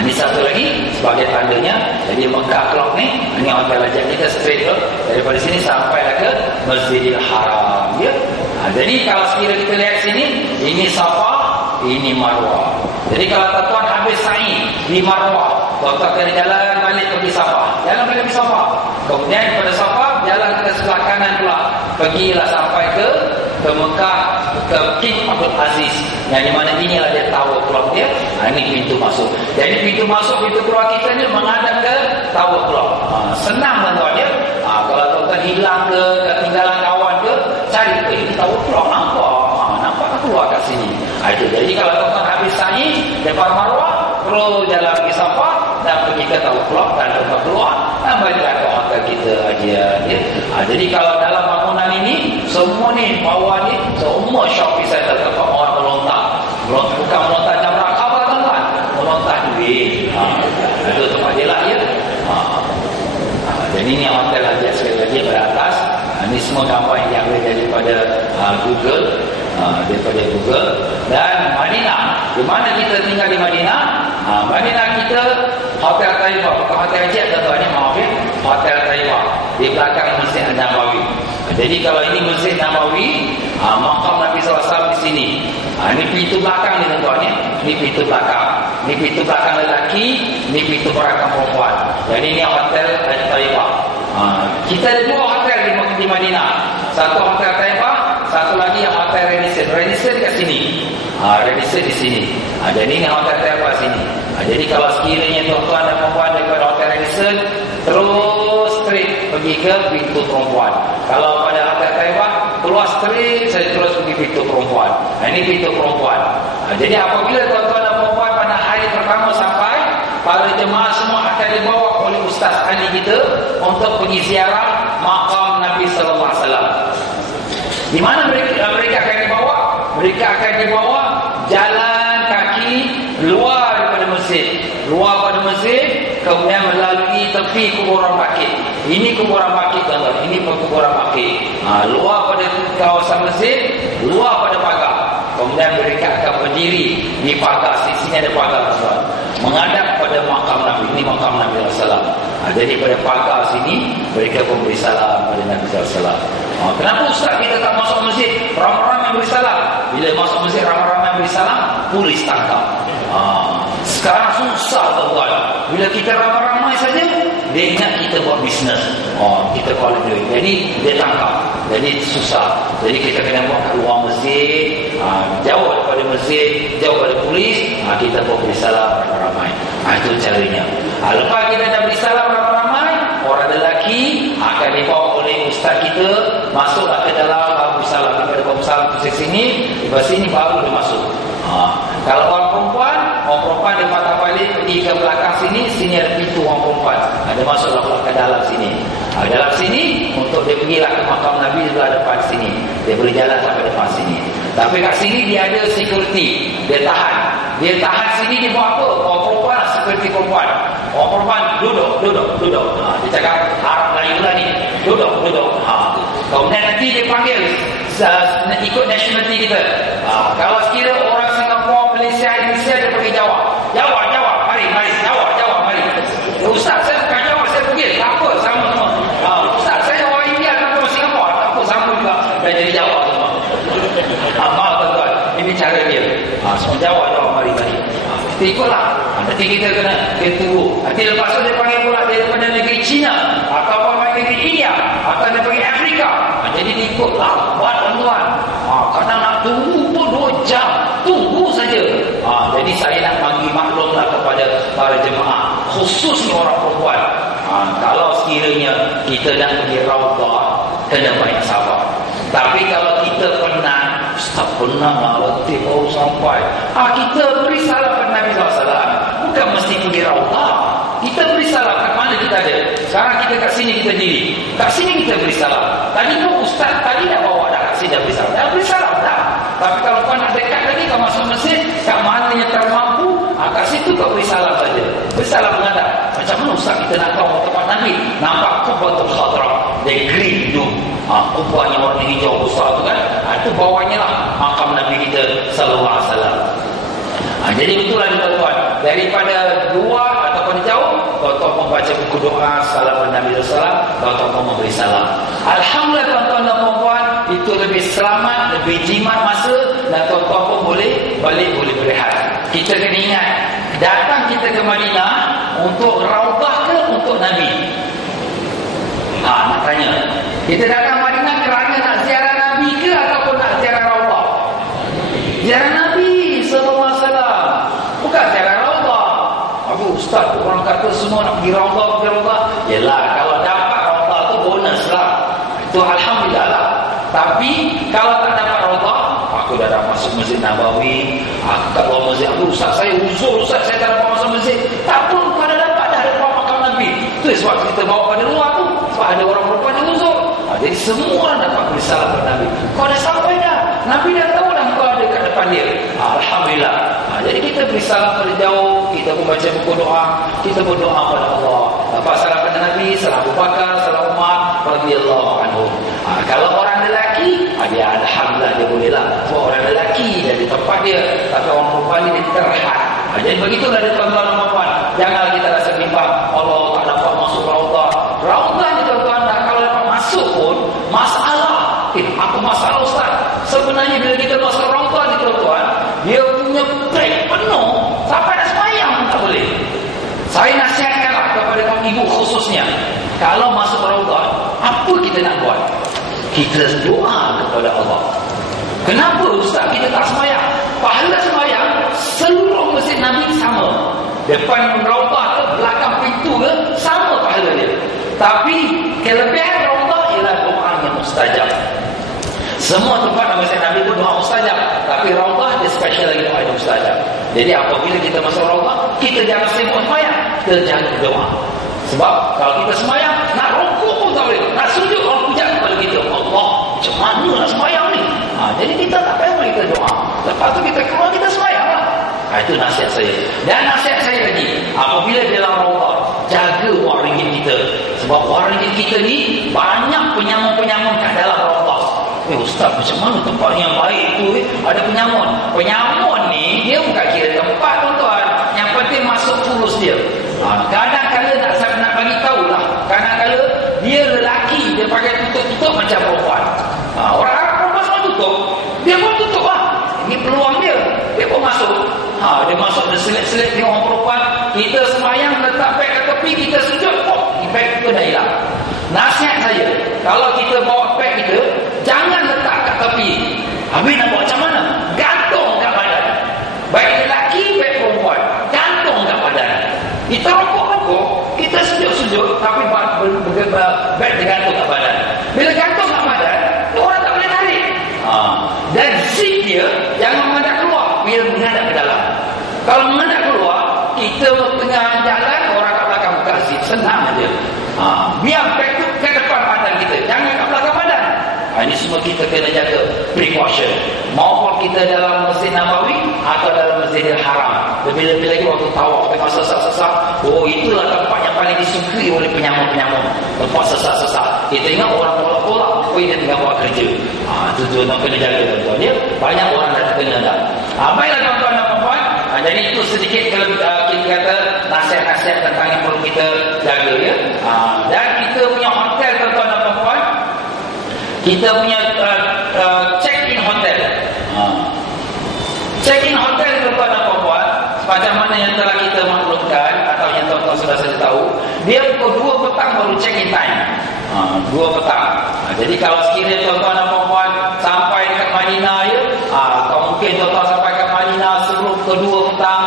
Ini satu lagi sebagai tandanya. Jadi Mekah Clock ni, ini hotel aja kita straight road daripada sini sampai ke Masjidil Haram ya. Jadi kalau sekiranya kita lihat sini, ini Safa, ini Marwah. Jadi kalau tuan-tuan habis sa'i di Marwah, tuan-tuan kena jalan balik pergi Safa. Jalan balik pergi Safa. Kemudian pada Safa, jalan ke sebelah kanan pula. Pergilah sampai ke Mekah, ke King Abdul Aziz. Yang di mana inilah dia Tower Clock dia. Ini pintu masuk. Jadi pintu masuk, pintu keluar kita ni menghadap ke Tower Clock. Senang tuan-tuan dia. Kalau tuan-tuan hilang ke, ketinggalan kawan ke, cari ini Tower Clock, nampak keluar kat sini. Itu. Jadi kalau tuan-tuan habis sa'i depan Marwah, terus jalan pergi Safa dan pergi ke Tower Clock dan tuan-tuan keluar dan baliklah ke hotel kita aja ya. Jadi kalau dalam bangunan ini, semua ni bawah ni semua shopping center tempat orang melontar. Bukan melontar jamrak apa tuan-tuan, melontar duit. Itu tempat dia lah ya. Jadi ini hotel aja sekali lagi pada atas. Ini semua gambar yang diambil daripada Google. Daripada Google. Dan Madinah, di mana kita tinggal di Madinah? Madinah kita Hotel Taibah, bukan Hotel Haji tuan-tuan, maaf ya, Hotel Taibah di belakang Masjid Nabawi. Jadi kalau ini Masjid Nabawi, makam Nabi SAW di sini. Ini pintu belakang ni tuan-tuan ya. Ini pintu belakang. Ini pintu belakang lelaki, ini pintu belakang perempuan. Jadi ini Hotel Taibah. Kita ada 2 hotel di Madinah. Satu Hotel Taibah, satu lagi yang Hotel Radisson. Radisson dekat sini. Radisson di sini. Jadi ini Hotel Taibah sini. Jadi kalau sekiranya tuan-tuan dan perempuan daripada Hotel Radisson, terus straight pergi ke pintu perempuan. Kalau pada Hotel Taibah, keluar straight saya terus pergi pintu perempuan. Ini pintu perempuan. Jadi apabila tuan-tuan dan perempuan pada hari pertama sampai, para jemaah semua akan dibawa oleh Ustaz Ali kita untuk pergi ziarah makam Nabi sallallahu alaihi wasallam. Di mana mereka akan dibawa? Mereka akan dibawa jalan kaki luar daripada masjid. Luar pada masjid, kemudian melalui tepi kuburan Baqi. Ini kuburan Baqi tuan-tuan. Ini kuburan Baqi. Luar pada kawasan masjid, luar pada pagar. Kemudian mereka akan berdiri di pagar. Sisinya ada pagar tuan-tuan. Menghadap pada pada makam Nabi. Ini makam Nabi SAW. Jadi pada pagar sini mereka pun beri salam pada Nabi SAW. Kenapa ustaz kita tak masuk masjid ramai-ramai beri salam? Bila masuk masjid ramai-ramai beri salam, polis tangkap. Sekarang susah tuan-tuan. Bila kita ramai-ramai saja, dia ingat kita buat bisnes. Kita call duit. Jadi dia tangkap. Jadi susah. Jadi kita kena buat kat luar masjid, jauh daripada masjid, jauh daripada polis, kita buat beri salam ramai-ramai. Itu caranya. Lepas kita dah beri salam ramai-ramai, orang lelaki akan dibawa oleh ustaz kita masuklah ke dalam beri salam daripada salam ke sini, di sini baru dia masuk. Kalau orang perempuan dia patah balik pergi ke belakang sini ada pintu orang perempuan. Dia masuklah ke dalam sini. Dalam sini untuk dia pergilah ke makam Nabi sebelah depan sini. Dia boleh jalan sampai depan sini. Tapi kat sini dia ada security. Dia tahan sini dia buat apa? Orang perempuan lah, security perempuan. Orang perempuan duduk. Dia cakap Arab Melayu lah ni. Duduk. Kemudian nanti dia panggil ikut nationality kita. Kalau sekira orang Singapura, Malaysia, Indonesia, dia pergi Jawab. Mari. Jawab, mari. Ustaz, saya bukan Jawab, saya pergi. Tak apa, sama semua. Ustaz, saya orang India, tak apa, Singapura. Tak apa, sama juga. Dah jadi Jawab semua. Maaf tuan-tuan, ini cara dia. Semua jawab, mari. Kita ikutlah. Nanti kita kena tunggu. Nanti lepas tu dia panggil pula daripada negeri China, atau negeri India, atau daripada Afrika. Jadi dia ikutlah. Buat tuan-tuan. Kadang nak tunggu pun 2 jam. Tunggu saja. Jadi saya nak bagi maklumlah kepada para jemaah, khususnya orang perempuan. Kalau sekiranya kita nak pergi Raudah, kena banyak sabar. Tapi kalau kita penat, ustaz penat lah, letih baru sampai. Kita beri salam kepada Nabi SAW. Bukan mesti pergi Raudah. Kita beri salam kat mana kita ada. Sekarang kita kat sini kita diri. Kat sini kita beri salam. Tadi tu ustaz tadi dah bawa dah kat sini dah beri salam. Dah beri salam dah. Tapi kalau kau nak dekat lagi, kau masuk masjid, kat mana yang termampu, kat situ kau beri salam saja. Beri salam menghadap. Macam mana ustaz kita nak tahu tempat Nabi? Nampak Qubatul Khadra, dia green tu. Kubah yang warna hijau besar tu kan. Itu bawahnya lah makam Nabi kita sallallahu alaihi wasallam. Jadi itulah tuan-tuan, daripada luar ataupun jauh, tuan-tuan membaca buku doa salam Nabi SAW, tuan-tuan memberi salam. Alhamdulillah tuan-tuan dan puan-puan, itu lebih selamat, lebih jimat masa, dan tuan-tuan pun boleh balik, boleh berehat. Kita kena ingat, datang kita ke Madinah untuk Raudah ke untuk Nabi? Nak tanya, kita datang Madinah kerana nak ziarah Nabi ke ataupun nak ziarah Raudah? Ziarah Nabi sallallahu alaihi wasallam, bukan ziarah Raudah. Ustaz, orang kata semua nak pergi Raudah. Yelah, kalau dapat Raudah tu bonus lah. Itu alhamdulillah lah. Tapi kalau tak dapat Raudah, aku dah masuk Masjid Nabawi, aku kat luar masjid, Ustaz saya uzur, Ustaz saya tak dapat masuk masjid. Tak apa, kau dah dapat dah depan makam Nabi. Itu sebab kita bawa pada luar tu, sebab ada orang perempuan yang uzur. Jadi semua dapat beri salam kepada Nabi. Kau dah sampai dah, Nabi dah tahu dah kau ada kat depan dia. Alhamdulillah. Jadi kita beri salam pada jauh, kita pun baca buku doa, kita berdoa kepada Allah. Lepas salam pada Nabi, salam Abu Bakar, salam Umar radhiyallahu anhu. Kalau orang lelaki, dia alhamdulillah dia boleh lah. Sebab orang lelaki dari tempat dia, tapi orang perempuan dia terhad. Jadi begitulah dia tuan-tuan dan puan-puan. Jangan kita rasa bimbang, Allah tak dapat masuk Raudah. Raudah ni tuan-tuan, kalau dapat masuk pun masalah. Apa masalah ustaz? Sebenarnya bila kita masuk Raudah ni tuan-tuan, dia punya break penuh sampai nak sembahyang pun tak boleh. Saya nasihatkanlah kepada kaum ibu khususnya, kalau masuk Raudah, apa kita nak buat? Kita doa kepada Allah. Kenapa ustaz kita tak sembahyang? Pahala sembahyang seluruh masjid Nabi sama. Depan Raudah ke belakang pintu ke sama pahala dia. Tapi kelebihan Raudah ialah doa yang mustajab. Semua tempat masjid Nabi itu doa mustajab, tapi Raudah dia special lagi doa yang mustajab. Jadi apabila kita masuk Raudah, kita jangan sibuk sembahyang, kita jangan doa. Sebab kalau kita sembahyang, nak rukuk pun tak boleh, nak sujud orang puja kepada kita, Allah, macam mana nak sembahyang ni? Jadi kita tak payah kita doa. Lepas tu kita keluar, kita sembahyang lah. Itu nasihat saya. Dan nasihat saya lagi, apabila dalam Raudah, jaga wang ringgit kita. Sebab wang ringgit kita ni banyak penyamun-penyamun kat dalam Raudah. Ustaz, macam mana tempat yang baik tu ada penyamun? Penyamun ni dia bukan kira tempat tuan-tuan. Yang penting masuk fulus dia. Kadang-kadang nak bagi tahu lah, kadang-kadang dia lelaki, dia pakai tutup-tutup macam perempuan. Orang Arab perempuan semua tutup, dia pun tutup lah. Ini peluang dia, dia pun masuk. Dia masuk, dia selit-selit tengok orang perempuan. Kita semayang letak beg ke tepi, kita sujud, beg kita dah hilang. Nasihat saya, kalau kita bawa beg kita, jangan letak kat tepi. Habis nak bawa macam mana? Gantung kat badan. Baik lelaki, baik perempuan, gantung kat badan. Kita rokok-rokok, kita sujud-sujud, tapi beg digantung kat badan. Bila gantung kat badan, orang tak boleh tarik. Dan zip dia jangan menghadap keluar, bila menghadap ke dalam. Kalau menghadap keluar, kita tengah jalan, orang kat belakang buka zip, senang aja. Biar beg tu ke depan badan kita, jangan kat belakang badan. Ini semua kita kena jaga precaution. Maupun kita dalam Masjid Nabawi atau dalam Masjidil Haram. Lebih-lebih lagi waktu tawaf, tengok sesak-sesak. Itulah tempat yang paling disukai oleh penyamun-penyamun. Tempat sesak-sesak. Kita ingat orang tolak-tolak, dia tengah buat kerja. Itu nak kena jaga tuan-tuan. Dia banyak orang dah terkena dah. Baiklah tuan-tuan dan puan-puan. Jadi itu sedikit kalau kita kata nasihat-nasihat tentang yang perlu kita jaga ya. Dan kita punya hotel tuan-tuan dan puan-puan, kita punya check-in hotel. Check-in hotel tuan-tuan dan puan-puan, macam mana yang telah kita maklumkan atau yang tuan-tuan sudah saya tahu, dia pukul 2 petang baru check-in time. 2 petang. Jadi kalau sekiranya tuan-tuan dan puan-puan sampai dekat Madinah ya, atau mungkin tuan-tuan sampai ke Madinah sebelum ke 2 petang,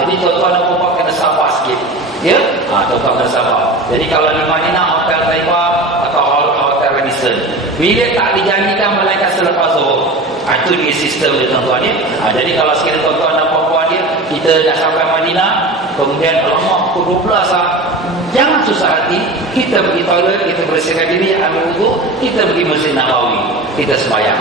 jadi tuan-tuan dan puan-puan kena sabar sikit. Ya? Tuan-tuan kena sabar. Jadi kalau di Madinah hotel Taiba atau hotel Radisson, bila tak dijanjikan melainkan selepas zuhur. Itu dia sistem dia tuan-tuan ya. Jadi kalau sekiranya tuan-tuan dan puan-puan dia, kita dah sampai Madinah, kemudian alamak pukul 12 jangan susah hati, kita pergi toilet, kita bersihkan diri, ambil wuduk, kita pergi Masjid Nabawi, kita sembahyang.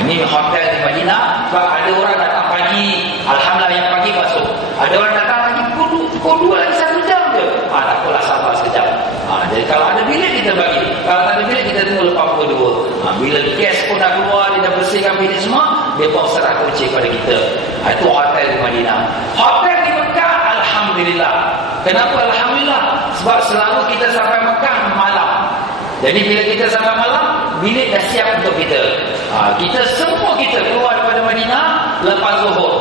Ini hotel di Madinah. Sebab ada orang datang pagi, alhamdulillah yang pagi masuk. Ada orang datang lagi pukul 2 lagi 1 jam je. Tak apalah, sabar sekejap. Jadi kalau ada bilik kita bagi, kalau tak ada bilik kita tunggu lepas pukul 2. Bila gas pun dah keluar, dia dah bersihkan bilik semua, dia pun serah kunci kepada kita. Itu hotel di Madinah. Hotel di Mekah, alhamdulillah. Kenapa alhamdulillah? Sebab selalu kita sampai Mekah malam. Jadi bila kita sampai malam, bilik dah siap untuk kita. Kita semua kita keluar daripada Madinah lepas zuhur.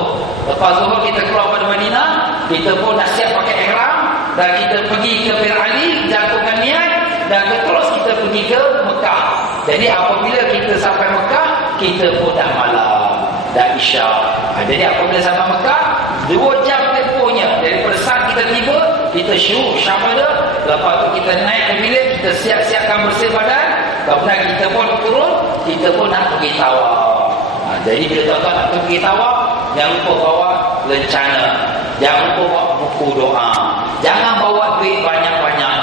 Lepas zuhur kita keluar daripada Madinah, kita pun dah siap pakai ihram dan kita pergi ke Bir Ali, jatuhkan niat dan terus kita pergi ke Mekah. Jadi apabila kita sampai Mekah, kita pun dah malam, dah isyak. Jadi apabila sampai Mekah, 2 jam tempohnya daripada saat kita tiba, kita syuruk syahadah, lepas tu kita naik ke bilik, kita siap-siapkan bersih badan, kemudian kita pun turun, kita pun nak pergi tawaf. Jadi bila tuan-tuan nak pergi tawaf, jangan lupa bawa lencana, jangan lupa bawa buku doa, jangan bawa duit banyak-banyak.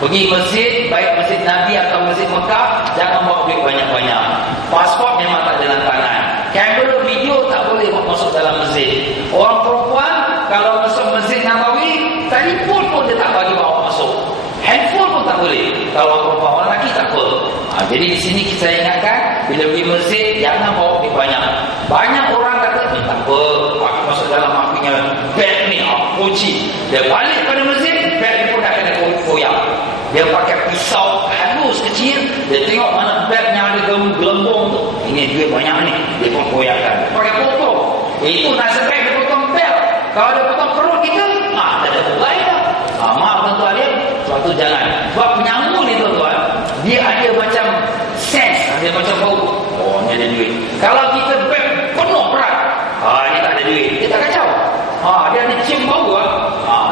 Pergi masjid, baik masjid Nabi atau masjid Mekah, jangan bawa duit banyak-banyak. Pasport memang tak jalan tangan, kamera video tak boleh masuk dalam masjid. Orang perempuan kalau masuk Masjid Nabawi, telefon pun dia tak bagi bawa masuk, handphone pun tak boleh. Kalau orang perempuan, orang lelaki tak apa. Jadi di sini saya ingatkan, bila pergi masjid jangan bawa duit banyak. Banyak orang kata tak apa, aku masuk dalam aku punya beg ni, kunci. Dia balik pada masjid, beg dia pun dah kena koyak. Dia pakai pisau halus kecil, dia tengok mana beg yang ada gelembung tu, ini duit banyak ni, dia pun koyakkan. Pakai potong. Itu nasib baik dia potong beg. Kalau dia potong perut kita, tak ada mulai dah. Maaf tuan-tuan dia, sebab tu jangan. Sebab penyamun ni tuan-tuan, dia ada macam sense, dia macam bau. Ni ada duit. Kalau kita beg penuh berat, dia tak ada duit, dia tak kacau. Dia ada cium bau lah.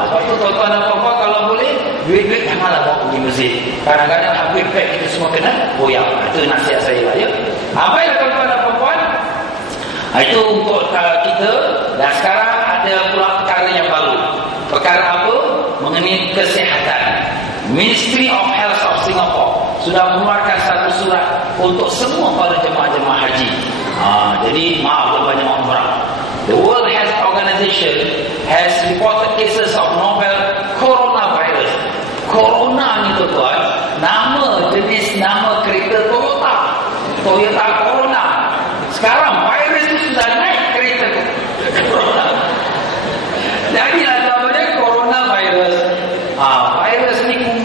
Sebab tu tuan-tuan dan puan-puan, kalau boleh, duit-duit janganlah bawa pergi masjid. Kadang-kadang habis beg kita semua kena goyang. Itu nasihat saya lah ya. Baiklah tuan-tuan dan puan-puan, itu untuk kita. Dan sekarang ada pula perkara yang baru. Perkara apa? Mengenai kesihatan. Ministry of Health of Singapore sudah mengeluarkan satu surat untuk semua para jemaah-jemaah haji. Jadi maaf banyak umrah. The World Health Organization has reported cases of novel coronavirus. Corona ni tuan-tuan, nama jenis nama kereta Toyota Corona. Sekarang virus itu sudah naik kereta Corona. Jadi nama dia Corona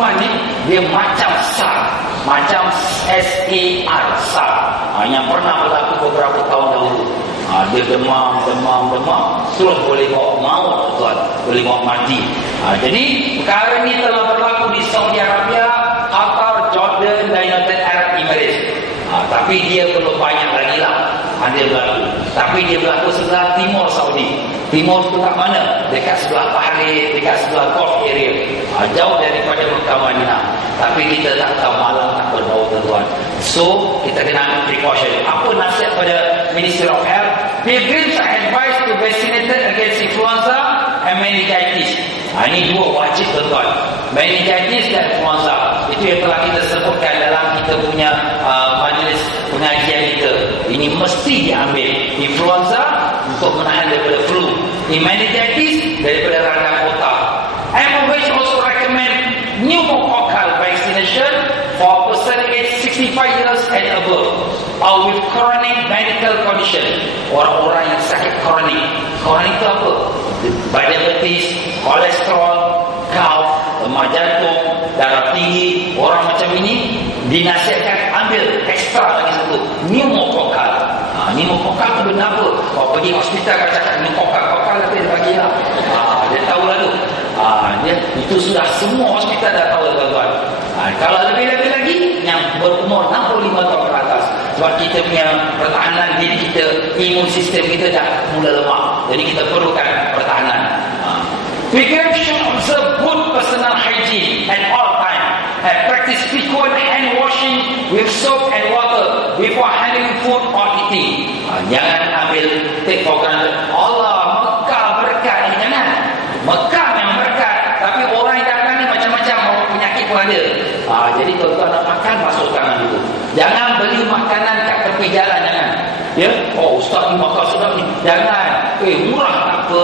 kuman ni dia macam SARS, macam SAR, SARS, yang pernah berlaku beberapa tahun dahulu. Dia demam, terus boleh bawa maut, tuan, boleh bawa mati. Jadi perkara ni telah berlaku di Saudi Arabia, Qatar, Jordan dan United Arab Emirates. Tapi dia belum banyak lagi lah dia berlaku. Tapi dia berlaku sebelah timur Saudi. Timur tu kat mana? Dekat sebelah Bahrain, dekat sebelah Gulf area, jauh daripada Mekah Madinah. Tapi kita tak tahu malam tak berbau, tuan. So kita kena ambil precaution. Apa nasihat pada Ministry of Health? Pilgrims are advised to vaccinated against influenza and meningitis. Ini dua wajib, tuan. Meningitis dan influenza. Itu yang telah kita sebutkan dalam kita punya majlis pengajian kita. Ini mesti diambil. Influenza untuk menahan daripada flu, meningitis daripada radang otak. MOH also recommend pneumococcal vaccination for person aged 65 years and above or with chronic medical condition. Orang-orang yang sakit kronik. Kronik itu apa? Diabetes, kolesterol, gout, lemah jantung, darah tinggi. Orang macam ini dinasihatkan ambil ekstra lagi satu, pneumococcal. Pneumococcal itu benar apa? Kalau pergi hospital kan cakap pneumococcal, kokal lah dia bagi lah. Dia tahu lah tu. Itu sudah semua hospital dah tahu, tuan-tuan. Kalau lebih-lebih lagi yang berumur 65 tahun ke atas, sebab kita punya pertahanan diri kita, imun sistem kita dah mula lemah. Jadi kita perlukan pertahanan. Pilgrims should observe good personal hygiene at all time and practice frequent hand washing with soap and water before handling food or eating. Jangan ambil take for granted. Allah, Mekah berkat ni, jangan. Mekah yang berkat, tapi orang yang datang ni macam-macam penyakit pun ada. Jadi tuan-tuan nak makan, basuh tangan dulu. Jangan beli makanan kat tepi jalan, jangan. Ustaz ni makan sedap ni, jangan. Murah tak apa,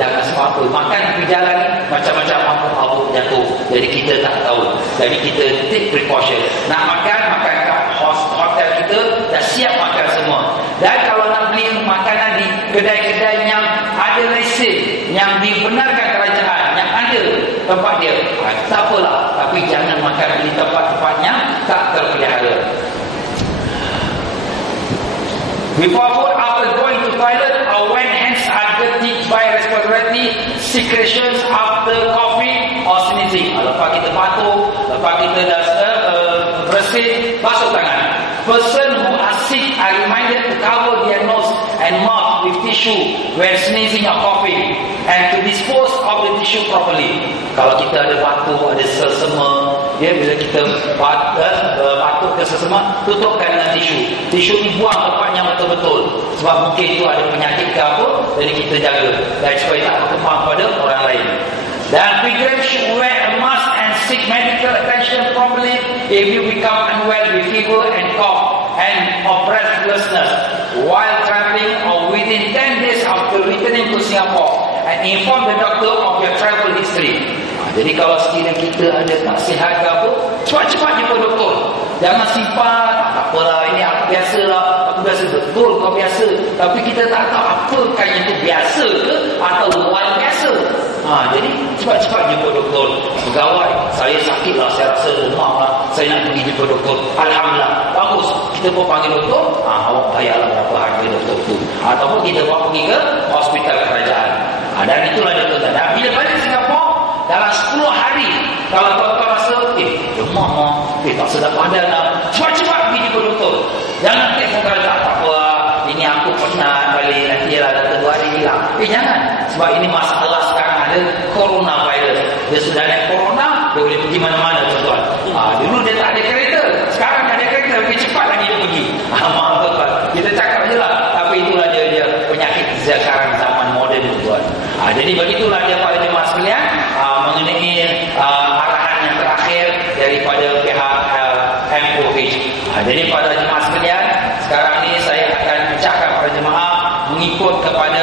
jangan sebab apa. Makan tepi jalan ni macam-macam apa jatuh. Jadi kita tak tahu. Jadi kita take precaution. Nak makan kat hotel kita dah siap makan semua. Dan kalau nak beli makanan di kedai-kedai yang ada lesen, yang dibenarkan kerajaan, yang ada tempat dia, tak apalah. Tapi jangan makan di tempat-tempat yang tak terpelihara. Before food, after going to toilet, or when hands are dirty by respiratory secretions after coughing or sneezing. Lepas kita batuk, lepas kita dah bersih, basuh tangan. Person who are sick are reminded to cover their nose and mouth with tissue when sneezing or coughing, and to dispose of the tissue properly. Kalau kita ada batuk, ada selsema, bila kita batuk ke selsema, tutupkan dengan tisu. Tisu ni buang tempat yang betul-betul, sebab mungkin itu ada penyakit ke apa, jadi kita jaga dan supaya tak berkembang pada orang lain. Dan pilgrims should wear a mask and seek medical attention promptly if you become unwell with fever and cough and or breathlessness while traveling or within 10 days after returning to Singapore, and inform the doctor of your travel history. Jadi kalau sekiranya kita ada tak sihat ke apa, cepat-cepat jumpa doktor. Jangan simpan, tak apalah, ini aku biasalah, aku biasa. Betul kau biasa, tapi kita tak tahu apakah itu biasa ke atau luar biasa. Jadi cepat-cepat jumpa doktor. Pegawai, saya sakit lah, saya rasa demam lah, saya nak pergi jumpa doktor. Alhamdulillah, bagus, kita pun panggil doktor. Awak bayarlah berapa harga doktor tu, ataupun kita bawa pergi ke hospital kerajaan. Dan itulah doktor. Dan bila balik Singapura, dalam 10 hari, kalau tuan-tuan rasa demam tak sedap badan lah, cepat-cepat pergi jumpa doktor. Jangan tak apa, ini aku pernah balik, nanti lah dalam 2 hari hilang. Jangan, sebab ini masalah sekarang ada coronavirus. Dia sudah naik corona, dia boleh pergi mana-mana, tuan-tuan. Dulu dia tak ada kereta, sekarang ada kereta, lebih cepat lagi dia pergi. Maaf tuan-tuan, kita cakap je lah, tapi itulah dia penyakit sekarang zaman moden, tuan. Jadi begitulah dia pada jemaah sekalian mengenai arahan yang terakhir daripada pihak MOH. Jadi pada jemaah sekalian, sekarang ni saya akan ucapkan pada jemaah mengikut kepada